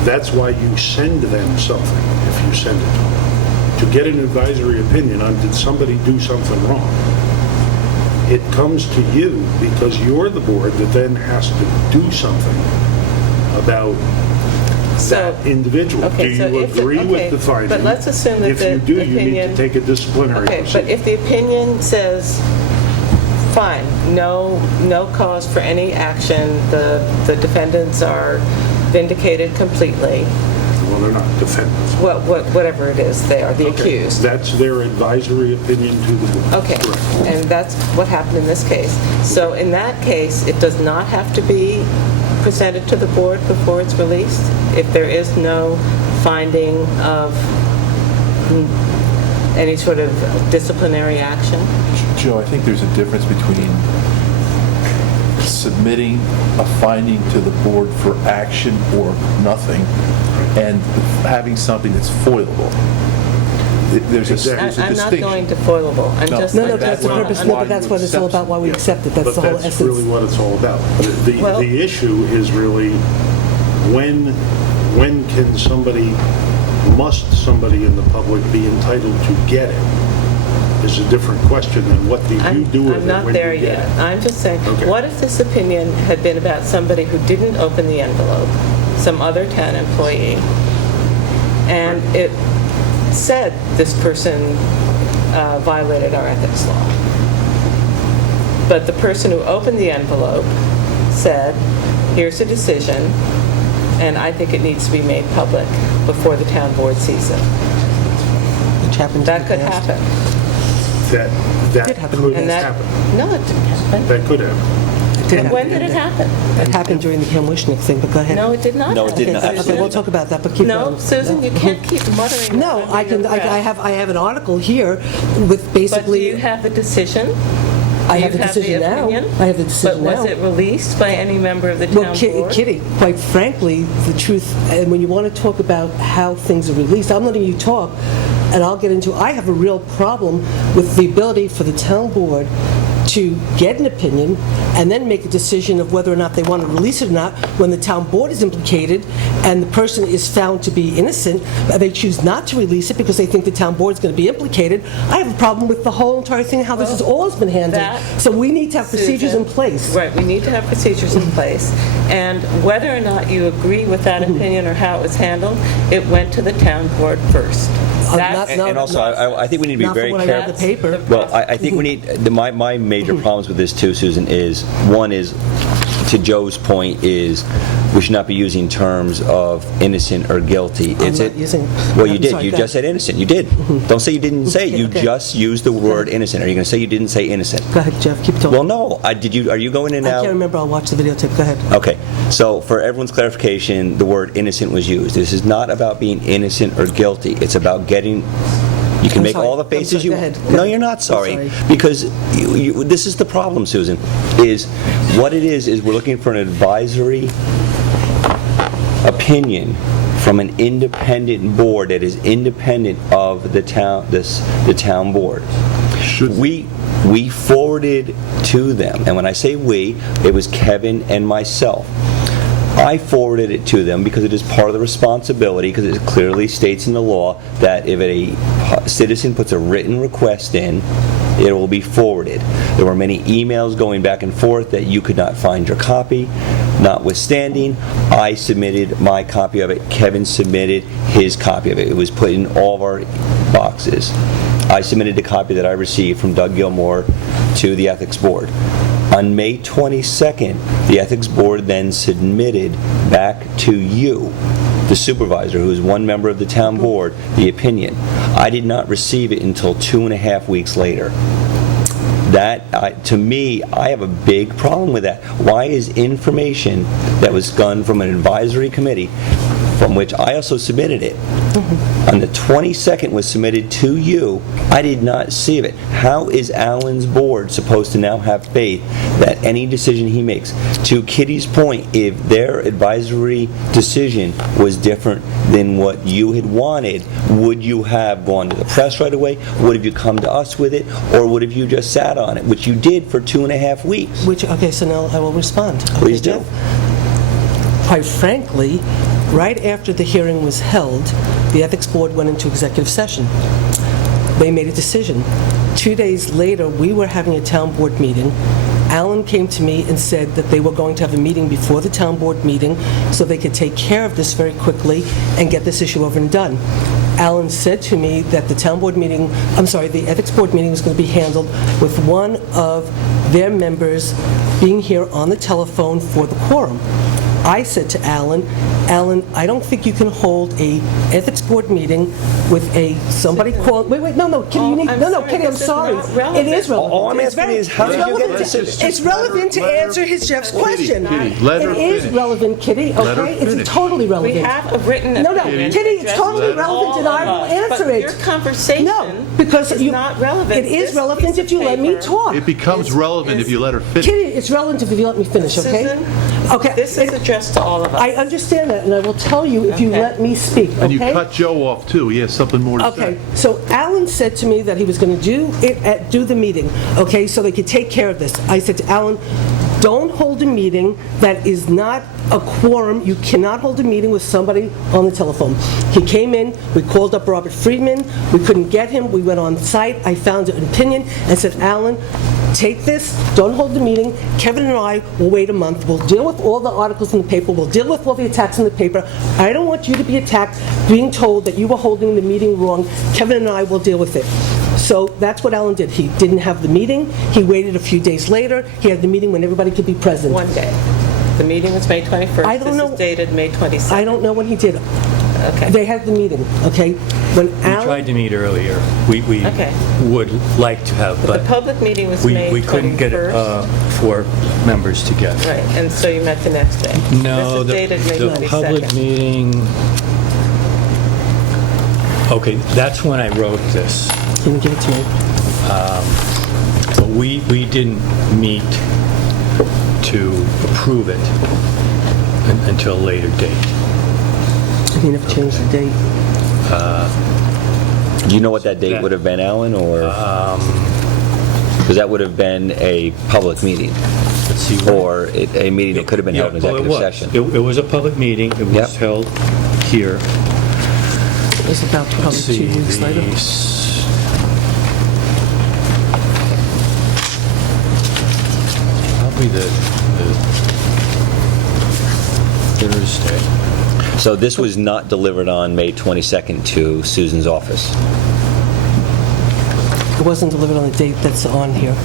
That's why you send them something, if you send it to them, to get an advisory opinion on did somebody do something wrong. It comes to you because you're the board that then has to do something about that individual. Do you agree with the finding? But let's assume that if you do, you need to take a disciplinary Okay, procedure. but if the opinion says, fine, no cause for any action, the defendants are vindicated completely. Well, they're not defendants. Well, whatever it is, they are the accused. That's their advisory opinion to the board. Okay, and that's what happened in this case. So in that case, it does not have to be presented to the board before it's released if there is no finding of any sort of disciplinary action? Joe, I think there's a difference between submitting a finding to the board for action or nothing and having something that's foilable. There's a distinction. I'm not going to foilable. I'm just... No, that's the purpose, but that's what it's all about, why we accept it. That's the whole essence. But that's really what it's all about. The issue is really when can must somebody in the public be entitled to get it is a different question than what do you do with it when you get it. I'm not there yet. I'm just saying, what if this opinion had been about somebody who didn't open the envelope, some other town employee, and it said this person violated our ethics law. But the person who opened the envelope said, here's a decision, and I think it needs to be made public before the town board sees it. Which happened That could happen. That could happen. No, it didn't happen. That could happen. When did it happen? It happened during the Kim Wishnick thing, but go ahead. No, it did not No, it did happen. not. Okay, we'll talk about that, but keep going. No, Susan, you can't keep muttering. No, I have an article here with basically... But do you have the decision? I have the decision now. I have the decision now. But was it released by any member of the town board? Kitty, quite frankly, the truth, and when you want to talk about how things are released, I'm letting you talk, and I'll get into, I have a real problem with the ability for the town board to get an opinion and then make a decision of whether or not they want to release it or not. When the town board is implicated and the person is found to be innocent, they choose not to release it because they think the town board is going to be implicated. I have a problem with the whole entire thing, how this has always been handled. So we need to have procedures in place. Right, we need to have procedures in place. And whether or not you agree with that opinion or how it was handled, it went to the town board first. And also, I think we need to be Not very from what I read careful. in the paper. Well, I think we need, my major problems with this too, Susan, is, one is, to Joe's point, is we should not be using terms of innocent or guilty. I'm not using... Well, you I'm did. sorry, You go just ahead. said innocent. You did. Don't say you didn't say it. You Okay. just used the word innocent. Are you going to say you didn't say innocent? Go ahead, Jeff, keep talking. Well, no. Did you? Are you going in I now? can't remember, I'll watch the videotape, go ahead. Okay, so for everyone's clarification, the word innocent was used. This is not about being innocent or guilty. It's about getting... You can I'm make sorry. all the I'm faces sorry. you Go want. ahead. No, you're not sorry. sorry. Because this is the problem, Susan, is what it is we're looking for an advisory opinion from an independent board that is independent of the town board. We forwarded to them, and when I say we, it was Kevin and myself. I forwarded it to them because it is part of the responsibility, because it clearly states in the law that if a citizen puts a written request in, it will be forwarded. There were many emails going back and forth that you could not find your copy. Notwithstanding, I submitted my copy of it. Kevin submitted his copy of it. It was put in all of our boxes. I submitted the copy that I received from Doug Gilmore to the Ethics Board. On May 22nd, the Ethics Board then submitted back to you, the supervisor, who is one member of the town board, the opinion. I did not receive it until 2.5 weeks later. That, to me, I have a big problem with that. Why is information that was done from an advisory committee, from which I also submitted it, on the 22nd was submitted to you, I did not see it. How is Alan's board supposed to now have faith that any decision he makes? To Kitty's point, if their advisory decision was different than what you had wanted, would you have gone to the press right away? Would have you come to us with it? Or would have you just sat on it, which you did for 2.5 weeks? Okay, so now I will respond. Please do. Quite frankly, right after the hearing was held, the Ethics Board went into executive session. They made a decision. 2 days later, we were having a town board meeting. Alan came to me and said that they were going to have a meeting before the town board meeting so they could take care of this very quickly and get this issue over and done. Alan said to me that the the Ethics Board meeting was going to be handled with one of their members being here on the telephone for the quorum. I said to Alan, I don't think you can hold a Ethics Board meeting with somebody call. Wait, no, Kitty, you need, Kitty, I'm sorry. It is relevant. All I'm asking is, how did you get this? It's relevant to answer Jeff's question. Kitty, let her It is finish. relevant, Kitty, Let her okay? It's finish. totally relevant. We have a written No, opinion. Kitty, it's totally Addressed relevant, and I will all of us. answer But it. your conversation because is not relevant. It is This relevant piece if of you let me paper talk. It becomes relevant if you let her finish. Kitty, it's relevant if you let me finish, okay? Susan, Okay. this is addressed to all of us. I understand that, and I will tell you if you Okay. let me speak, okay? And you cut Joe off, too. He has something more to say. Okay, so Alan said to me that he was going to do the meeting, okay, so they could take care of this. I said to Alan, don't hold a meeting that is not a quorum. You cannot hold a meeting with somebody on the telephone. He came in, we called up Robert Friedman, we couldn't get him, we went on site, I found an opinion, and said, Alan, take this, don't hold the meeting. Kevin and I will wait a month. We'll deal with all the articles in the paper. We'll deal with all the attacks in the paper. I don't want you to be attacked, being told that you were holding the meeting wrong. Kevin and I will deal with it. So that's what Alan did. He didn't have the meeting. He waited a few days later. He had the meeting when everybody could be present. One day. The meeting was May 21st. I don't know. This is dated May 22nd. I don't know when he did it. Okay. They had the meeting, okay? When We Alan... tried to meet earlier. We Okay. would like to have, The but public meeting was May 21st. we couldn't get 4 members together. Right, and so you met the next day. No, This is dated May the public 22nd. meeting, okay, that's when I wrote this. Can you give it to me? But we didn't meet to approve it until a later date. You never changed the date. Do you know what that date would have been, Alan, or? Because that would have been a public meeting. Let's see. Or a meeting that could have been held in Yeah, well, executive session. It was a public meeting. It was Yep. held here. It was about probably Let's see, 2 weeks later. Probably the Thursday. So this was not delivered on May 22nd to Susan's office? It wasn't delivered on the date that's on here.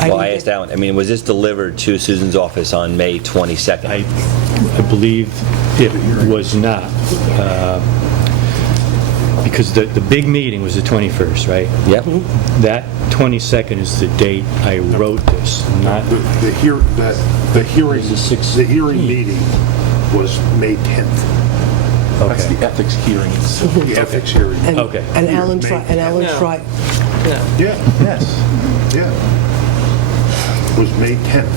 Well, I asked Alan, I mean, was this delivered to Susan's office on May 22nd? I believe it was not. Because the big meeting was the 21st, right? Yep. That 22nd is the date I wrote this, not... The hearing meeting was May 10th. That's the ethics hearing itself. The ethics hearing. And Okay. and Alan tried, Yeah. Yes. Yeah. It was May 10th.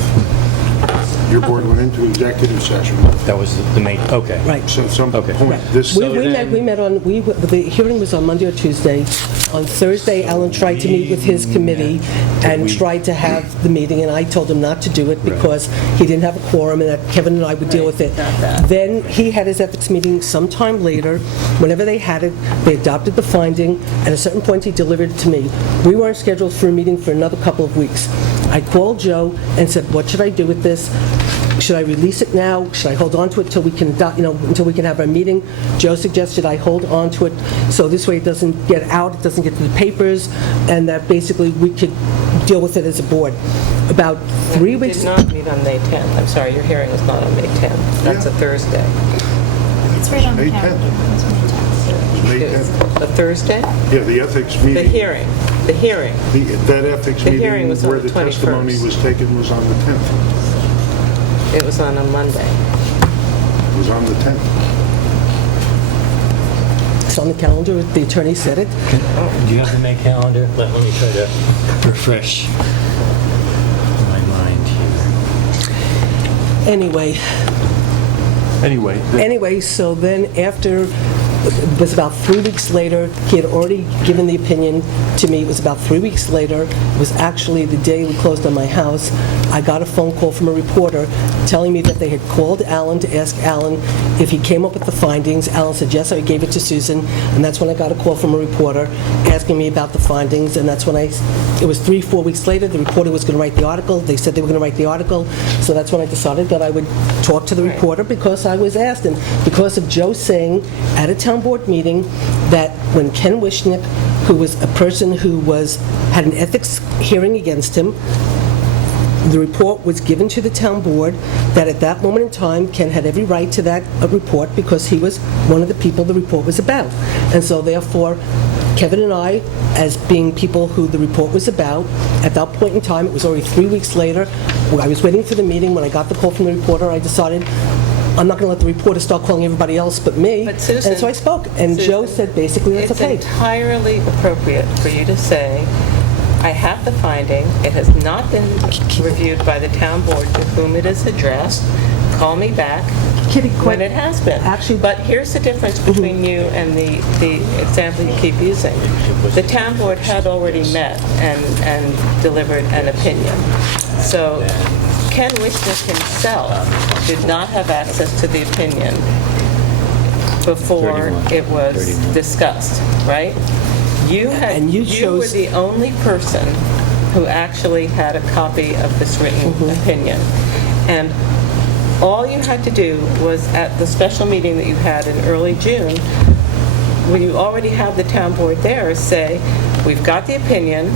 Your board went into executive session. That was the main, okay. Right. So at some Okay. point, this... We met on, the hearing was on Monday or Tuesday. On Thursday, Alan tried to meet with his committee and tried to have the meeting, and I told him not to do it because he didn't have a quorum and that Kevin and I would deal with it. Then he had his ethics meeting sometime later. Whenever they had it, they adopted the finding. At a certain point, he delivered it to me. We weren't scheduled for a meeting for another couple of weeks. I called Joe and said, what should I do with this? Should I release it now? Should I hold on to it till we can, until we can have our meeting? Joe suggested I hold on to it so this way it doesn't get out, it doesn't get to the papers, and that basically we could deal with it as a board. About 3 weeks... We did not meet on May 10th. I'm sorry, your hearing was not on May 10th. That's a Thursday. It's right on the May calendar. 10th. May 10th. A Thursday? Yeah, the ethics meeting. The hearing. That ethics The hearing meeting was on where the the testimony 21st. was taken was on the 10th. It was on a Monday. It was on the 10th. It's on the calendar, the attorney said it. Do you have the May calendar? Let me try to refresh my mind here. Anyway, so then after, it was about 3 weeks later, he had already given the opinion to me. It was about 3 weeks later. It was actually the day we closed on my house. I got a phone call from a reporter telling me that they had called Alan to ask Alan if he came up with the findings. Alan said, yes, I gave it to Susan. And that's when I got a call from a reporter asking me about the findings. And that's when it was 3-4 weeks later, the reporter was going to write the article. They said they were going to write the article. So that's when I decided that I would talk to the reporter because I was asked. And because of Joe saying at a town board meeting that when Ken Wishnick, who was a person who had an ethics hearing against him, the report was given to the town board, that at that moment in time, Ken had every right to that report because he was one of the people the report was about. And so therefore, Kevin and I, as being people who the report was about, at that point in time, it was already 3 weeks later, I was waiting for the meeting. When I got the call from the reporter, I decided I'm not going to let the reporter start calling everybody else but me. But Susan, and so I spoke. And Susan, Joe said basically that's okay. It's entirely appropriate for you to say, I have the finding. It has not been reviewed by the town board to whom it is addressed. Call me back when it has been. Actually, but here's the difference between you and the example you keep using. The town board had already met and delivered an opinion. So Ken Wishnick himself did not have access to the opinion before it was discussed, right? You were the only person who actually had a copy of this written opinion. And all you had to do was at the special meeting that you had in early June, when you already had the town board there, say, we've got the opinion,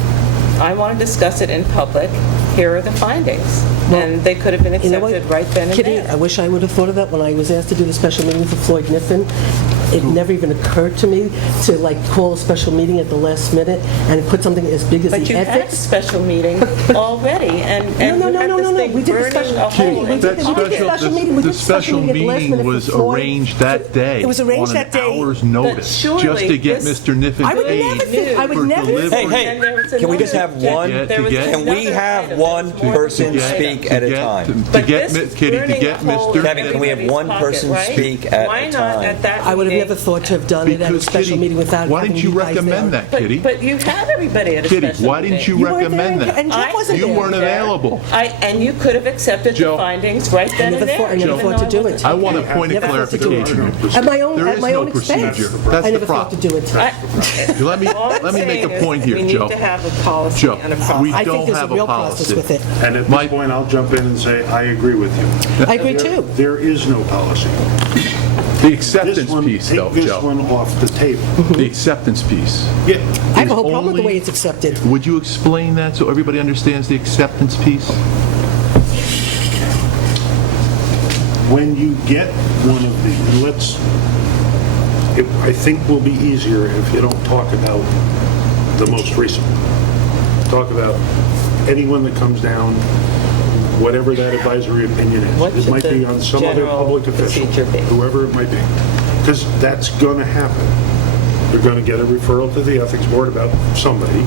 I want to discuss it in public, here are the findings. And they could have been accepted right then and Kitty, there. I wish I would have thought of that when I was asked to do the special meeting for Floyd Niffen. It never even occurred to me to call a special meeting at the last minute and put something as big as But the you had a ethics. special meeting already, and you had this thing We did the burning special a hole in The special at the last meeting minute for was Floyd. arranged that day. It was arranged on that day. an hour's notice, surely just to get this- Mr. Niffen I would paid never think- I would for never- delivering. Hey, can we just have one? Can we have one person speak at a time? To get Mr. Kevin, can we have one person speak at Why a not time? at that I would have never thought to have done it at a Because, special Kitty, meeting without why having didn't you you guys recommend there. that, Kitty? But you had everybody at a special Kitty, meeting. why didn't you You weren't recommend there, that? and Jeff wasn't You there. weren't available. And you could have accepted the Joe. findings right then and there. I never even thought though to do wasn't it. I want a point of Never thought to do it. clarification. At my own, There at is my no own expense. procedure. That's I the never thought to do it. Let me All I'm make saying a is point here, we Joe. need to have a policy Joe, and a process. we I think don't there's a have real a process policy. with it. And at this point, I'll jump in and say, I agree with you. I agree too. There is no policy. The acceptance This one, piece, though, take this Joe. one off the table. The acceptance piece. Yeah. I have a whole Is problem with the way only- it's accepted. Would you explain that so everybody understands the acceptance piece? When you get one of the, I think will be easier if you don't talk about the most recent. Talk about anyone that comes down, whatever that advisory opinion is. What It should might be the on some other general public official, procedure be? whoever it might be. Because that's going to happen. They're going to get a referral to the ethics board about somebody,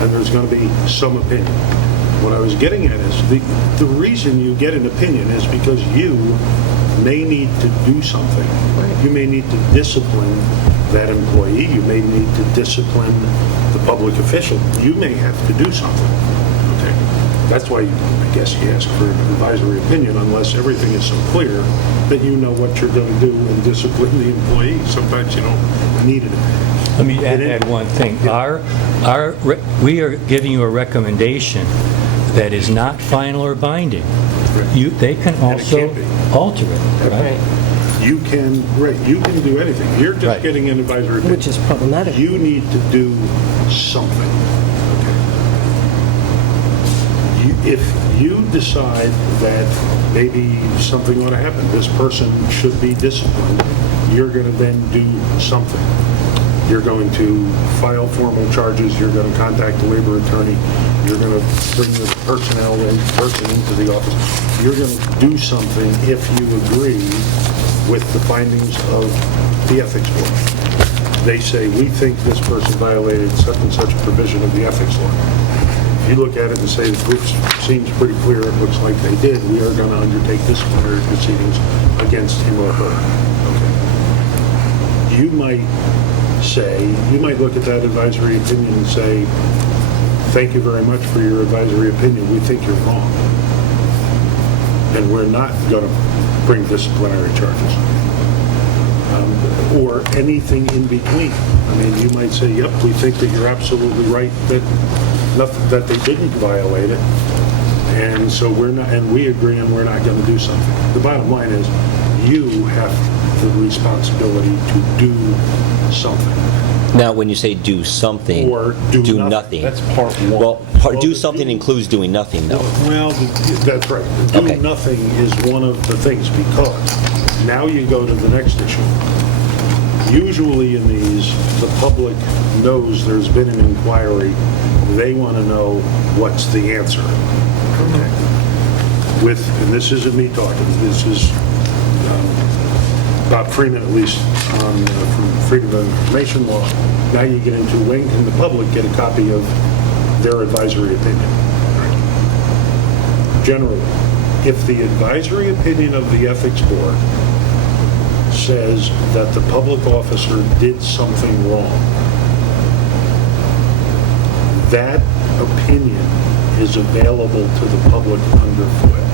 and there's going to be some opinion. What I was getting at is the reason you get an opinion is because you may need to do something. You may need to discipline that employee. You may need to discipline the public official. You may have to do something. Okay. That's why I guess you ask for an advisory opinion unless everything is so clear that you know what you're going to do and discipline the employee. Sometimes you don't need it. Let me add one thing. We are giving you a recommendation that is not final or binding. They can also alter it, right? You can do anything. You're just getting an advisory opinion. Which is problematic. You need to do something. If you decide that maybe something ought to happen, this person should be disciplined, you're going to then do something. You're going to file formal charges, you're going to contact the labor attorney, you're going to bring the person into the office. You're going to do something if you agree with the findings of the ethics board. They say, we think this person violated such and such a provision of the ethics law. If you look at it and say the proof seems pretty clear, it looks like they did, we are going to undertake disciplinary proceedings against him or her. Okay. You might look at that advisory opinion and say, thank you very much for your advisory opinion, we think you're wrong. And we're not going to bring disciplinary charges. Or anything in between. I mean, you might say, yep, we think that you're absolutely right that they didn't violate it, and so we agree and we're not going to do something. The bottom line is, you have the responsibility to do something. Now, when you say do something, or do nothing. That's part one. Well, do something includes doing nothing, though. Well, that's right. Do nothing is one of the things, because now you go to the next issue. Usually in these, the public knows there's been an inquiry. They want to know what's the answer. Okay. And this isn't me talking, this is Bob Freeman, at least, from Freedom of Information Law. Now you get into when can the public get a copy of their advisory opinion. Generally, if the advisory opinion of the ethics board says that the public officer did something wrong, that opinion is available to the public underfoot.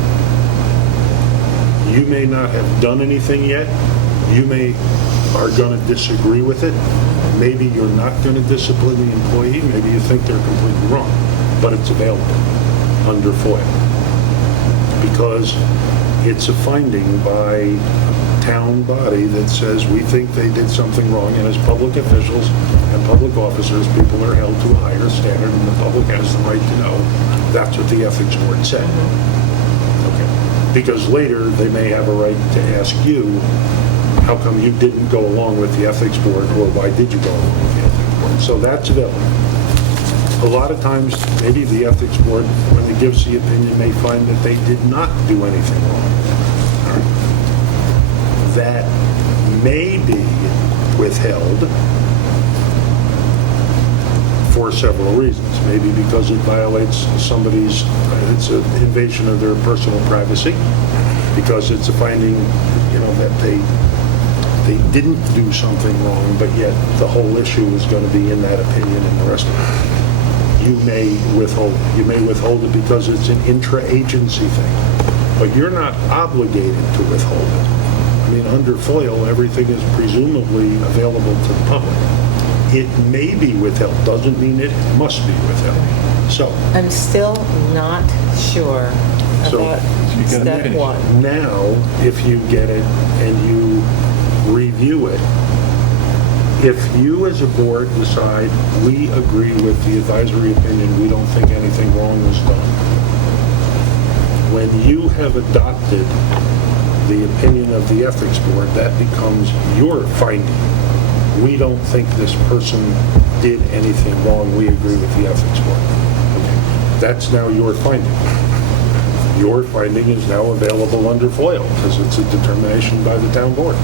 You may not have done anything yet. You are going to disagree with it. Maybe you're not going to discipline the employee. Maybe you think they're completely wrong. But it's available under FOIA. Because it's a finding by a town body that says we think they did something wrong, and as public officials and public officers, people are held to a higher standard, and the public has the right to know that's what the ethics board said. Okay. Because later they may have a right to ask you, how come you didn't go along with the ethics board, or why did you go along with the ethics board? So that's available. A lot of times, maybe the ethics board, when it gives the opinion, may find that they did not do anything wrong. That may be withheld for several reasons. Maybe because it violates somebody's, it's an invasion of their personal privacy, because it's a finding, that they they didn't do something wrong, but yet the whole issue is going to be in that opinion and the rest of it, you may withhold. You may withhold it because it's an intra-agency thing, but you're not obligated to withhold it. I mean, under FOIL, everything is presumably available to the public. It may be withheld, doesn't mean it must be withheld. So, I'm still not sure about step one. now, if you get it and you review it, if you as a board decide we agree with the advisory opinion, we don't think anything wrong was done, when you have adopted the opinion of the ethics board, that becomes your finding. We don't think this person did anything wrong. We agree with the ethics board. Okay. That's now your finding. Your finding is now available under FOIL because it's a determination by the town board.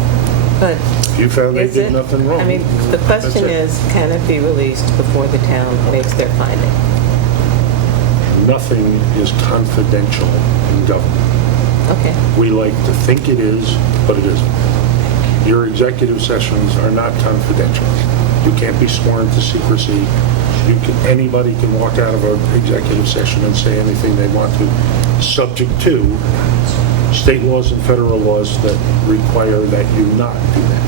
But you found they did nothing wrong. I mean, the question is, can it be released before the town makes their finding? Nothing is confidential in government. Okay. We like to think it is, but it isn't. Your executive sessions are not confidential. You can't be sworn to secrecy. Anybody can walk out of an executive session and say anything they want to, subject to state laws and federal laws that require that you not do that.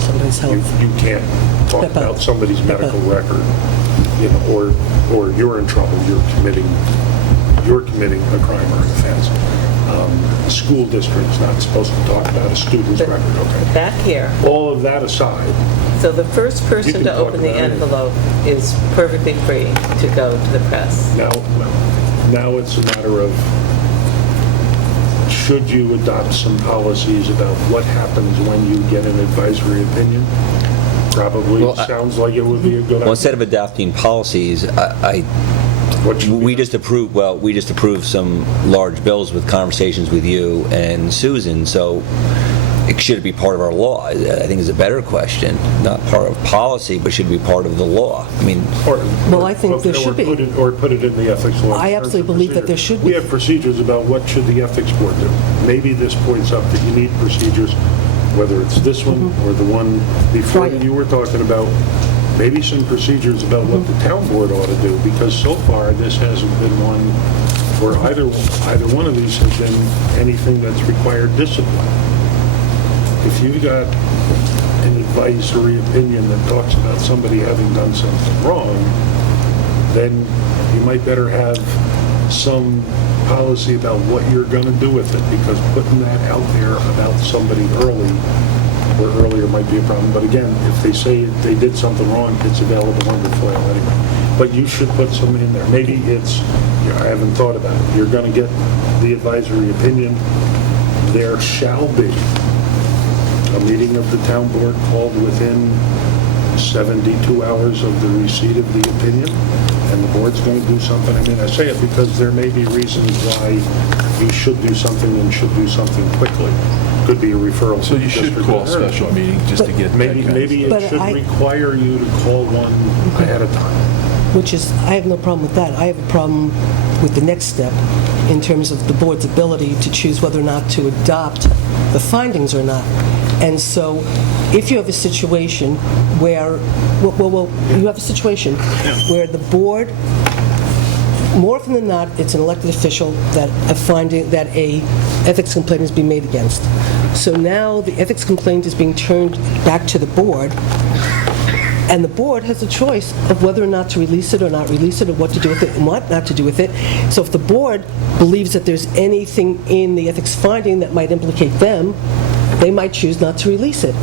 Somebody's health. You can't talk about somebody's medical record, you know, or you're in trouble. You're committing a crime or an offense. The school district's not supposed to talk about a student's record. Okay. Back here. All of that aside. So the first person to open the envelope is perfectly free to go to the press. Now it's a matter of, should you adopt some policies about what happens when you get an advisory opinion? Probably sounds like it would be a good idea. Well, instead of adopting policies, we just approved some large bills with conversations with you and Susan, so it should be part of our law. I think is a better question. Not part of policy, but should be part of the law. I mean, I think there should be. Or put it in the ethics law. I absolutely believe that there should be. We have procedures about what should the ethics board do. Maybe this points up that you need procedures, whether it's this one or the one before that you were talking about. Maybe some procedures about what the town board ought to do, because so far this hasn't been one, or either one of these has been anything that's required discipline. If you've got an advisory opinion that talks about somebody having done something wrong, then you might better have some policy about what you're going to do with it, because putting that out there about somebody earlier might be a problem. But again, if they say they did something wrong, it's available under FOIL anyway. But you should put some in there. Maybe it's, I haven't thought about it. You're going to get the advisory opinion. There shall be a meeting of the town board called within 72 hours of the receipt of the opinion, and the board's going to do something. I mean, I say it because there may be reasons why you should do something and should do something quickly. Could be a referral. So you should call a special meeting just to get maybe it should require you to call one ahead of time. Which is, I have no problem with that. I have a problem with the next step in terms of the board's ability to choose whether or not to adopt the findings or not. And so if you have a situation where, you have a situation where the board, more often than not, it's an elected official that a ethics complaint is being made against. So now the ethics complaint is being turned back to the board, and the board has a choice of whether or not to release it or not release it, or what to do with it and what not to do with it. So if the board believes that there's anything in the ethics finding that might implicate them, they might choose not to release it.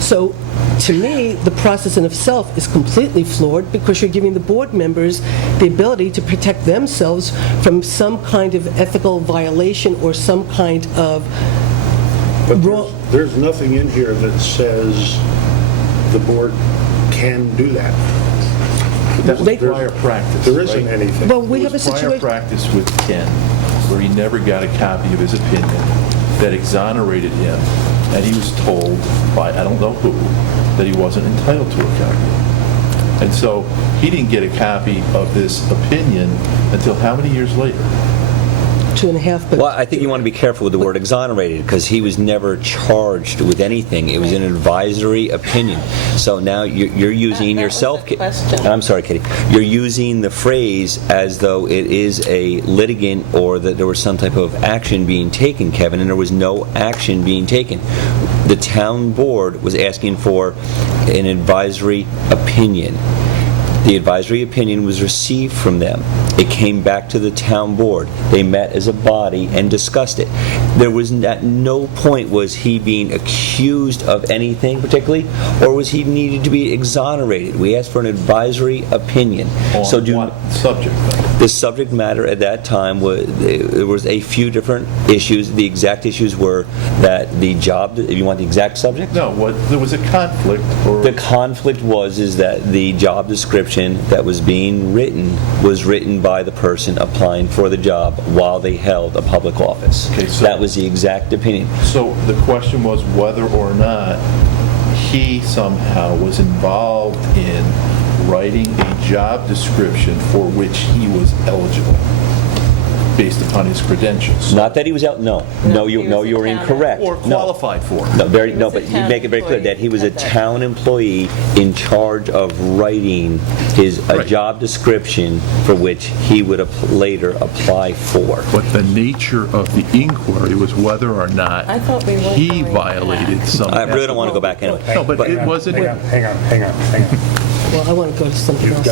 So to me, the process in itself is completely flawed, because you're giving the board members the ability to protect themselves from some kind of ethical violation or some kind of But there's nothing in here that says the board can do that. But that was prior practice. There isn't right? anything. Well, we have a Prior situation. practice with Ken, where he never got a copy of his opinion that exonerated him, and he was told by I don't know who that he wasn't entitled to a copy. And so he didn't get a copy of this opinion until how many years later? 2.5, but... Well, I think you want to be careful with the word exonerated, because he was never charged with anything. It was an advisory opinion. So now you're using yourself... I'm sorry, Kitty. You're using the phrase as though it is a litigant or that there was some type of action being taken, Kevin, and there was no action being taken. The town board was asking for an advisory opinion. The advisory opinion was received from them. It came back to the town board. They met as a body and discussed it. There was at no point was he being accused of anything particularly, or was he needed to be exonerated. We asked for an advisory opinion. On what subject? The subject matter at that time was, there was a few different issues. The exact issues were that the job, if you want the exact subject? No, there was a conflict. The conflict is that the job description that was being written was written by the person applying for the job while they held a public office. Okay, so that was the exact opinion. So the question was whether or not he somehow was involved in writing a job description for which he was eligible based upon his credentials. Not that he was out. No, you're incorrect. Or qualified for. No, but you make it very clear that he was a town employee in charge of writing a job description for which he would later apply for. But the nature of the inquiry was whether or not he violated some. I really don't want to go back anyway. No, but it wasn't. Hang on. Well, I want to go to something else.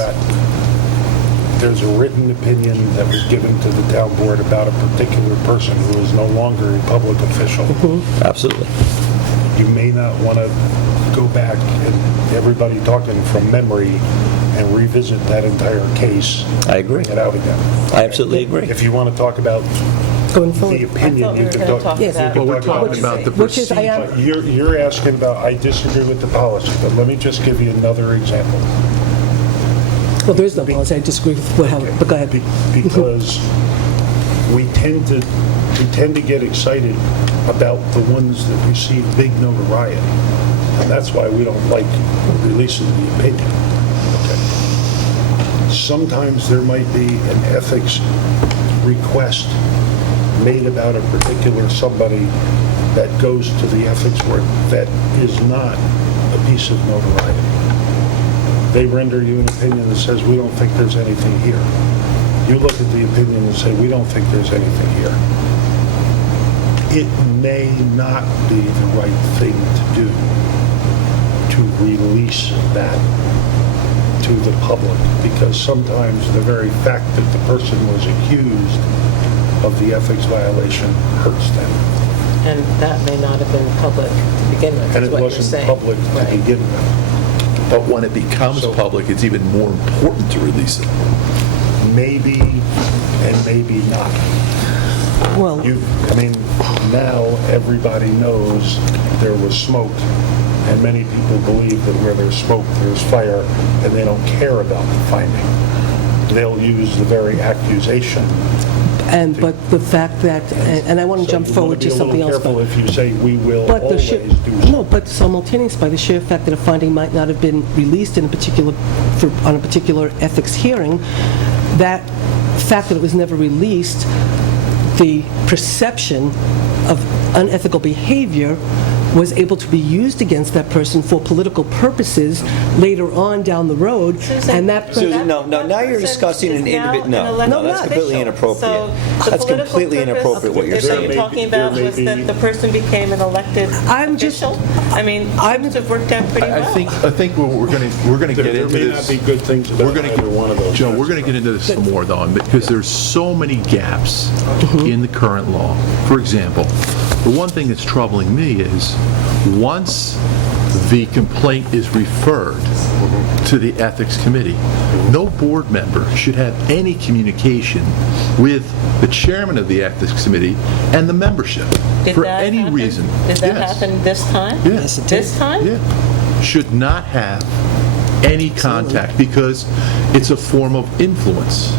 There's a written opinion that was given to the town board about a particular person who is no longer a public official. Absolutely. You may not want to go back and everybody talking from memory and revisit that entire case. I agree. Bring it out again. I absolutely agree. If you want to talk about going forward, the opinion, you can talk. Yes, we're talking about the procedure. You're asking about, I disagree with the policy, but let me just give you another example. Well, there is no policy. I disagree with what happened, but go ahead. Because we tend to get excited about the ones that receive big notoriety, and that's why we don't like releasing the opinion. Okay. Sometimes there might be an ethics request made about a particular somebody that goes to the ethics board that is not a piece of notoriety. They render you an opinion that says, we don't think there's anything here. You look at the opinion and say, we don't think there's anything here. It may not be the right thing to do to release that to the public, because sometimes the very fact that the person was accused of the ethics violation hurts them. And that may not have been public to begin with, And is it what you're wasn't saying. public to begin with. But when it becomes public, it's even more important to release it. Maybe and maybe not. Well, now everybody knows there was smoke, and many people believe that where there's smoke, there's fire, and they don't care about the finding. They'll use the very accusation. but the fact that, and I want to jump forward to something else. You want to be a little careful if you say we will But the always do so. no, but simultaneous by the sheer fact that a finding might not have been released on a particular ethics hearing, that fact that it was never released, the perception of unethical behavior was able to be used against that person for political purposes later on down the road, and that Susan, now you're discussing an individual. No, that's completely inappropriate. That's completely inappropriate what you're saying. What you're talking about was that the person became an elected official? I mean, seems to have worked out pretty well. I think we're going to get into this. There may not be good things about either one of those. Joe, we're going to get into this some more, though, because there's so many gaps in the current law. For example, the one thing that's troubling me is once the complaint is referred to the Ethics Committee, no board member should have any communication with the chairman of the Ethics Committee and the membership for any reason. Did that happen this time? Yes. This time? Yeah. Should not have any contact because it's a form of influence.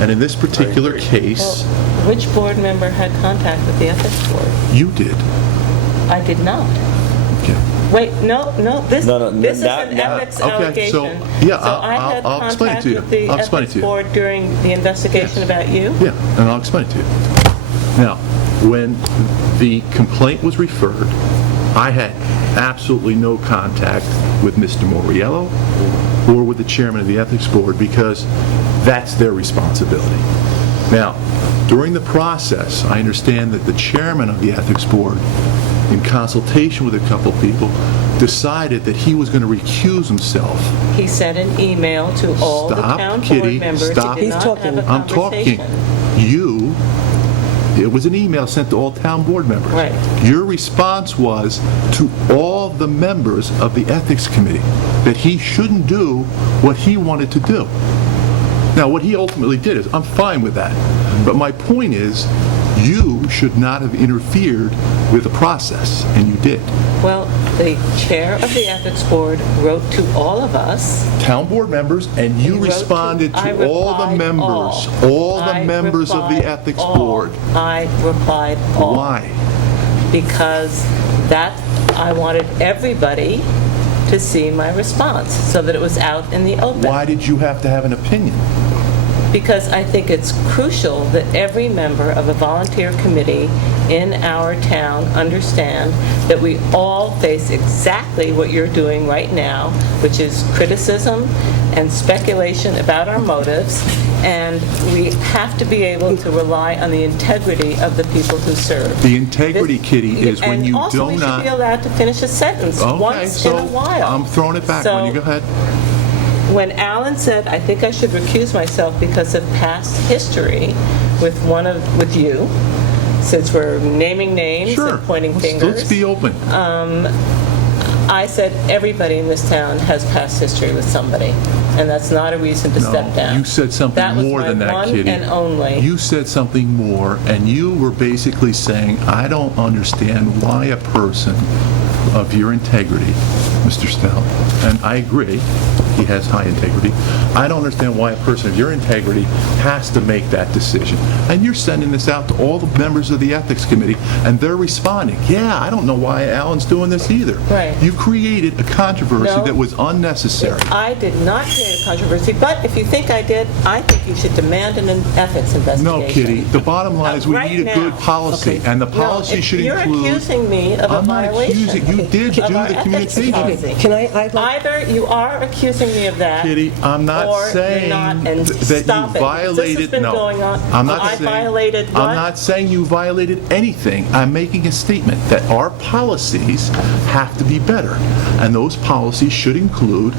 And in this particular case... Well, which board member had contact with the Ethics Board? You did. I did not. Okay. Wait, no, this is an ethics okay, allegation. So I had I'll explain it contact to you. with the I'll explain it Ethics to you. Board during the investigation about you? Yeah, and I'll explain it to you. Now, when the complaint was referred, I had absolutely no contact with Mr. Moriello or with the chairman of the Ethics Board because that's their responsibility. Now, during the process, I understand that the chairman of the Ethics Board, in consultation with a couple people, decided that he was going to recuse himself. He sent an email to all the town board members. Stop, He did not have a I'm talking. conversation. It was an email sent to all town board members. Right. Your response was to all the members of the Ethics Committee that he shouldn't do what he wanted to do. Now, what he ultimately did is, I'm fine with that. But my point is, you should not have interfered with the process, and you did. Well, the chair of the ethics board wrote to all of us. Town board members, and you responded to all the members, all the members of the ethics board. I replied all. Why? Because I wanted everybody to see my response so that it was out in the open. Why did you have to have an opinion? Because I think it's crucial that every member of a volunteer committee in our town understand that we all face exactly what you're doing right now, which is criticism and speculation about our motives, and we have to be able to rely on the integrity of the people who serve. The integrity, Kitty, is when you do not... And also, we should be allowed to finish a sentence once in a while. I'm throwing it back on you. Go ahead. When Alan said, I think I should recuse myself because of past history with you, since we're naming names and pointing fingers. Let's be open. I said everybody in this town has past history with somebody, and that's not a reason to step down. You said something more than that, Kitty. That was my one and only. You said something more, and you were basically saying, I don't understand why a person of your integrity, Mr. Snell, and I agree, he has high integrity. I don't understand why a person of your integrity has to make that decision. And you're sending this out to all the members of the Ethics Committee, and they're responding, yeah, I don't know why Alan's doing this either. Right. You created a controversy that was unnecessary. I did not create a controversy, but if you think I did, I think you should demand an ethics investigation. No, Kitty. The bottom line is we need a good policy, and the policy should include... You're accusing me of a violation. You did do the communication. Either you are accusing me of that, Kitty, I'm not saying that you violated... No, I'm not saying you violated anything. I'm making a statement that our policies have to be better, and those policies should include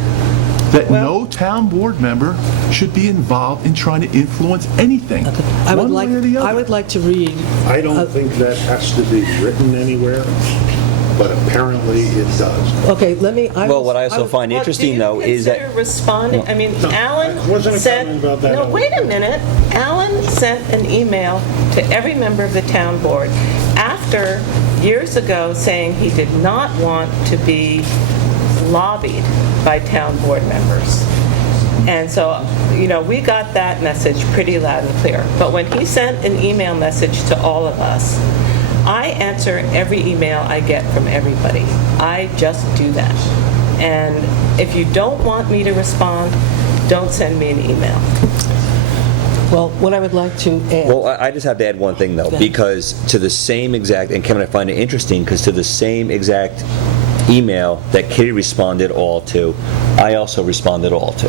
that no town board member should be involved in trying to influence anything. I would like to read... I don't think that has to be written anywhere, but apparently it does. Okay, let me... What I also find interesting, though, is that... responding? I mean, Alan sent... No, wait a minute. Alan sent an email to every member of the town board after years ago saying he did not want to be lobbied by town board members. And so, we got that message pretty loud and clear. But when he sent an email message to all of us, I answer every email I get from everybody. I just do that. And if you don't want me to respond, don't send me an email. Well, what I would like to add... Well, I just have to add one thing, though, because to the same exact... And Kevin, I find it interesting, because to the same exact email that Kitty responded all to, I also responded all to.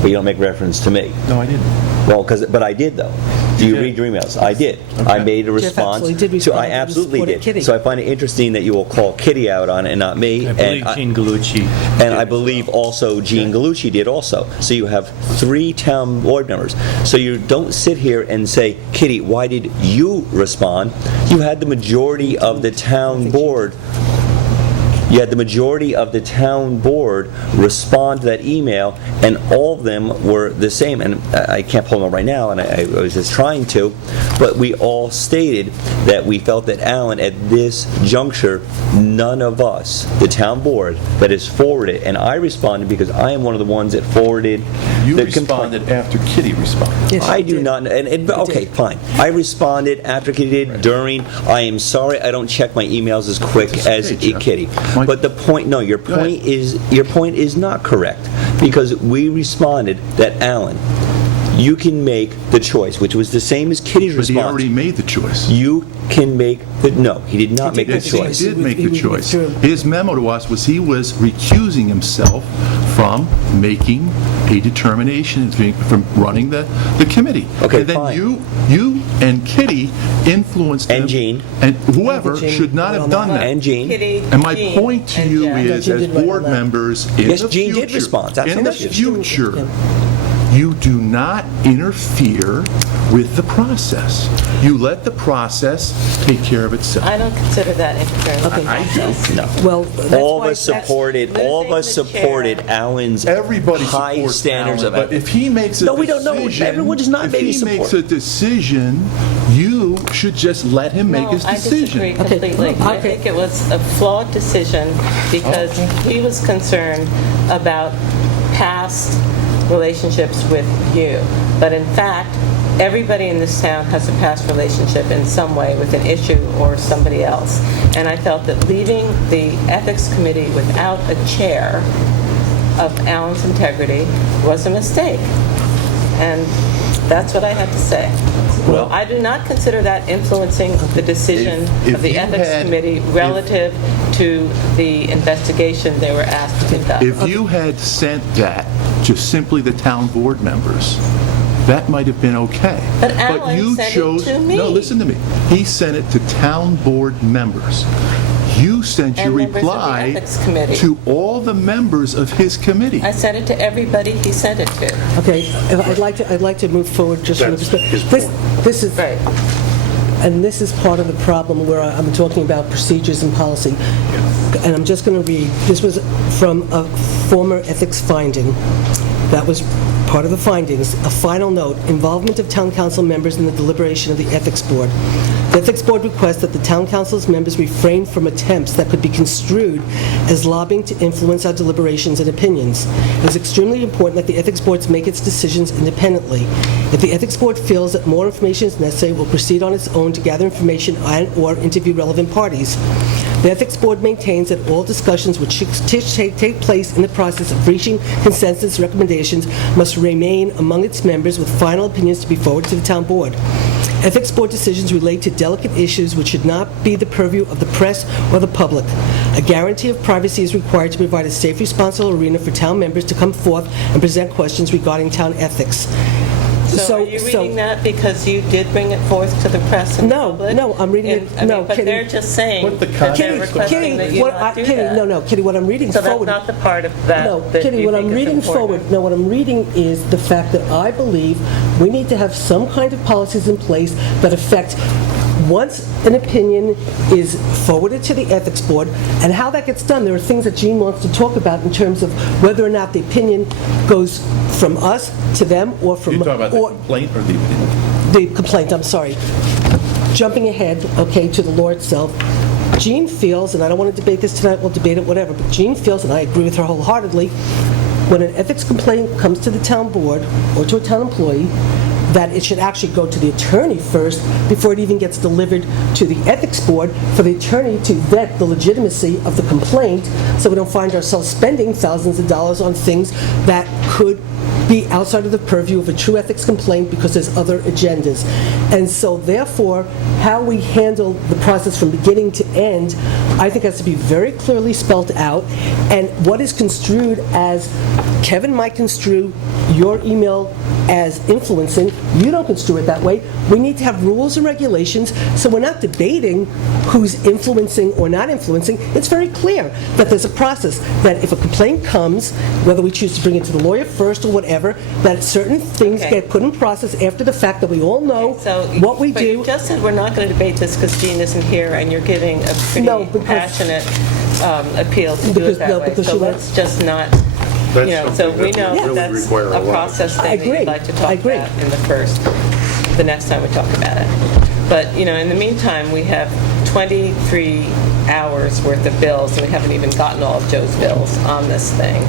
But you don't make reference to me. No, I didn't. Well, but I did, though. Do you read your emails? I did. Okay. I made a response. I absolutely did. Kitty. So I find it interesting that you will call Kitty out on it and not me. I believe Jean Gallucci. And I believe also Jean Gallucci did also. So you have 3 town board members. So you don't sit here and say, Kitty, why did you respond? You had the majority of the town board. You had the majority of the town board respond to that email, and all of them were the same. And I can't pull them up right now, and I was just trying to, but we all stated that we felt that Alan, at this juncture, none of us, the town board, that is forwarded, and I responded because I am one of the ones that forwarded You responded after Kitty responded. Yes, I do not, okay, fine. I responded after Kitty did, during. I am sorry I don't check my emails as quick as Kitty. But the point, no, your point is not correct, because we responded that, Alan, you can make the choice, which was the same as Kitty's But response. he already made the choice. You can make no, he did not make the Yes, choice. he did make the choice. His memo to us was he was recusing himself from making a determination, from running the committee. Okay, and then fine. you and Kitty influenced him. And Jean. And whoever Jean should not have done that. And Jean. Kitty, And my Jean, point to and you Jen. is, Jean as did write board on that. members, in Yes, the Jean future, did respond. That's in the an issue. future, you do not interfere with the process. You let the process take care of itself. I don't consider that interference. Okay. I do. No. Well, that's All why of us supported. All of us losing the chair. supported Alan's Everybody high supports standards Alan, of but if he makes a No, we decision, don't know. Everyone does not maybe If he makes support. a decision, you should just let him make his I disagree decision. completely. I Okay. think it was a flawed decision because he was concerned about past relationships with you. But in fact, everybody in this town has a past relationship in some way with an issue or somebody else. And I felt that leaving the Ethics Committee without a chair of Alan's integrity was a mistake. And that's what I had to say. Well, I do not consider that influencing the decision If of the you Ethics had- Committee relative to the investigation they were asked to conduct. If you had sent that to simply the town board members, that might have been okay. But Alan you sent it chose, to me. No, listen to me. He sent it to town board members. You sent your And members of the reply Ethics Committee. to all the members of his committee. I sent it to everybody he sent it to. Okay, I'd like to move forward just from the That's perspective. his This is, Right. and this is part of the problem where I'm talking about procedures and policy. And I'm just going to read, this was from a former ethics finding. That was part of the findings. A final note, involvement of town council members in the deliberation of the ethics board. The ethics board requests that the town council's members refrain from attempts that could be construed as lobbying to influence our deliberations and opinions. It is extremely important that the ethics board make its decisions independently. If the ethics board feels that more information is necessary, it will proceed on its own to gather information and/or interview relevant parties. The ethics board maintains that all discussions which should take place in the process of reaching consensus recommendations must remain among its members with final opinions to be forwarded to the town board. Ethics board decisions relate to delicate issues which should not be the purview of the press or the public. A guarantee of privacy is required to provide a safe, responsible arena for town members to come forth and present questions regarding town ethics. So are you reading that because you did bring it forth to the press and the public? No, I'm reading it, no, But Kitty. they're just saying Put the that they're context requesting that you not do that. Kitty, what I'm reading So that's forward... not the part of that No, that Kitty, you what think I'm is reading important. forward, no, what I'm reading is the fact that I believe we need to have some kind of policies in place that affect, once an opinion is forwarded to the ethics board, and how that gets done. There are things that Jean wants to talk about in terms of whether or not the opinion goes from us to them, or from... You're talking about the or- complaint or the opinion? the complaint, I'm sorry. Jumping ahead, okay, to the law itself, Jean feels, and I don't want to debate this tonight, we'll debate it, whatever, but Jean feels, and I agree with her wholeheartedly, when an ethics complaint comes to the town board or to a town employee, that it should actually go to the attorney first before it even gets delivered to the ethics board for the attorney to vet the legitimacy of the complaint, so we don't find ourselves spending thousands of dollars on things that could be outside of the purview of a true ethics complaint because there's other agendas. And so therefore, how we handle the process from beginning to end, I think has to be very clearly spelled out. And what is construed as, Kevin might construe your email as influencing, you don't construe it that way. We need to have rules and regulations, so we're not debating who's influencing or not influencing. It's very clear that there's a process, that if a complaint comes, whether we choose to bring it to the lawyer first or whatever, that certain things get put in process after the fact, that we all know what we But do. you just said we're not going to debate this because Jean isn't here, and you're giving a pretty passionate appeal to do it that way. So let's just not, you know, so we know that that's a process thing that you'd like to talk about in the next time we talk about it. But, you know, in the meantime, we have 23 hours worth of bills, and we haven't even gotten all of Joe's bills on this thing.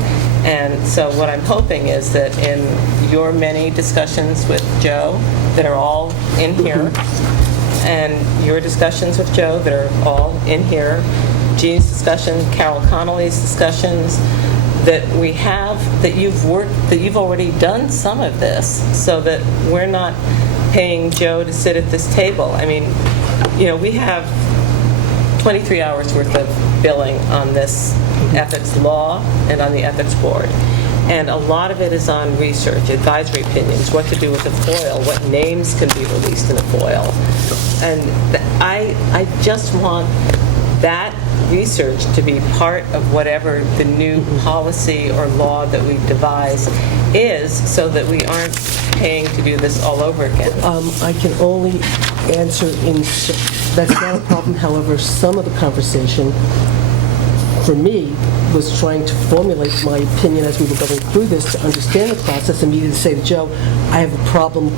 And so what I'm hoping is that in your many discussions with Joe that are all in here, and your discussions with Joe that are all in here, Jean's discussion, Carol Connolly's discussions, that we have, that you've already done some of this, so that we're not paying Joe to sit at this table. I mean, we have 23 hours worth of billing on this ethics law and on the ethics board. And a lot of it is on research, advisory opinions, what to do with a FOIL, what names can be released in a FOIL. And I just want that research to be part of whatever the new policy or law that we devise is, so that we aren't paying to do this all over again. I can only answer that's not a problem. However, some of the conversation for me was trying to formulate my opinion as we were going through this to understand the process, and me to say to Joe, I have a problem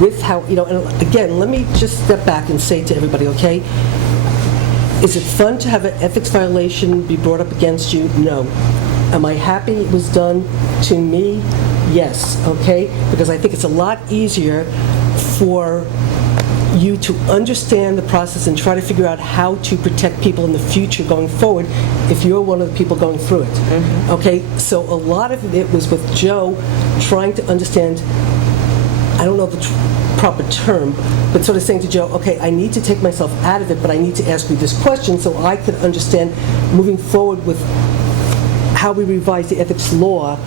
with how, and again, let me just step back and say to everybody, okay, is it fun to have an ethics violation be brought up against you? No. Am I happy it was done to me? Yes, okay? Because I think it's a lot easier for you to understand the process and try to figure out how to protect people in the future going forward if you're one of the people going through it. Mm-hmm. Okay, so a lot of it was with Joe trying to understand, I don't know the proper term, but sort of saying to Joe, okay, I need to take myself out of it, but I need to ask you this question so I could understand moving forward with how we revise the ethics law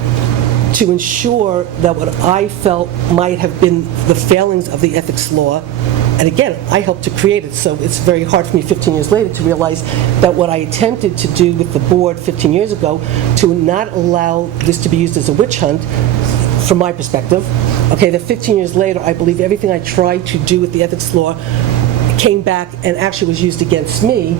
to ensure that what I felt might have been the failings of the ethics law, and again, I helped to create it, so it's very hard for me 15 years later to realize that what I attempted to do with the board 15 years ago to not allow this to be used as a witch hunt, from my perspective, okay, that 15 years later, I believe everything I tried to do with the ethics law came back and actually was used against me.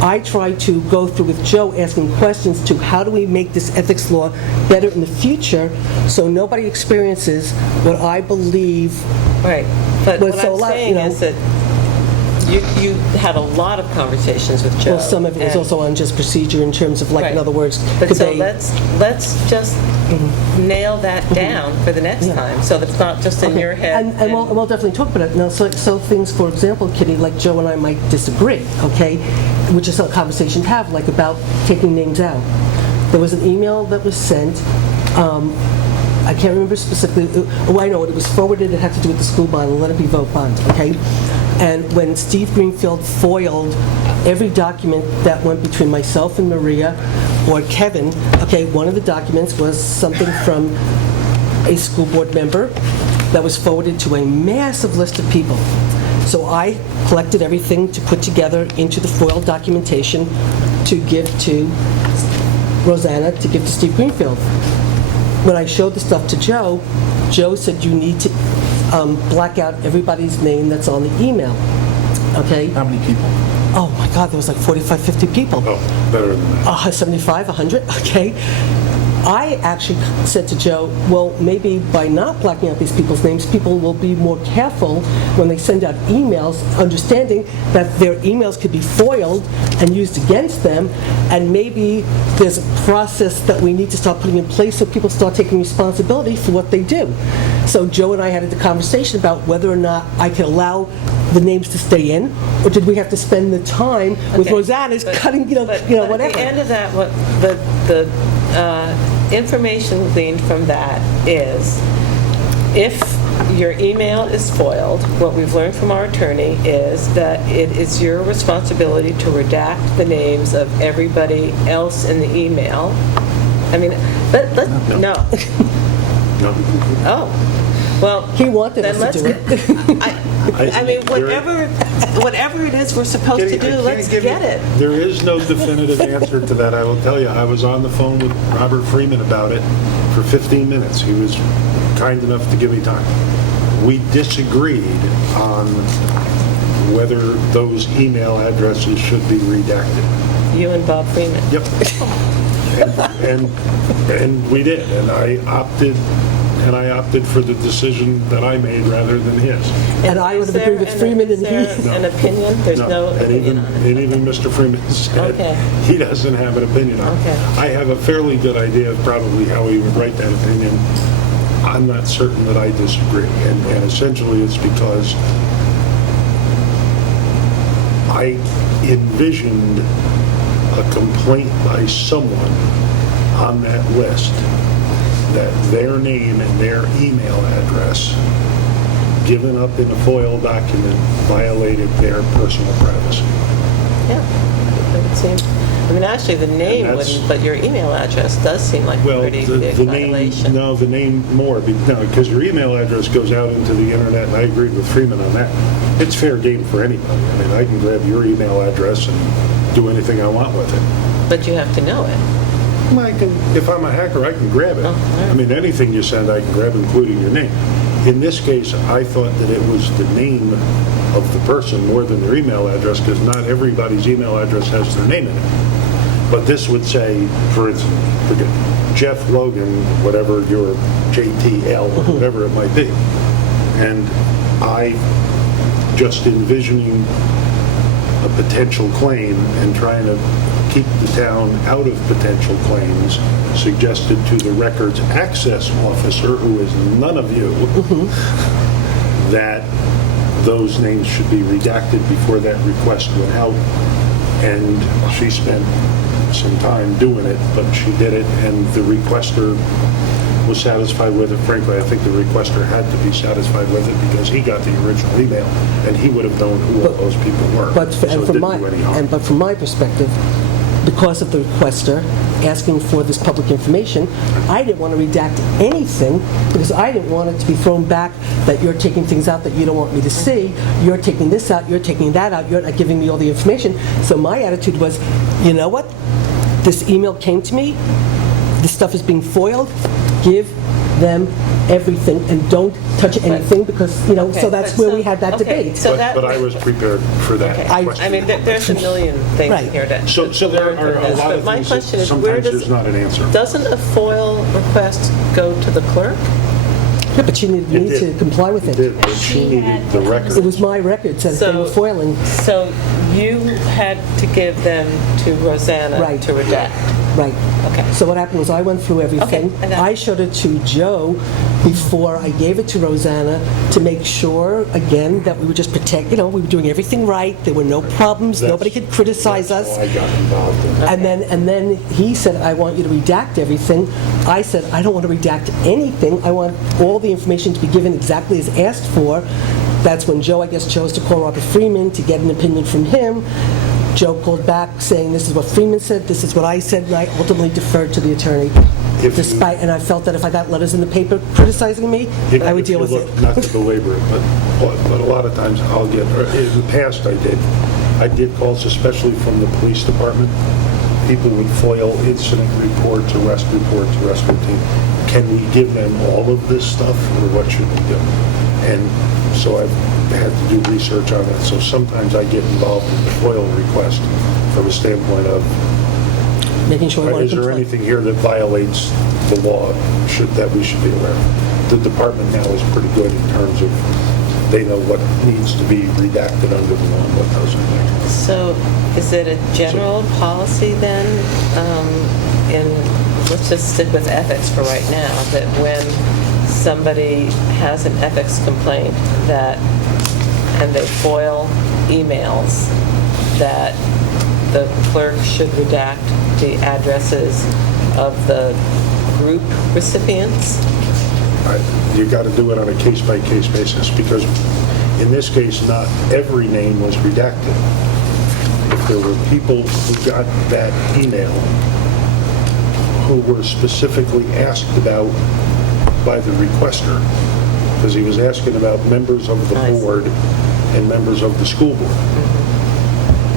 I tried to go through with Joe asking questions to how do we make this ethics law better in the future so nobody experiences what I believe. Right, but what so I'm saying is that you had a lot of conversations with Joe. Well, some of it was also on just procedure in terms of, like, right. in other words, but could so they... let's just nail that down for the next time, so that it's not just in your head. And we'll definitely talk about it. Now, so things, for example, Kitty, like Joe and I might disagree, okay, which is a conversation to have, like about taking names out. There was an email that was sent. I can't remember specifically. Oh, I know it was forwarded. It had to do with the school bond, and let it be vote bond, okay? And when Steve Greenfield foiled every document that went between myself and Maria or Kevin, okay, one of the documents was something from a school board member that was forwarded to a massive list of people. So I collected everything to put together into the foiled documentation to give to Rosanna, to give to Steve Greenfield. When I showed the stuff to Joe, Joe said you need to black out everybody's name that's on the email. Okay? How many people? Oh my God, there was like 45, 50 people. Oh, better than that. 75, 100, okay. I actually said to Joe, well, maybe by not blacking out these people's names, people will be more careful when they send out emails, understanding that their emails could be foiled and used against them, and maybe there's a process that we need to start putting in place so people start taking responsibility for what they do. So Joe and I had a conversation about whether or not I could allow the names to stay in, or did we have to spend the time with Rosanna's cutting, whatever. At the end of that, what the information gleaned from that is, if your email is foiled, what we've learned from our attorney is that it is your responsibility to redact the names of everybody else in the email. I mean, no. Oh, well, he wanted us to do it. I mean, whatever it is we're supposed to do, let's get it. There is no definitive answer to that, I will tell you. I was on the phone with Robert Freeman about it for 15 minutes. He was kind enough to give me time. We disagreed on whether those email addresses should be redacted. You and Bob Freeman. Yep. And we did, and I opted for the decision that I made rather than his. And I would have agreed with Freeman, and he... An opinion? There's no opinion on it. And even Mr. Freeman said he doesn't have an opinion on it. I have a fairly good idea of probably how he would write that opinion. I'm not certain that I disagree, and essentially it's because I envisioned a complaint by someone on that list that their name and their email address given up in a FOIL document violated their personal privacy. Yeah, it would seem, I mean, actually, the name that's- wouldn't, but your email address does seem like a Well, pretty the big name, violation. no, the name more, because your email address goes out into the internet, and I agreed with Freeman on that. It's fair game for anybody. I mean, I can grab your email address and do anything I want with it. But you have to know it. I can, if I'm a hacker, I can grab it. Oh, all right. I mean, anything you send, I can grab, including your name. In this case, I thought that it was the name of the person more than their email address, because not everybody's email address has their name in it. But this would say, for instance, forget Jeff Logan, whatever your JTL, or whatever it might be. And I, just envisioning a potential claim and trying to keep the town out of potential claims, suggested to the records access officer, who is none of you, that those names should be redacted before that request went out. And she spent some time doing it, but she did it, and the requester was satisfied with it. Frankly, I think the requester had to be satisfied with it because he got the original email, and he would have known who all those people were. But So it didn't do any harm. but from my perspective, because of the requester asking for this public information, I didn't want to redact anything because I didn't want it to be thrown back that you're taking things out that you don't want me to see, you're taking this out, you're taking that out, you're not giving me all the information. So my attitude was, you know what? This email came to me, this stuff is being foiled, give them everything and don't touch anything because, so Okay, that's but where so- we had that okay, debate. so that- But I was prepared for that Okay. question. I mean, there's a million things Right. here to So there learn are from a this, lot but of my things that question is, where sometimes there's not an answer. doesn't a FOIL request go to the clerk? Yeah, but she needed me It to did. comply with It it. did, but she needed the record. It was my records that they were foiling. So you had to give them to Rosanna Right. to redact? Right. Okay. So what happened was I went through everything. Okay, I got it. I showed it to Joe before I gave it to Rosanna to make sure, again, that we would just protect, we were doing everything right. There were no problems. Nobody could criticize us. That's how I got involved in it. And then he said, I want you to redact everything. I said, I don't want to redact anything. I want all the information to be given exactly as asked for. That's when Joe, I guess, chose to call Robert Freeman to get an opinion from him. Joe called back saying, this is what Freeman said, this is what I said, and I ultimately deferred to the attorney. And I felt that if I got letters in the paper criticizing me, I would deal with it. Not to belabor it, but a lot of times I'll get, or in the past I did calls, especially from the police department. People would foil incident reports, arrest routine. Can we give them all of this stuff, or what should we do? And so I've had to do research on it. So sometimes I get involved in the FOIL request from a standpoint of, Making sure we want is to there comply. anything here that violates the law that we should be aware of? The department now is pretty good in terms of, they know what needs to be redacted under the law and what doesn't. So is it a general policy then, let's just stick with ethics for right now, that when somebody has an ethics complaint and they foil emails, that the clerk should redact the addresses of the group recipients? You got to do it on a case-by-case basis, because in this case, not every name was redacted. If there were people who got that email who were specifically asked about by the requester, because he was asking about members of the board and members of the school board.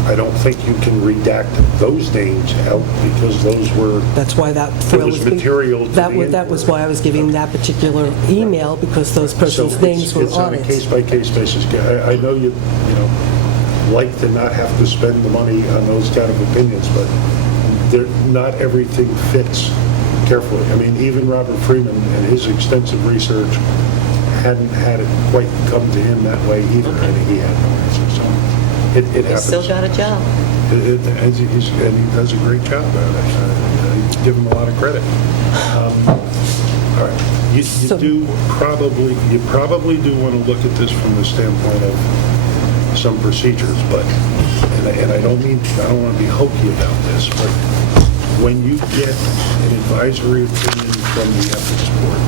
I don't think you can redact those names out because those were... That's why that It FOIL was was being... material to the That was why I was giving that particular email, because those persons' So names were it's on on a it. case-by-case basis. I know you like to not have to spend the money on those kind of opinions, but not everything fits carefully. I mean, even Robert Freeman and his extensive research hadn't had it quite come to him that way either, and he had no answer. So it He happens. still got a job. And he does a great job at it. I give him a lot of credit. All right. You probably do want to look at this from the standpoint of some procedures, but, and I don't want to be hokey about this, but when you get an advisory opinion from the ethics board,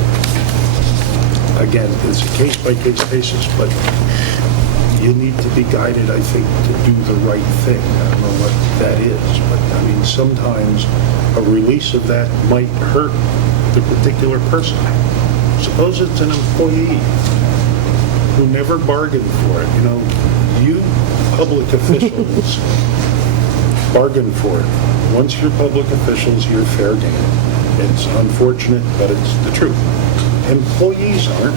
again, it's a case-by-case basis, but you need to be guided, I think, to do the right thing. I don't know what that is, but I mean, sometimes a release of that might hurt the particular person. Suppose it's an employee who never bargained for it. You know, you public officials bargain for it. Once you're public officials, you're fair game. It's unfortunate, but it's the truth. Employees aren't.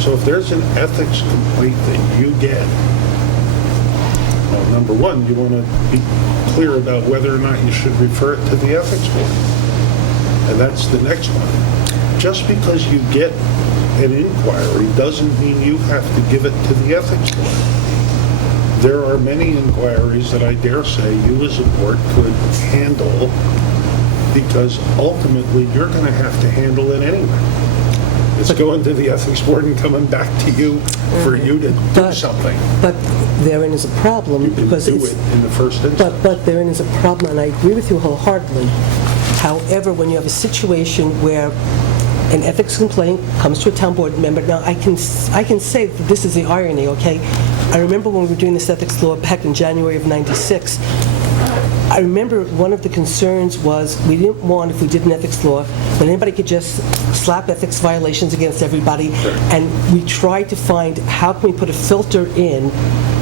So if there's an ethics complaint that you get, well, number one, you want to be clear about whether or not you should refer it to the ethics board. And that's the next one. Just because you get an inquiry doesn't mean you have to give it to the ethics board. There are many inquiries that I dare say you as a board could handle, because ultimately you're going to have to handle it anyway. It's going to the ethics board and coming back to you for you to do something. But therein is a problem because do it in the first instance. But therein is a problem, and I agree with you wholeheartedly. However, when you have a situation where an ethics complaint comes to a town board member, now I can say that this is the irony, okay? I remember when we were doing this ethics law back in January of '96. I remember one of the concerns was we didn't want, if we did an ethics law, that anybody could just slap ethics violations against everybody, and we tried to find how can we put a filter in,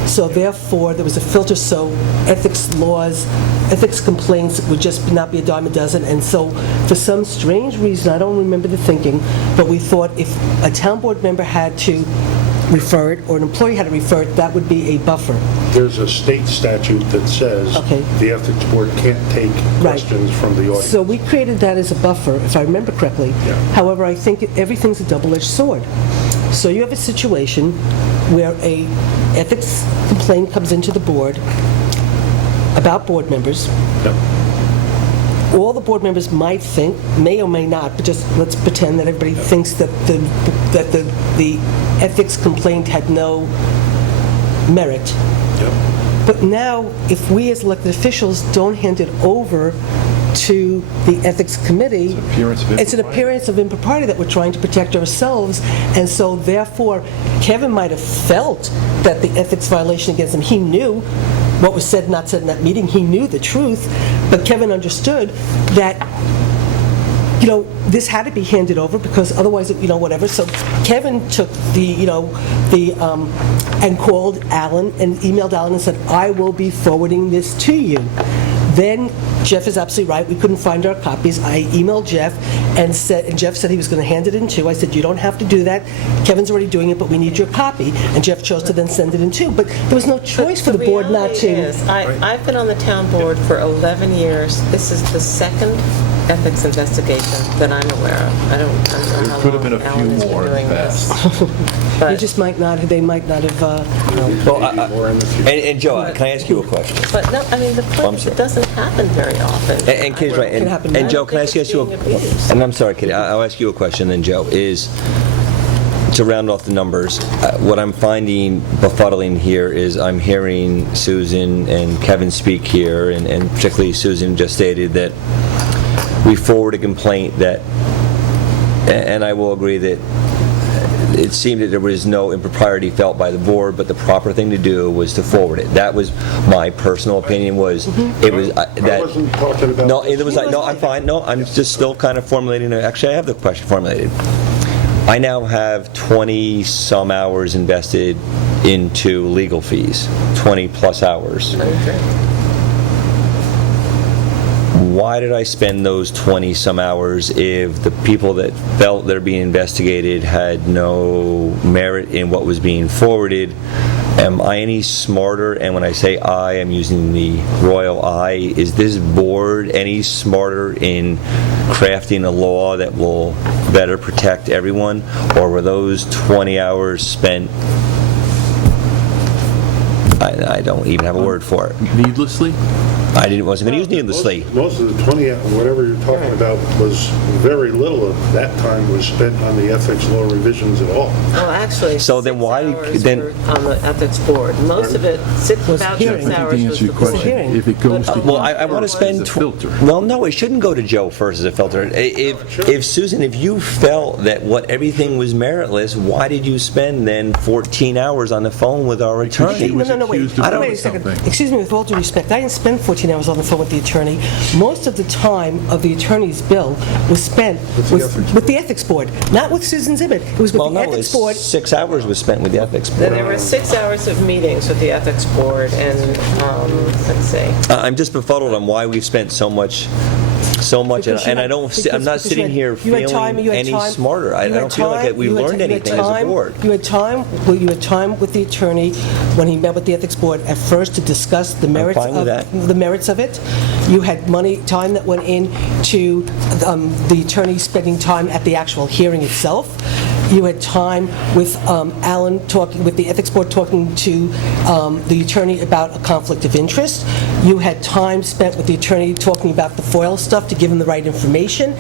so therefore there was a filter so ethics laws, ethics complaints would just not be a dime a dozen. And so for some strange reason, I don't remember the thinking, but we thought if a town board member had to refer it, or an employee had to refer it, that would be a buffer. There's a state statute that says the ethics board can't take questions from the audience. So we created that as a buffer, if I remember correctly. However, I think everything's a double-edged sword. So you have a situation where a ethics complaint comes into the board about board members. All the board members might think, may or may not, but just let's pretend that everybody thinks that the ethics complaint had no merit. But now, if we as elected officials don't hand it over to the ethics committee, it's an appearance of impropriety that we're trying to protect ourselves. And so therefore, Kevin might have felt that the ethics violation against him, he knew what was said, not said in that meeting, he knew the truth, but Kevin understood that, you know, this had to be handed over because otherwise, you know, whatever. So Kevin took and called Alan and emailed Alan and said, I will be forwarding this to you. Then Jeff is absolutely right. We couldn't find our copies. I emailed Jeff and Jeff said he was going to hand it in too. I said, you don't have to do that. Kevin's already doing it, but we need your copy. And Jeff chose to then send it in too. But there was no choice for the board not to. I've been on the town board for 11 years. This is the second ethics investigation that I'm aware of. I don't know There could have been a few more in the past. They just might not. They might not have. And Joe, can I ask you a question? But no, I mean, the point is it doesn't happen very often. And Kitty's right. And Joe, can I ask you and I'm sorry, Kitty, I'll ask you a question then, Joe, is to round off the numbers, what I'm finding befuddling here is I'm hearing Susan and Kevin speak here, and particularly Susan just stated that we forward a complaint that, and I will agree that it seemed that there was no impropriety felt by the board, but the proper thing to do was to forward it. That was my personal opinion. Was it was that? I wasn't talking about. No, it was like no. I'm fine. No, I'm just still kind of formulating. Actually, I have the question formulated. I now have 20 some hours invested into legal fees, 20 plus hours. Why did I spend those 20 some hours if the people that felt they're being investigated had no merit in what was being forwarded? Am I any smarter? And when I say I, I'm using the royal I. Is this board any smarter in crafting a law that will better protect everyone? Or were those 20 hours spent, I don't even have a word for it. Needlessly? wasn't going to use needlessly. Most of the 20, whatever you're talking about, was very little of that time was spent on the ethics law revisions at all. Well, actually, So then why, then, were on the ethics board. Most of it, about 6 hours was the hearing. If it goes to... well, I want to spend... Well, no, it shouldn't go to Joe first as a filter. If Susan, if you felt that everything was meritless, why did you spend then 14 hours on the phone with our attorney? No, wait. Wait a second. Excuse me, with all due respect, I didn't spend 14 hours on the phone with the attorney. Most of the time of the attorney's bill was spent with the ethics board, not with Susan Zimmett. It was with the ethics board. 6 hours was spent with the ethics board. Then there were 6 hours of meetings with the ethics board, and let's see. I'm just befuddled on why we've spent so much, and I'm not sitting here feeling any smarter. I don't feel like we learned anything as a board. You had time with the attorney when he met with the ethics board at first to discuss the merits of it. You had time that went into the attorney spending time at the actual hearing itself. You had time with Alan talking, with the ethics board talking to the attorney about a conflict of interest. You had time spent with the attorney talking about the FOIL stuff to give him the right information.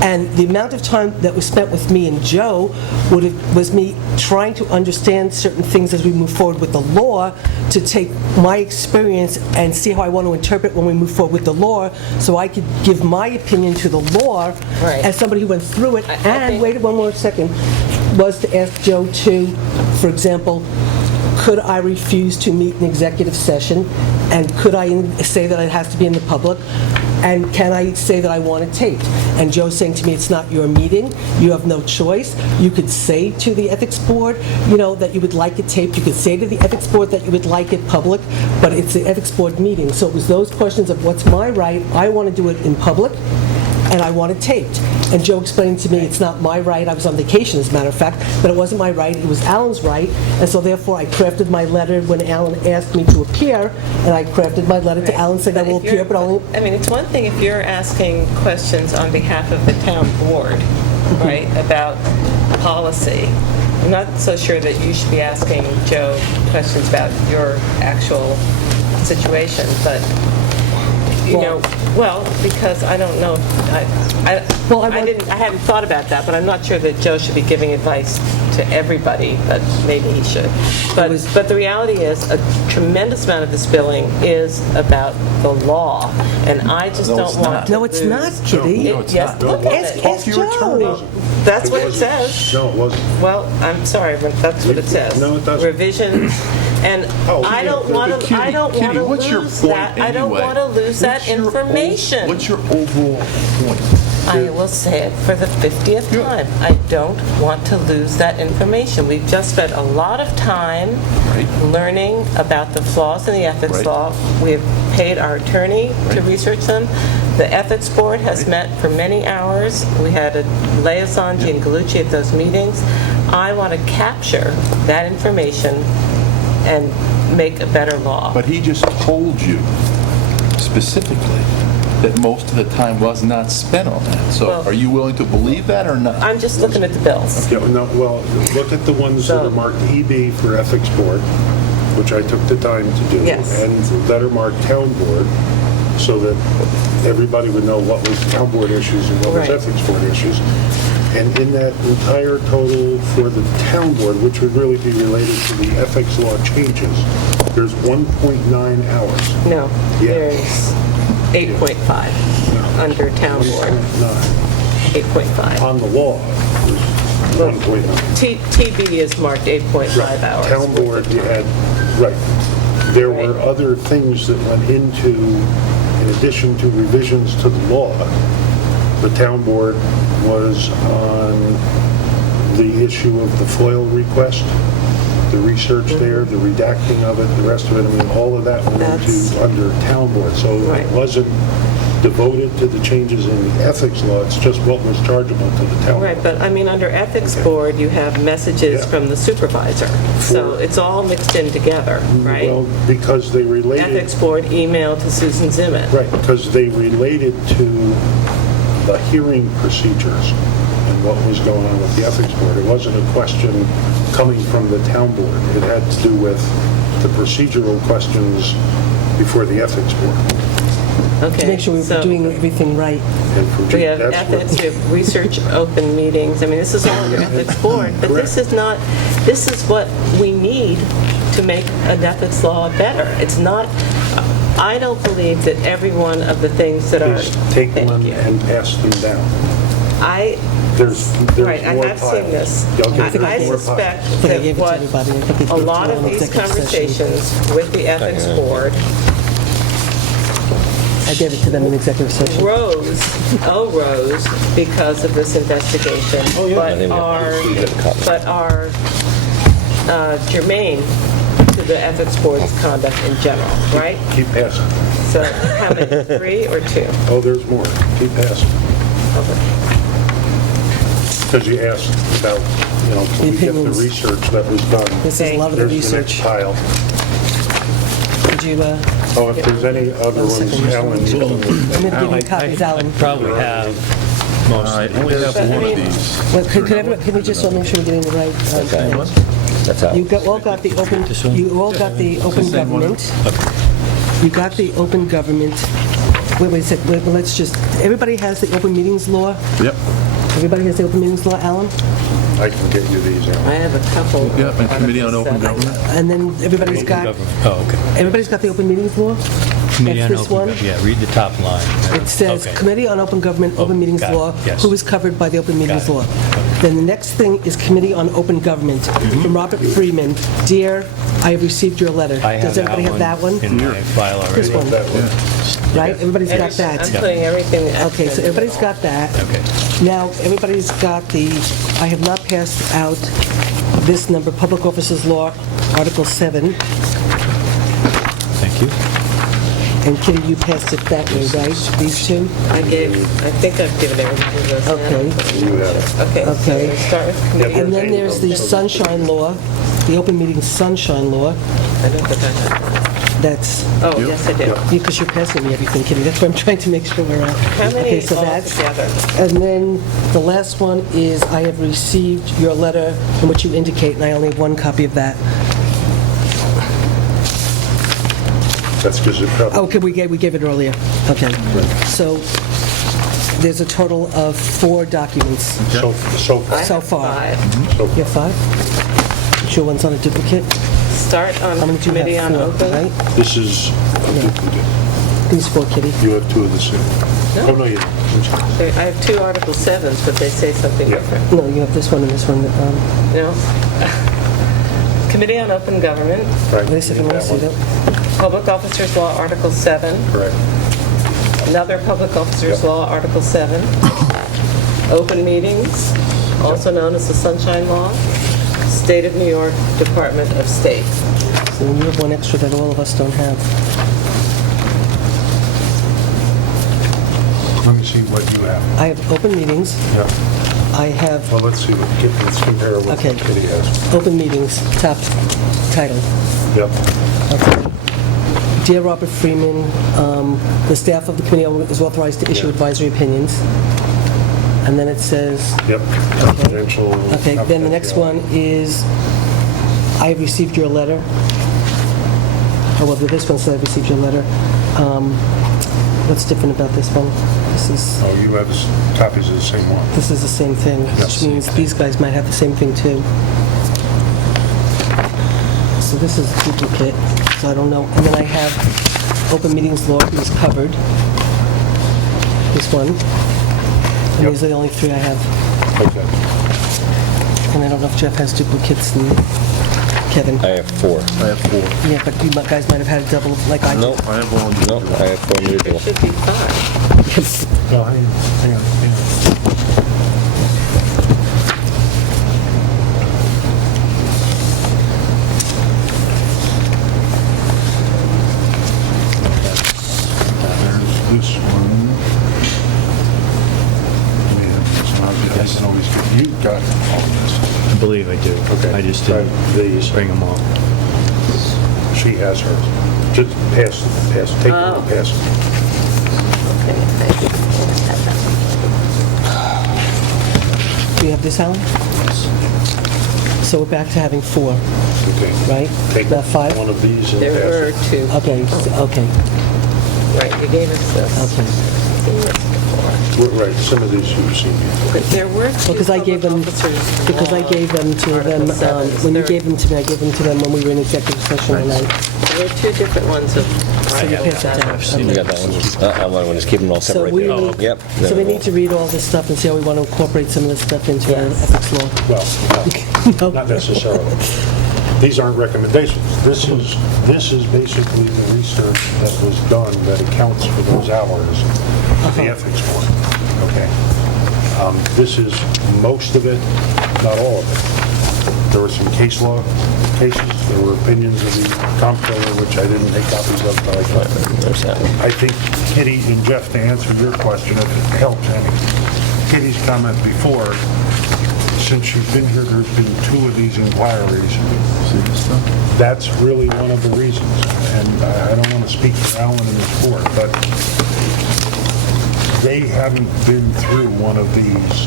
And the amount of time that was spent with me and Joe was me trying to understand certain things as we move forward with the law, to take my experience and see how I want to interpret when we move forward with the law, so I could give my opinion to the law as somebody who went through it. And wait one more second, was to ask Joe to, for example, could I refuse to meet in executive session, and could I say that it has to be in the public, and can I say that I want it taped? And Joe's saying to me, it's not your meeting, you have no choice. You could say to the ethics board, that you would like it taped. You could say to the ethics board that you would like it public, but it's the ethics board meeting. So it was those questions of what's my right, I want to do it in public, and I want it taped. And Joe explained to me it's not my right, I was on vacation as a matter of fact, but it wasn't my right, it was Alan's right, and so therefore I crafted my letter when Alan asked me to appear, and I crafted my letter to Alan saying I will appear, but only... I mean, it's one thing if you're asking questions on behalf of the town board, right, about policy. I'm not so sure that you should be asking Joe questions about your actual situation, but... because I don't know. I hadn't thought about that, but I'm not sure that Joe should be giving advice to everybody, but maybe he should. But the reality is, a tremendous amount of this billing is about the law, and I just don't want. No, it's not, Kitty. Yes, look at it. Ask Joe. That's what it says. No, it wasn't. Well, I'm sorry, but that's what it says. No, it doesn't. Revisions. And I don't want to lose that. I don't want to lose that information. What's your overall point? I will say it for the 50th time. I don't want to lose that information. We've just spent a lot of time learning about the flaws in the ethics law. We have paid our attorney to research them. The ethics board has met for many hours. We had a liaison, Jean Gallucci, at those meetings. I want to capture that information and make a better law. But he just told you specifically that most of the time was not spent on that. So are you willing to believe that or not? I'm just looking at the bills. Yeah, no, well, look at the ones that are marked EB for ethics board, which I took the time to do, and that are marked town board, so that everybody would know what was town board issues and what was ethics board issues. And in that entire total for the town board, which would really be related to the ethics law changes, there's 1.9 hours. No, there's 8.5 under town board. 8.5. On the law, there's 1.9. TB is marked 8.5 hours. Town board, you had, there were other things that went into, in addition to revisions to the law, the town board was on the issue of the FOIL request, the research there, the redacting of it, the rest of it. I mean, all of that went into under town board. So it wasn't devoted to the changes in the ethics law. It's just what was chargeable to the town board. Right, but I mean, under ethics board, you have messages from the supervisor. So it's all mixed in together, right? Well, because they related... Ethics board email to Susan Zimmett. Right, because they related to the hearing procedures and what was going on with the ethics board. It wasn't a question coming from the town board. It had to do with the procedural questions before the ethics board. Okay, to make sure we're so- doing everything right. We have ethics, we have research open meetings. I mean, this is all under ethics board, but this is not, this is what we need to make an ethics law better. It's not, I don't believe that every one of the things that are... Please take them and pass them down. There's Right, I more have piles. seen this. Okay, I there's more suspect piles. that what a lot of these conversations with the ethics board I gave it to them in executive session. arose because of this investigation, but are germane to the ethics board's conduct in general, right? Keep passing. So how many, 3 or 2? Oh, there's more. Keep passing. Because you asked about, can we get the research that was done? This is a lot of the There's the research. next pile. Did you, Oh, if there's any other ones, Ellen. I'm going to give you copies, Alan. Probably have most of I only have But, I one mean- of these. Well, can we just make sure we're getting the right? That's how. You all got the open. You all got the open government. You got the open government. Wait a second. Wait, let's just. Everybody has the open meetings law. Yep. Everybody has the open meetings law, Alan. I can get you these, Ellen. I have a couple. Yep, and Committee on Open Government. And then everybody's got. Oh, okay. Everybody's got the open meetings law. Committee on That's this Open one. Government. Yeah, read the top line. It says Okay. Committee on Open Government, Open Meetings got it, Law, yes. who is covered by the Open Meetings Got Law. it. Then the next thing is Committee on Open Government, from Robert Freeman. Dear, I have received your letter. I have Does everybody have that one? in my file already. This one. Right? Everybody's got I'm that. putting everything... Okay, so everybody's got that. Okay. Now, everybody's got the, I have not passed out this number, Public Officers Law, Article 7. Thank you. And Kitty, you passed it that way, right? These two? I think I've given everything to those. Okay. Okay, so Okay. we start with committee. And then there's the Sunshine Law, the Open Meetings Sunshine Law. I don't think I have. That's, Oh, yes, I do. because you're passing me everything, Kitty, that's what I'm trying to make sure we're at. How many Okay, so that's, altogether? and then the last one is, I have received your letter in which you indicate, and I only have one copy of that. That's because it probably... Okay, we gave it earlier. Okay. So there's a total of 4 documents So far. so far. 5. You have 5? Sure one's on a duplicate? Start How on many do you committee have? on 4, open. right? This is a duplicate. These 4, Kitty. You have 2 of the same. Oh, no, you don't. I have 2 Article 7s, but they say something different. No, you have this one and this one. No? Committee on Open Government, Right. Wait a second, let me see that. Public Officers Law, Article 7. Correct. Another Public Officers Law, Article 7. Open meetings, also known as the Sunshine Law. State of New York Department of State. So you have one extra that all of us don't have. Let me see what you have. I have open meetings. Yeah. I have Well, let's see, let's compare what Okay. Kitty has. open meetings, top title. Yep. Dear Robert Freeman, the staff of the committee is authorized to issue Yeah. advisory opinions. And then it says, Yep. Confidential. okay, then the next one is, I have received your letter. However, this one says I received your letter. What's different about this one? This is, Oh, you have copies of the same one. this is the same thing, which means these guys might have the same thing too. So this is a duplicate, so I don't know. And then I have open meetings law is covered. This one. And these are the only 3 I have. Okay. And I don't know if Jeff has duplicates and Kevin. I have 4. I have 4. Yeah, but you guys might have had a double like I did. Nope. I have one. Nope, I have 4 individual. It should be 5. No, hang on. There's this one. I can always get, you got all of this. I believe I do. Okay. I just didn't These, bring them all. she has hers. Just pass, take one and pass it. Do you have this, Alan? So we're back to having 4, Okay. right? Take Not 5? one of these and There were pass it. 2. Okay, okay. Right, you gave us this. Seen this before. Right, some of these you've seen before. But there were two Because I gave them, because I gave them to them, when you gave them to me, I gave them to them when we were in executive session tonight. There were two different ones of. So you pass that down. We got that one. I want to just keep them all So separate we there. need, Yep. so we need to read all this stuff and see how we want to incorporate some of this stuff into our ethics law. Well, no, not necessarily. These aren't recommendations. This is basically the research that was done that accounts for those hours of the ethics board. Okay. This is most of it, not all of it. There were some case law cases. There were opinions of the comptroller, which I didn't take copies of, but I think Kitty and Jeff, to answer your question, if it helps any, Kitty's comment before, since you've been here, there's been 2 of these inquiries. That's really one of the reasons. And I don't want to speak for Alan and his board, but they haven't been through one of these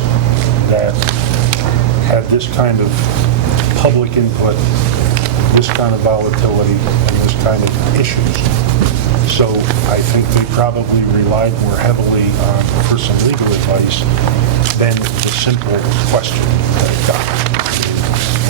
that had this kind of public input, this kind of volatility, and this kind of issues. So I think they probably relied more heavily for some legal advice than the simple question that it got.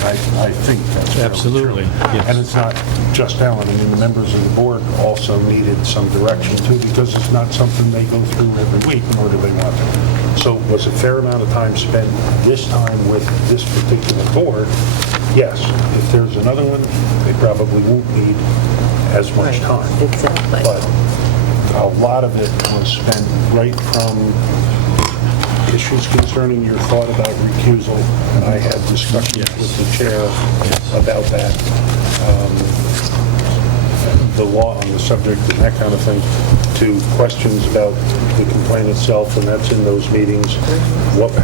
I think that's Absolutely, true. yes. And it's not just Alan. I mean, the members of the board also needed some direction too, because it's not something they go through every week, nor do they want to. So was a fair amount of time spent this time with this particular board? Yes. If there's another one, they probably won't need as much time. Exactly. But a lot of it was spent right from issues concerning your thought about recusal, and I had discussions with the chair about that, the law on the subject and that kind of thing, to questions about the complaint itself, and that's in those meetings,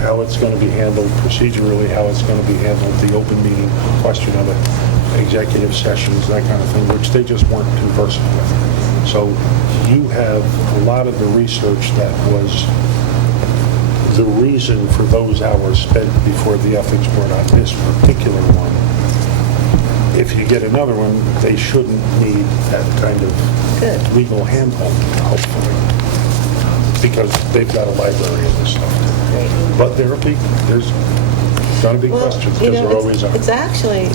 how it's going to be handled procedurally, how it's going to be handled, the open meeting question of it, executive sessions, that kind of thing, which they just weren't conversant with. So you have a lot of the research that was the reason for those hours spent before the ethics board on this particular one. If you get another one, they shouldn't need that kind of legal handhold, hopefully, because they've got a library of this stuff. But there's going to be questions, because there always are. It's actually,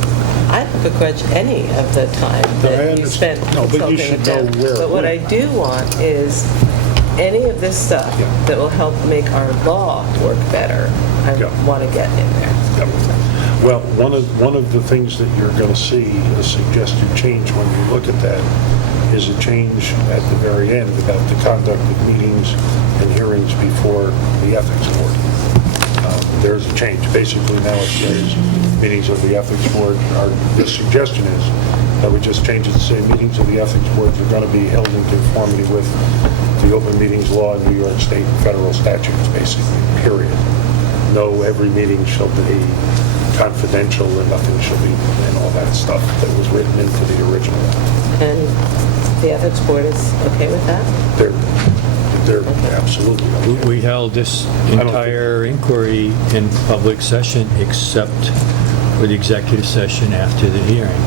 I don't begrudge any of the time that you spent consulting with them. But what I do want is any of this stuff that will help make our law work better, I want to get in there. Well, one of the things that you're going to see, a suggested change when you look at that, is a change at the very end about the conduct of meetings and hearings before the ethics board. There's a change. Basically now it says meetings of the ethics board the suggestion is that we just change it to say meetings of the ethics boards are going to be held in conformity with the open meetings law in New York State and federal statutes, basically, period. No, every meeting shall be confidential and nothing shall be, and all that stuff that was written into the original. And the ethics board is okay with that? They're absolutely okay. We held this entire inquiry in public session except for the executive session after the hearing.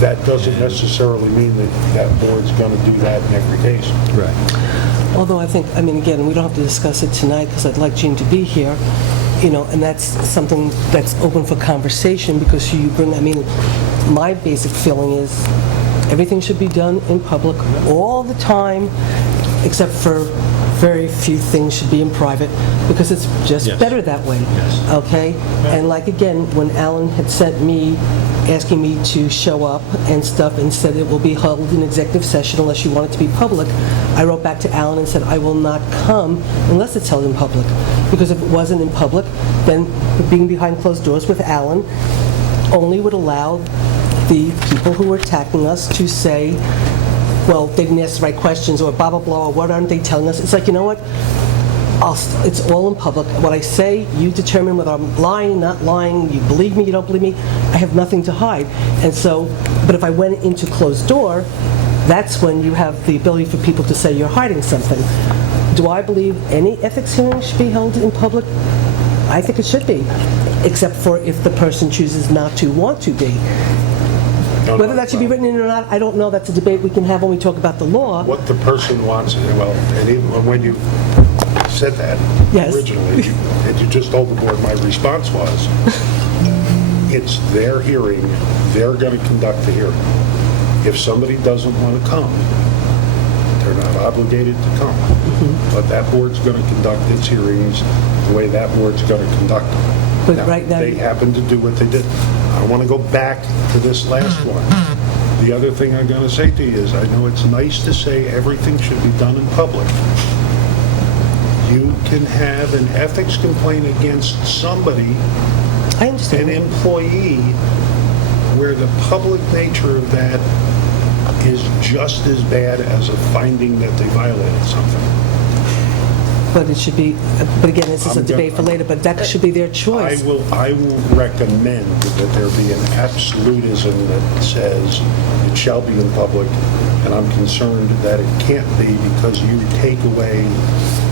That doesn't necessarily mean that board's going to do that in every case. Right. Although again, we don't have to discuss it tonight because I'd like Jean to be here, and that's something that's open for conversation because my basic feeling is everything should be done in public all the time, except for very few things should be in private because it's just better that way. Okay? And again, when Alan had sent me asking me to show up and stuff and said it will be held in executive session unless you want it to be public, I wrote back to Alan and said I will not come unless it's held in public. Because if it wasn't in public, then being behind closed doors with Alan only would allow the people who were attacking us to say, well, they didn't ask the right questions or blah, blah, blah, or what aren't they telling us? It's you know what? It's all in public. What I say, you determine whether I'm lying, not lying, you believe me, you don't believe me. I have nothing to hide. And so, but if I went into closed door, that's when you have the ability for people to say you're hiding something. Do I believe any ethics hearing should be held in public? I think it should be, except for if the person chooses not to want to be. Whether that should be written in or not, I don't know. That's a debate we can have when we talk about the law. What the person wants, well, and even when you said that Yes. originally, and you just told the board, my response was, it's their hearing, they're going to conduct the hearing. If somebody doesn't want to come, they're not obligated to come. But that board's going to conduct its hearings the way that board's going to conduct them. But Now, right now- they happen to do what they did. I want to go back to this last one. The other thing I'm going to say to you is, I know it's nice to say everything should be done in public. You can have an ethics complaint against somebody, I understand. an employee, where the public nature of that is just as bad as a finding that they violated something. But it should be, but again, this is a I'm debate for gonna- later, but that should be their choice. I will recommend that there be an absolutism that says it shall be in public, and I'm concerned that it can't be because you take away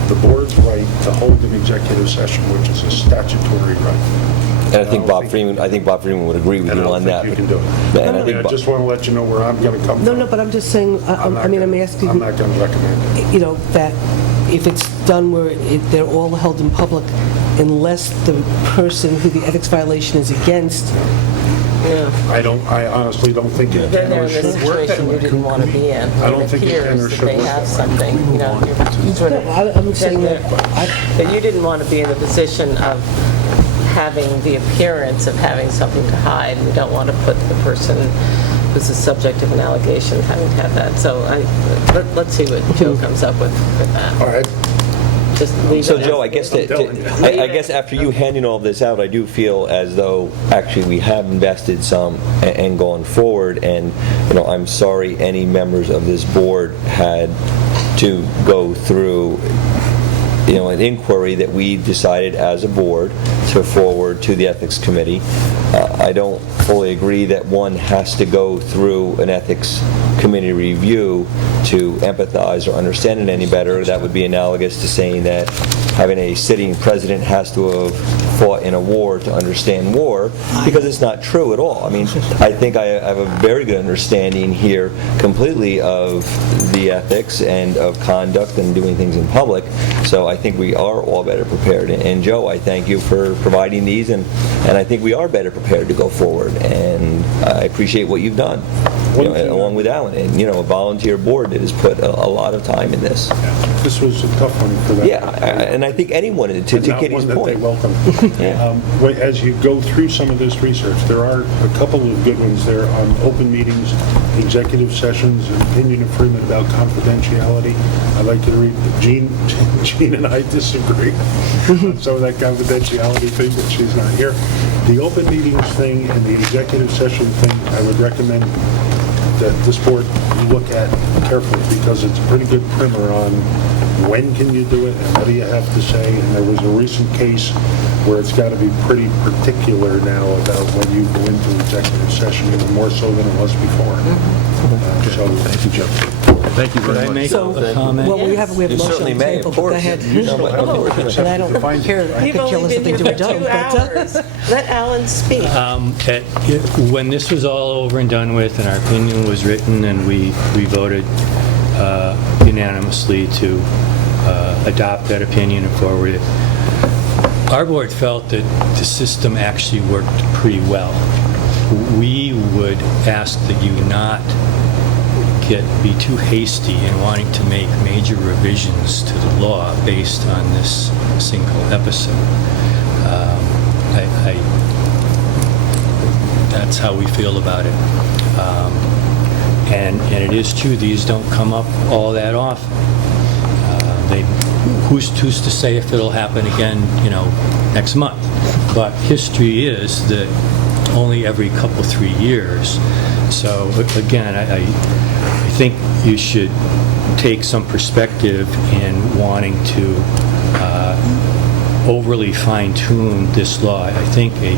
the board's right to hold an executive session, which is a statutory right. And I think Bob Freeman would agree with you on that. You can do it. And I think I just want to let you know where I'm going to come No, from. no, but I'm just saying, I'm asking, I'm not going to recommend it. you know, that if it's done where they're all held in public, unless the person who the ethics violation is against, I honestly don't think it Then can they're or in the should work that situation you way. didn't want to be in. I don't It think it can or appears that should they work have that way. something, you know, you're sort of... I'm saying that, that you didn't want to be in the position of having the appearance of having something to hide. We don't want to put the person who's the subject of an allegation having to have that. So let's see what Joe comes up with that. All right. Just leave So it Joe, as- I guess I guess after you handing all this out, I do feel as though actually we have invested some and gone forward, and I'm sorry any members of this board had to go through an inquiry that we decided as a board to forward to the ethics committee. I don't fully agree that one has to go through an ethics committee review to empathize or understand it any better. That would be analogous to saying that having a sitting president has to have fought in a war to understand war, because it's not true at all. I mean, I think I have a very good understanding here completely of the ethics and of conduct and doing things in public, so I think we are all better prepared. And Joe, I thank you for providing these, and I think we are better prepared to go forward, and I appreciate what you've done, along with Alan, and a volunteer board that has put a lot of time in this. This was a tough one for them. Yeah, and I think anyone, to Kitty's Not one that they point. welcome. As you go through some of this research, there are a couple of good ones there on open meetings, executive sessions, opinion of Freeman about confidentiality. I'd like you to read, Jean and I disagree on some of that confidentiality thing, but she's not here. The open meetings thing and the executive session thing, I would recommend that this board look at carefully, because it's a pretty good primer on when can you do it and what do you have to say. And there was a recent case where it's got to be pretty particular now about when you go into executive session, even more so than it was before. So thank you, Jeff. Thank you Could I make a comment? well, we have a You motion certainly on the may, table, of but go course. ahead. And I don't care, I You've could kill only us if been they do here or for don't, 2 but... hours. Let Alan speak. When this was all over and done with, and our opinion was written, and we voted unanimously to adopt that opinion and forward it, our board felt that the system actually worked pretty well. We would ask that you not be too hasty in wanting to make major revisions to the law based on this single episode. That's how we feel about it. And it is true, these don't come up all that often. Who's to say if it'll happen again, next month? But history is that only every couple, 3 years. So again, I think you should take some perspective in wanting to overly fine-tune this law. I think a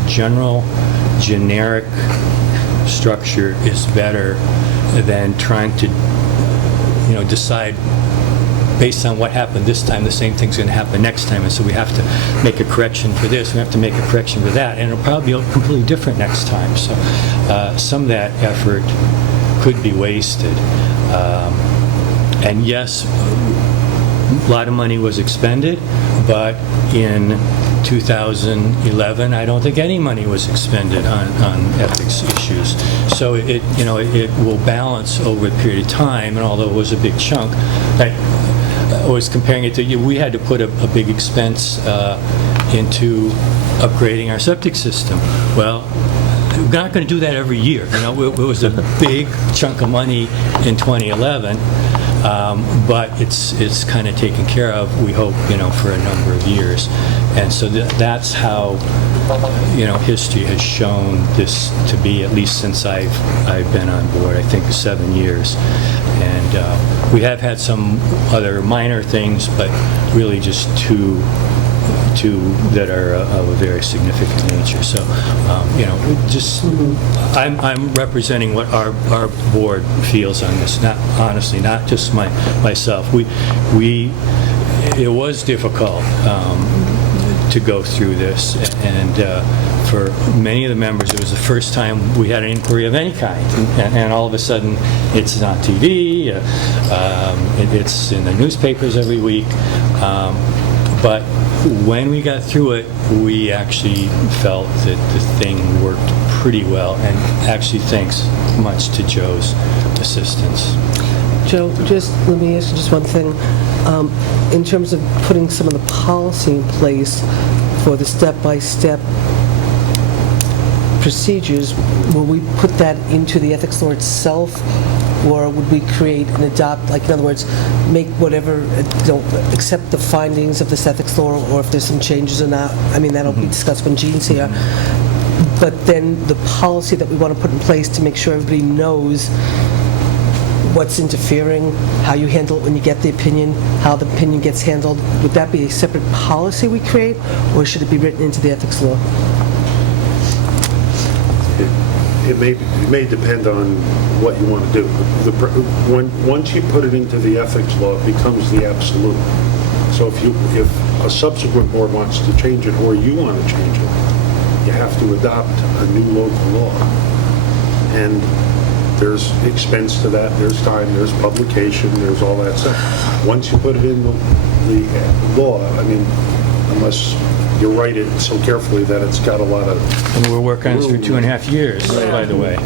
generic structure is better than trying to, decide based on what happened this time, the same thing's going to happen next time, and so we have to make a correction for this, we have to make a correction for that, and it'll probably be completely different next time. So some of that effort could be wasted. And yes, a lot of money was expended, but in 2011, I don't think any money was expended on ethics issues. So it will balance over a period of time, and although it was a big chunk, I was comparing it to, we had to put a big expense into upgrading our septic system. Well, we're not going to do that every year. It was a big chunk of money in 2011. But it's kind of taken care of, we hope, for a number of years. And so that's how, history has shown this to be, at least since I've been on board, I think 7 years. And we have had some other minor things, but really just two that are of a very significant nature. So, I'm representing what our board feels on this. Not just myself. It was difficult to go through this, and for many of the members, it was the first time we had an inquiry of any kind, and all of a sudden, it's on TV, it's in the newspapers every week, but when we got through it, we actually felt that the thing worked pretty well, and actually thanks much to Joe's assistance. Joe, just let me ask you just one thing. In terms of putting some of the policy in place for the step-by-step procedures, will we put that into the ethics law itself, or would we create and adopt, like in other words, make whatever, accept the findings of this ethics law, or if there's some changes or not? I mean, that'll be discussed when Gene's here. But then the policy that we want to put in place to make sure everybody knows what's interfering, how you handle it when you get the opinion, how the opinion gets handled, would that be a separate policy we create, or should it be written into the ethics law? It may depend on what you want to do. Once you put it into the ethics law, it becomes the absolute. So if a subsequent board wants to change it, or you want to change it, you have to adopt a new local law. And there's expense to that, there's time, there's publication, there's all that stuff. Once you put it in the law, I mean, unless you write it so carefully that it's got a lot of... And we're working on this for 2.5 years, by the way.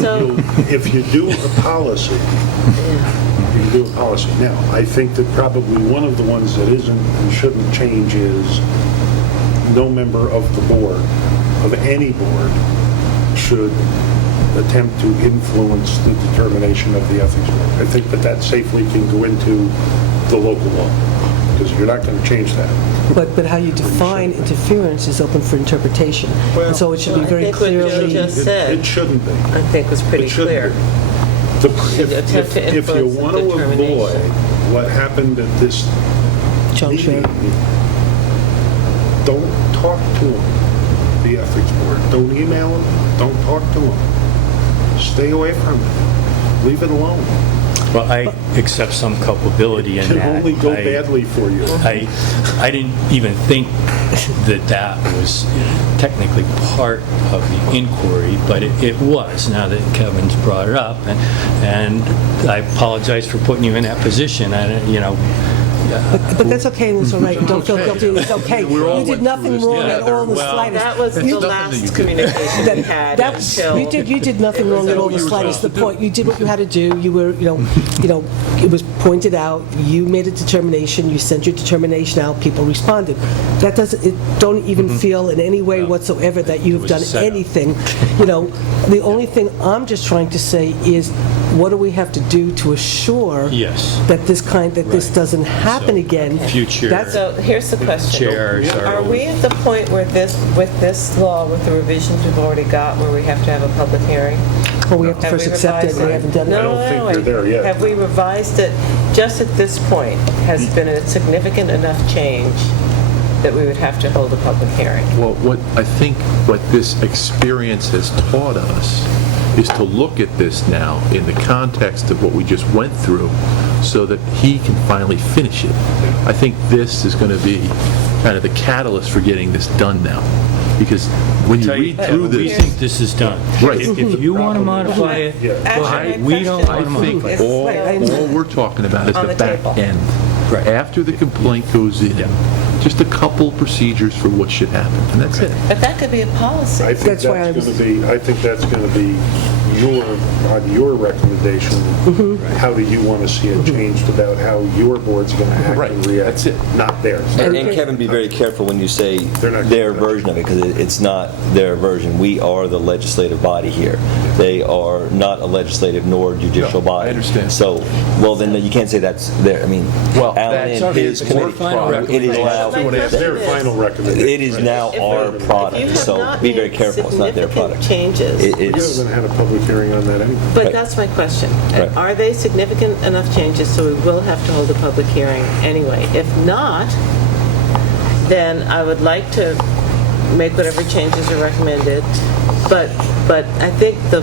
So, if you do a policy, Now, I think that probably one of the ones that isn't and shouldn't change is no member of the board, of any board, should attempt to influence the determination of the ethics board. I think that safely can go into the local law, because you're not going to change that. But how you define interference is open for interpretation. And so it should be very clearly... I think what Joe just said, It shouldn't be. I think was pretty clear. If you want to avoid what happened at this meeting, don't talk to them, the ethics board. Don't email them. Don't talk to them. Stay away from it. Leave it alone. Well, I accept some culpability in that. It can only go badly for you. I didn't even think that was technically part of the inquiry, but it was, now that Kevin's brought it up. And I apologize for putting you in that position. But that's okay, and it's all right. Don't feel guilty. It's okay. You did nothing wrong at all in the slightest. That was the last communication we had until... You did nothing wrong at all in the slightest. The point, you did what you had to do. You were, it was pointed out. You made a determination. You sent your determination out. People responded. That doesn't. Don't even feel in any way whatsoever that you have done anything. The only thing I'm just trying to say is, what do we have to do to assure that this doesn't happen again? So here's the question. Are we at the point where with this law, with the revisions we've already got, where we have to have a public hearing? Well, we have to first accept it. We haven't done it. I don't think we're there yet. Have we revised it just at this point? Has been a significant enough change that we would have to hold a public hearing. Well, what this experience has taught us is to look at this now in the context of what we just went through so that he can finally finish it. I think this is going to be kind of the catalyst for getting this done now. Because when you read through We this... think this is done. Right. If you want to modify it, go ahead. We don't want to I think modify it. all we're talking about is On the the back table. end. After the complaint goes in, just a couple procedures for what should happen, and that's it. But that could be a policy. I think that's going to be your recommendation. How do you want to see it changed about how your board's going to act and react? That's it. Not theirs. And Kevin, be very careful when you say their version of it, because it's not their version. We are the legislative body here. They are not a legislative nor judicial body. I understand. So, well, then you can't say that's their, I mean, Well, Alan that's and his our final committee, it is now, That's their final recommendation. it is now our If you product, have so not be very made careful, it's not their significant product. changes. It- We're It's, going to have a public hearing on that anyway. But Right. that's my question. Right. Are they significant enough changes so we will have to hold a public hearing anyway? If not, then I would like to make whatever changes are recommended. But I think the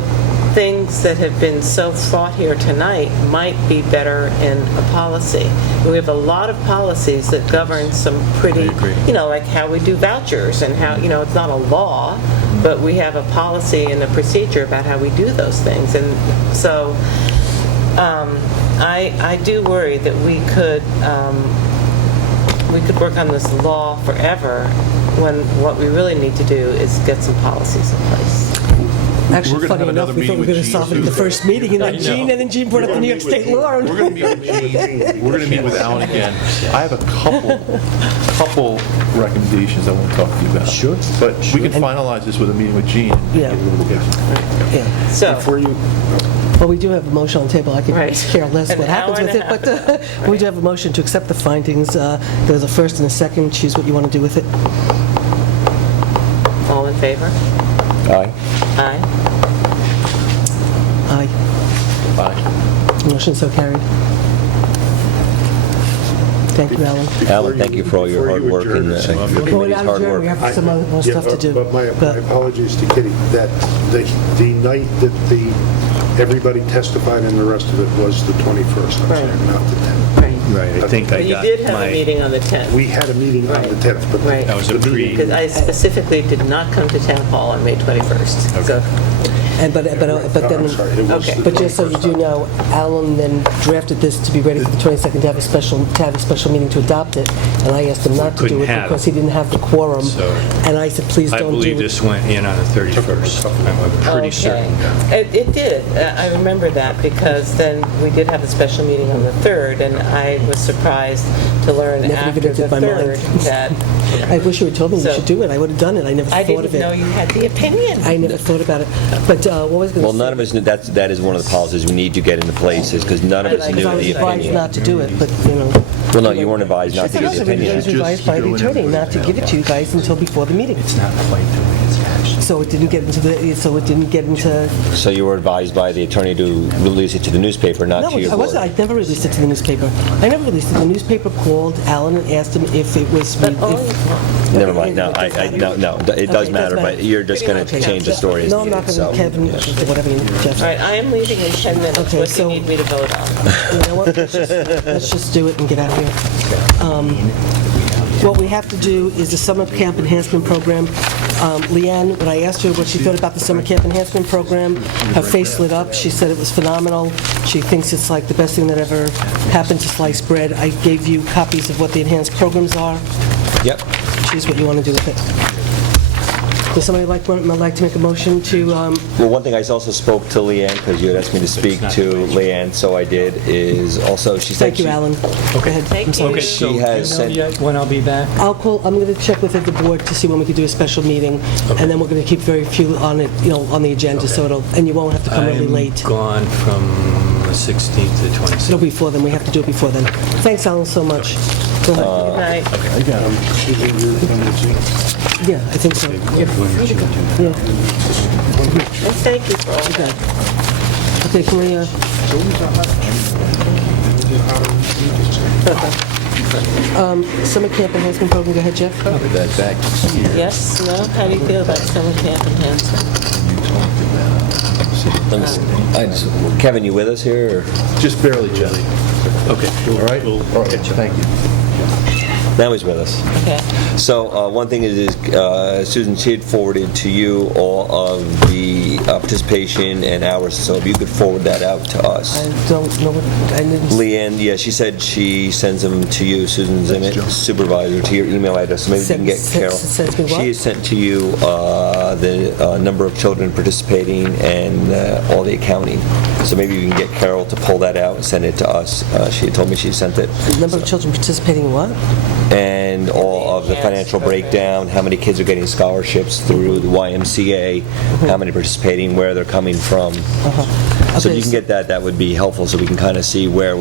things that have been so fraught here tonight might be better in a policy. And we have a lot of policies that govern some pretty, like how we do vouchers and how, it's not a law, but we have a policy and a procedure about how we do those things. And so I do worry that we could work on this law forever when what we really need to do is get some policies in place. Actually, funny enough, we thought we were going to solve it at the first meeting, and then Gene brought up the New York State law. We're going to meet with Gene. We're going to meet with Alan again. I have a couple recommendations I want to talk to you about. Sure. But we can finalize this with a meeting with Gene. Yeah. Yeah. So, Before you... Well, we do have a motion on the table. I could care less An what happens hour with and it, a but we do have a motion to accept the findings. There's a first and a second. Choose what you want to do with it. all in favor? aye. Aye. Aye. Bye. Motion so carried. Thank you, Alan. Alan, thank you for all your hard work and the Going committee's out of hard adjourn, we work. have some other stuff to do. But my apologies to Kitty, that the night that everybody testified and the rest of it was the 21st, I'm sorry, not the 10th. Right, I think I You got did have a my, meeting on the 10th. We had a meeting on the 10th, but... Right. that was a pre, Because I specifically did not come to town hall on May 21st. So, And but then, I'm sorry, it was Okay. the but just so you do know, Alan then drafted this to be ready for the 22nd to have a special meeting to adopt it, and I asked him not to do Couldn't it have because he didn't have the quorum. So- And I said, please I don't do it. believe this went in on the 31st. I'm pretty certain. It did. I remember that because then we did have a special meeting on the 3rd, and I was surprised to learn Never after even the entered my mind. 3rd that I wish you had told me we So- should do it. I would have done it. I never I thought of didn't know it. you had the opinion. I never thought about it. But what was I going Well, to say? none of us knew, that is one of the policies we need to get into place, is because none of us Because knew I was the advised opinion. not to do it, but, you know. Well, no, you weren't advised not to I give was the opinion. advised by the attorney not to give it to you guys until before the meeting. It's not quite the way it's actually. So it didn't get into So you were advised by the attorney to release it to the newspaper, not No, to your I board? wasn't. I never released it to the newspaper. I never released it. The newspaper called Alan and asked him if it was... Never mind, no, no, it does matter, but you're just going to change the story as No, I'm not needed, going to, so... Kevin, whatever you, Jeff. All right, I am leaving in 10 minutes. Okay, What do so- you need me to vote on? You know what? Let's just do it and get out of here. What we have to do is the summer camp enhancement program. Leanne, when I asked her what she thought about the summer camp enhancement program, her face lit up. She said it was phenomenal. She thinks it's like the best thing that ever happened to sliced bread. I gave you copies of what the enhanced programs are. Yep. Choose what you want to do with it. Does somebody like to make a motion to... Well, one thing, I also spoke to Leanne, because you had asked me to speak to Leanne, so I did, is also, she said... Thank you, Alan. Go ahead. I'm sorry. Okay, so She has do you know sent... yet when I'll be back? I'm going to check with the board to see when we could do a special meeting, and then we're going to keep very few on it, on the agenda, so and you won't have to come really late. I'm gone from the 16th to 26th. It'll be before then. We have to do it before then. Thanks, Alan, so much. Go ahead. Good night. I got him. Yeah, I think so. Yeah. And thank you for all that. Okay, can we... Summer camp enhancement program, go ahead, Jeff. Yes, no? How do you feel about summer camp enhancement? Kevin, you with us here? Or? Just barely, Jenny. Okay, all right? All right, thank you. Now he's with us. Okay. So one thing is Susan, she had forwarded to you all of the participation and hours, so if you could forward that out to us. I don't know what, I didn't... Leanne, yeah, she said she sends them to you, Susan Zimmett, supervisor, to your email address, so maybe you can get Carol. Sends me what? She has sent to you the number of children participating and all the accounting. So maybe you can get Carol to pull that out and send it to us. She had told me she sent it. The number of children participating in what? And all of the financial breakdown, how many kids are getting scholarships through the YMCA, how many participating, where they're coming from. So if you can get that, that would be helpful so we can kind of see where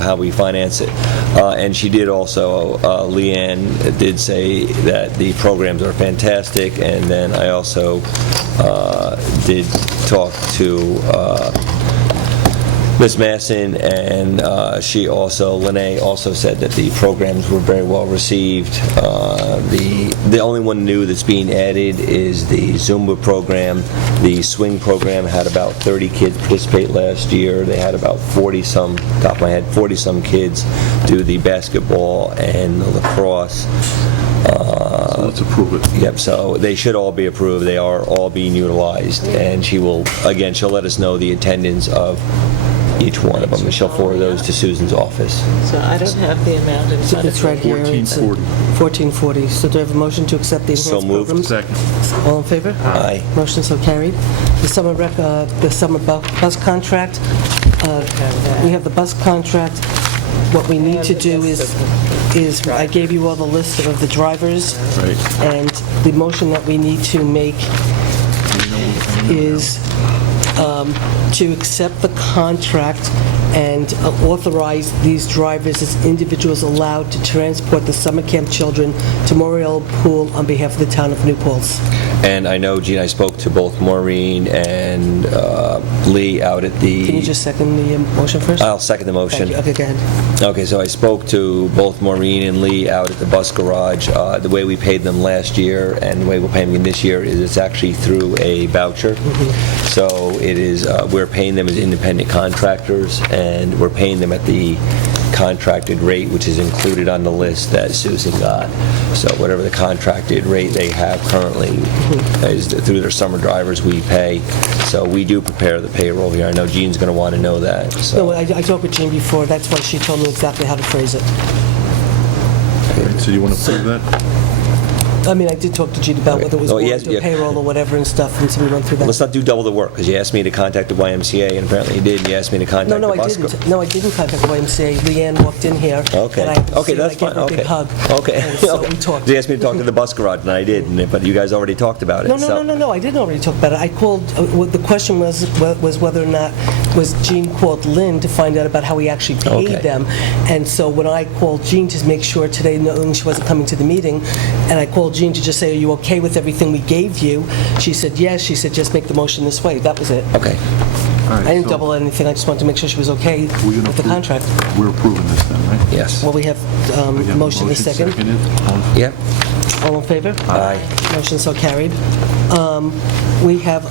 how we finance it. And she did also, Leanne did say that the programs are fantastic, and then I also did talk to Ms. Masson, and Lene also said that the programs were very well received. The only one new that's being added is the Zumba program. The swing program had about 30 kids participate last year. They had about 40-some, top of my head, 40-some kids do the basketball and the lacrosse. So let's approve it. Yep, so they should all be approved. They are all being utilized, and she'll let us know the attendance of each one of them, and she'll forward those to Susan's office. So I don't have the amount in front of me. It's right here. It's 1440. So do I have a motion to accept the enhanced programs? Second. All in favor? Aye. Motion so carried. The summer bus contract. We have the bus contract. What we need to do is I gave you all the list of the drivers. Right. And the motion that we need to make is to accept the contract and authorize these drivers as individuals allowed to transport the summer camp children to Memorial Pool on behalf of the town of New Paltz. And I know, Gene, I spoke to both Maureen and Lee out at the... Can you just second the motion first? I'll second the motion. Thank you. Okay, go ahead. Okay, so I spoke to both Maureen and Lee out at the bus garage. The way we paid them last year and the way we'll pay them this year is it's actually through a voucher. So it is, we're paying them as independent contractors, and we're paying them at the contracted rate, which is included on the list that Susan got. So whatever the contracted rate they have currently is through their summer drivers we pay. So we do prepare the payroll here. I know Jean's going to want to know that. So. No, I talked with Jean before. That's why she told me exactly how to phrase it. All right, so you want to approve that? I mean, I did talk to Jean about whether it was going to yeah. payroll or whatever and stuff, and so we went through that. Let's not do double the work, because you asked me to contact the YMCA, and apparently you did, and you asked me to contact the bus. No, I didn't contact the YMCA. Leanne walked in here. Okay. And That's fine. I gave her a big hug. Okay. And so we talked. You asked me to talk to the bus garage, and I did, but you guys already talked about it. No, I didn't already talk about it. I called, the question was whether or not, Jean called Lynn to find out about how he actually paid them. And so when I called Jean to make sure today, knowing she wasn't coming to the meeting, and I called Jean to just say, are you okay with everything we gave you? She said yes. She said just make the motion this way. That was it. Okay. All right, I didn't double anything. I just wanted to make sure she was okay with the contract. We're approving this then, right? Yes. Well, we have motion and second. Yep. All in favor? Aye. Motion so carried. We have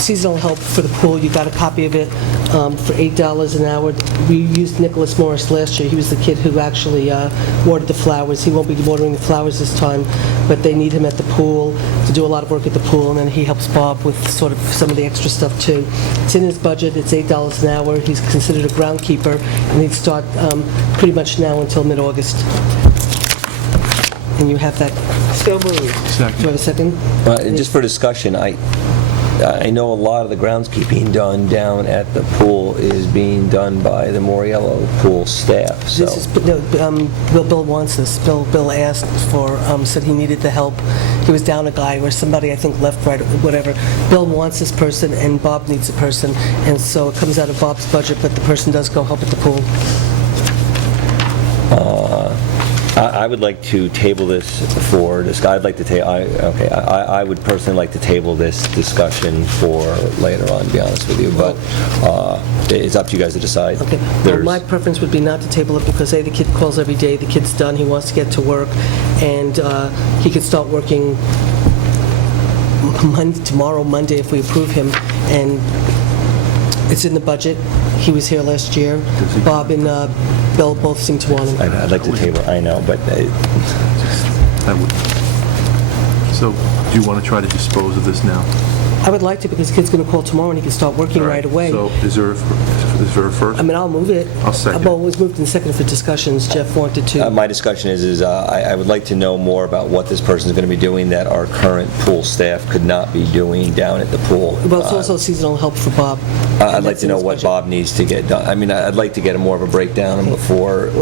seasonal help for the pool. You got a copy of it for $8 an hour. We used Nicholas Morris last year. He was the kid who actually watered the flowers. He won't be watering the flowers this time, but they need him at the pool to do a lot of work at the pool, and then he helps Bob with sort of some of the extra stuff too. It's in his budget. It's $8 an hour. He's considered a groundkeeper, and he'd start pretty much now until mid-August. And you have that. So moved. Do you have a second? Just for discussion, I know a lot of the groundskeeping done down at the pool is being done by the Moriello pool staff. So. This is, Bill wants this. Bill asked for, said he needed the help. He was down a guy or somebody, I think, left, right, whatever. Bill wants this person, and Bob needs a person, and so it comes out of Bob's budget, but the person does go help at the pool. I would like to table this for this. I'd like to I would personally like to table this discussion for later on, to be honest with you, but it's up to you guys to decide. Okay. Well, my preference would be not to table it because, A, the kid calls every day, the kid's done, he wants to get to work, and he could start working tomorrow, Monday, if we approve him, and it's in the budget. He was here last year. Bob and Bill both seem to want him. I'd like to table, I know, but... So, do you want to try to dispose of this now? I would like to, because the kid's going to call tomorrow and he can start working right away. So, is there a first? I mean, I'll move it. I'll second. Well, it was moved and seconded for discussions. Jeff wanted to... My discussion is I would like to know more about what this person's going to be doing that our current pool staff could not be doing down at the pool. Well, it's also seasonal help for Bob. I'd like to know what Bob needs to get done. I mean, I'd like to get more of a breakdown before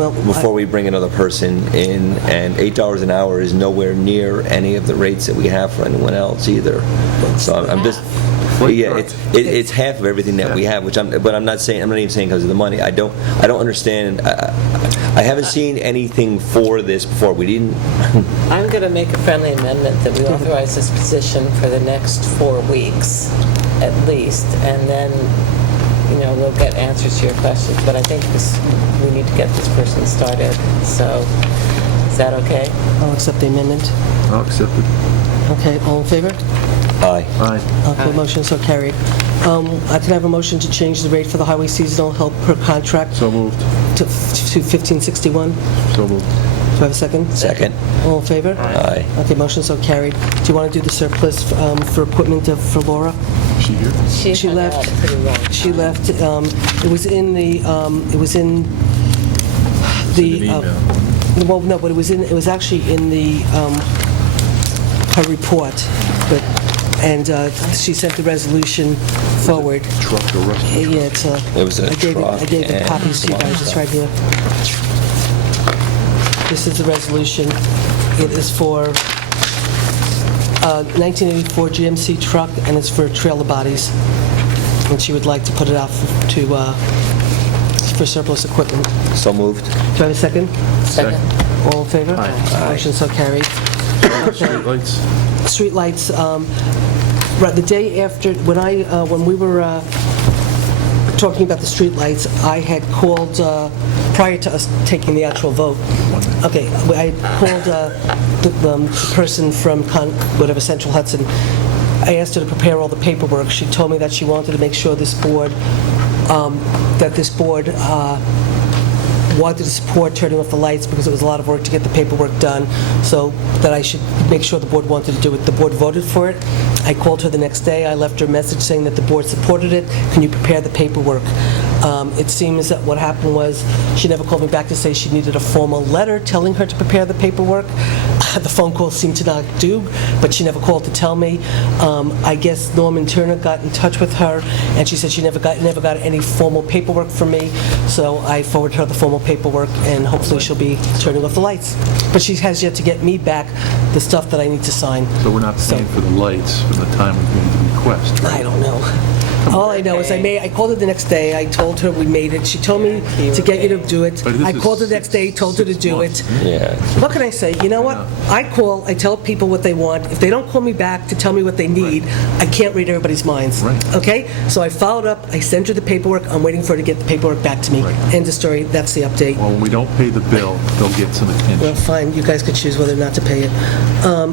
we bring another person in, and $8 an hour is nowhere near any of the rates that we have for anyone else either. So I'm just... Yeah, it's half of everything that we have, but I'm not even saying because of the money. I don't understand. I haven't seen anything for this before. We didn't. I'm going to make a friendly amendment that we authorize this position for the next 4 weeks, at least, and then, we'll get answers to your questions. But I think we need to get this person started. So, is that okay? I'll accept the amendment. I'll accept it. Okay, all in favor? Aye. Aye. Okay, motion so carried. I can have a motion to change the rate for the highway seasonal help per contract. So moved. To $15.61. So moved. Do I have a second? Second. All in favor? Aye. Okay, motion so carried. Do you want to do the surplus for equipment for Laura? Is she here? She left. She left. It was in the. Well, no, but it was actually in the her report, but. And she sent the resolution forward. Truck or rescue? Yeah, it's It was a I gave the truck copies to you guys. It's right here. This is the resolution. It is for 1984 GMC truck, and it's for trailer bodies. And she would like to put it out for surplus equipment. So moved. Do I have a second? Second. All in favor? Aye. Motion so carried. Street lights? Streetlights, right, the day after, when we were talking about the streetlights, I had called, prior to us taking the actual vote, okay, I called the person from Central Hudson. I asked her to prepare all the paperwork. She told me that she wanted to make sure this board wanted to support turning off the lights because it was a lot of work to get the paperwork done, so that I should make sure the board wanted to do it. The board voted for it. I called her the next day. I left her a message saying that the board supported it. Can you prepare the paperwork? It seems that what happened was she never called me back to say she needed a formal letter telling her to prepare the paperwork. The phone call seemed to not do, but she never called to tell me. I guess Norman Turner got in touch with her, and she said she never got any formal paperwork from me, so I forwarded her the formal paperwork, and hopefully she'll be turning off the lights. But she has yet to get me back the stuff that I need to sign. So we're not paying for the lights from the time we made the request, right? I don't know. All I know is I called her the next day. I told her we made it. She told me to get you to do it. I called her the next day, told her to do it. Yeah. What can I say? You know what? I call, I tell people what they want. If they don't call me back to tell me what they need, I can't read everybody's minds. Right. Okay? So I followed up. I sent her the paperwork. I'm waiting for her to get the paperwork back to me. Right. End of story. That's the update. Well, when we don't pay the bill, they'll get some attention. Well, fine. You guys could choose whether or not to pay it.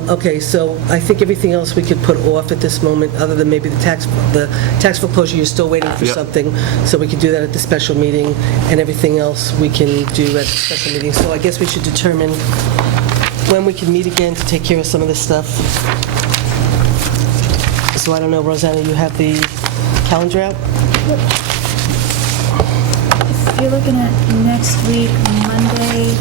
Okay, so I think everything else we could put off at this moment, other than maybe the tax foreclosure. You're still waiting for something, so we can do that at the special meeting, and everything else we can do at the special meeting. So I guess we should determine when we can meet again to take care of some of this stuff. So I don't know, Rosanna, you have the calendar out? If you're looking at next week, Monday.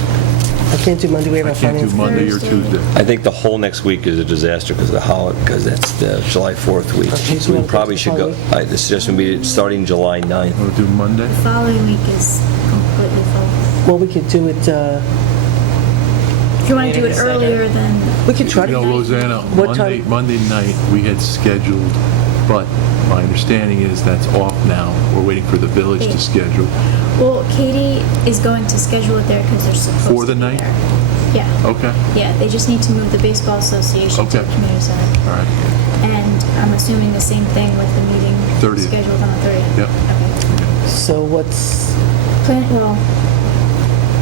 I can't do Monday. We have our finance. I can't do Monday or Tuesday. I think the whole next week is a disaster because of the holiday, because that's the July 4th week. Okay, So we probably should go, the suggestion would be starting July 9th. We'll do Monday? The following week is completely full. Well, we could do it, If you want to do it earlier, then we could try to. You know, Rosanna, Monday night, we had scheduled, but my understanding is that's off now. We're waiting for the village to schedule. well, Katie is going to schedule it there because they're supposed For the to be night? there. Yeah. Okay. Yeah, they just need to move the baseball association to the Okay. community center. All right. And I'm assuming the same thing with the meeting 30th. scheduled on the 30th. Yep. Okay. So what's, Well,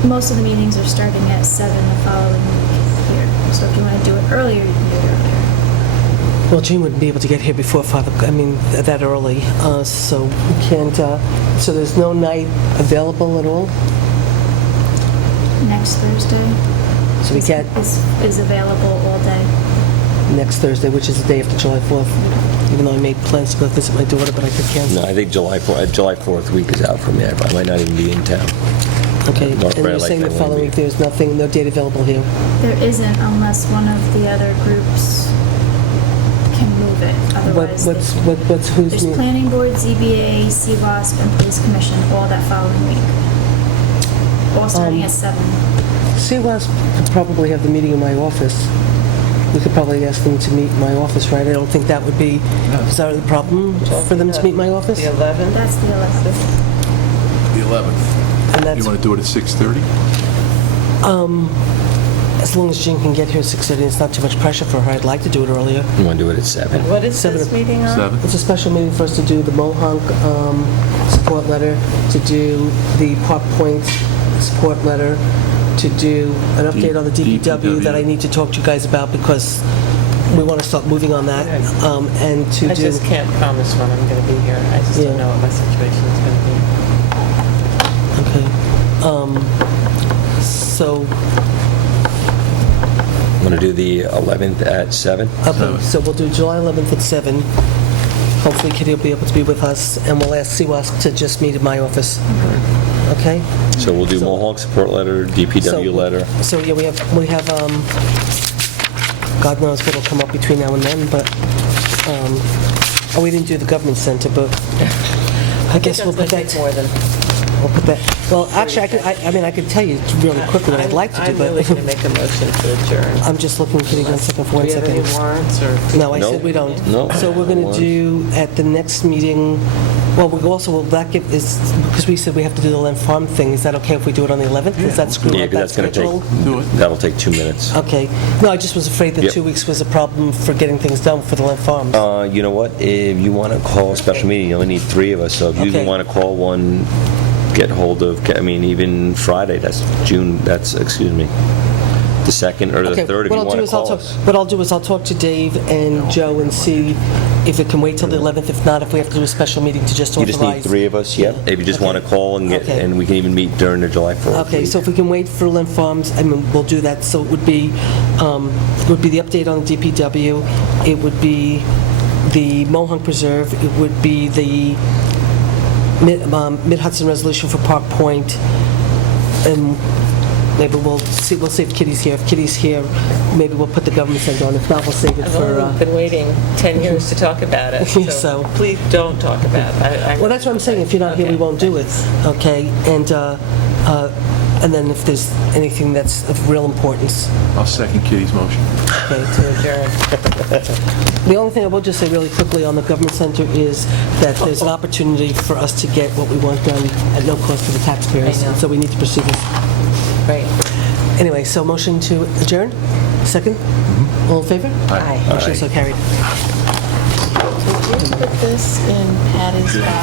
most of the meetings are starting at 7 the following week here. So if you want to do it earlier, you can do it earlier. well, Jean wouldn't be able to get here before 5, I mean, that early, so we can't, so there's no night available at all? Next Thursday So we can't, is available all day. next Thursday, which is the day after July 4th, even though I made plans to go visit my daughter, but I could cancel. No, I think July 4th week is out for me. I might not even be in town. Okay, North and Red you're Lake, saying the I won't following be. week, there's nothing, no date available here? There isn't unless one of the other groups can move it. Otherwise, Who's there's new? planning board, ZBA, CWASP, and police commission all that following week. All starting at 7. CWAS could probably have the meeting in my office. We could probably ask them to meet in my office, right? I don't think that would be, is that a problem for them to meet in my office? The 11th? That's the 11th. The 11th. And that's, You want to do it at 6:30? as long as Jean can get here at 6:30, it's not too much pressure for her. I'd like to do it earlier. You want to do it at 7? What is 7 this meeting on? 7? It's a special meeting for us to do the Mohonk support letter, to do the Park Point support letter, to do an update on the DPW that I need to talk to you guys about because we want to start moving on that, and to I do... just can't promise when I'm going to be here. I just Yeah. don't know what my situation is going to be. Okay. So, Want to do the 11th at 7? okay, so we'll do July 11th at 7. Hopefully Kitty will be able to be with us, and we'll ask CWASP to just meet in my office. Okay? So we'll do Mohawk support letter, DPW letter. So, yeah, we have, God knows what'll come up between now and then, but, we didn't do the government center, but I guess we'll put that... more than... We'll put that, well, actually, I could tell you really quickly what I'd like to do, I'm really but going to make a motion to adjourn. I'm just looking, Kitty, 1 second, for 1 Do we have second. any warrants or? No, I No. said we don't. No. So we're going to Warrants. do at the next meeting, well, we also, will that give, is, because we said we have to do the Len Farm thing, is that okay if we do it on the 11th? Does that screw Yeah, up that because that's schedule? going to take, that'll take 2 minutes. Okay. No, I just was afraid that Yep. 2 weeks was a problem for getting things done for the Len Farms. You know what? If you want to call a special meeting, you only need 3 of us. So if you Okay. want to call one, get hold of, even Friday, the 2nd or the Okay, 3rd, if you want to call us. What I'll do is I'll talk to Dave and Joe and see if it can wait till the 11th. If not, if we have to do a special meeting to just You authorize. just need 3 of us, yep. If you just want to call and get, Okay. and we can even meet during the July 4th. Okay, so if we can wait for Len Farms, we'll do that. So it would be the update on the DPW, it would be the Mohonk Preserve, it would be the Mid-Hudson resolution for Park Point, and maybe we'll see if Kitty's here. If Kitty's here, maybe we'll put the government center on. If not, we'll save it I've for... only been waiting 10 years to talk about it, So- so please don't talk about it. Well, that's what I'm saying. If you're not here, we won't do it, okay? And then if there's anything that's of real importance, I'll second Kitty's motion. okay? To adjourn. The only thing I will just say really quickly on the government center is that there's an opportunity for us to get what we want done at no cost to the taxpayers, I know. and so we need to pursue this. Right. Anyway, so motion to adjourn? Second? All in favor? Aye. Motion so carried. Did you put this in Patty's box?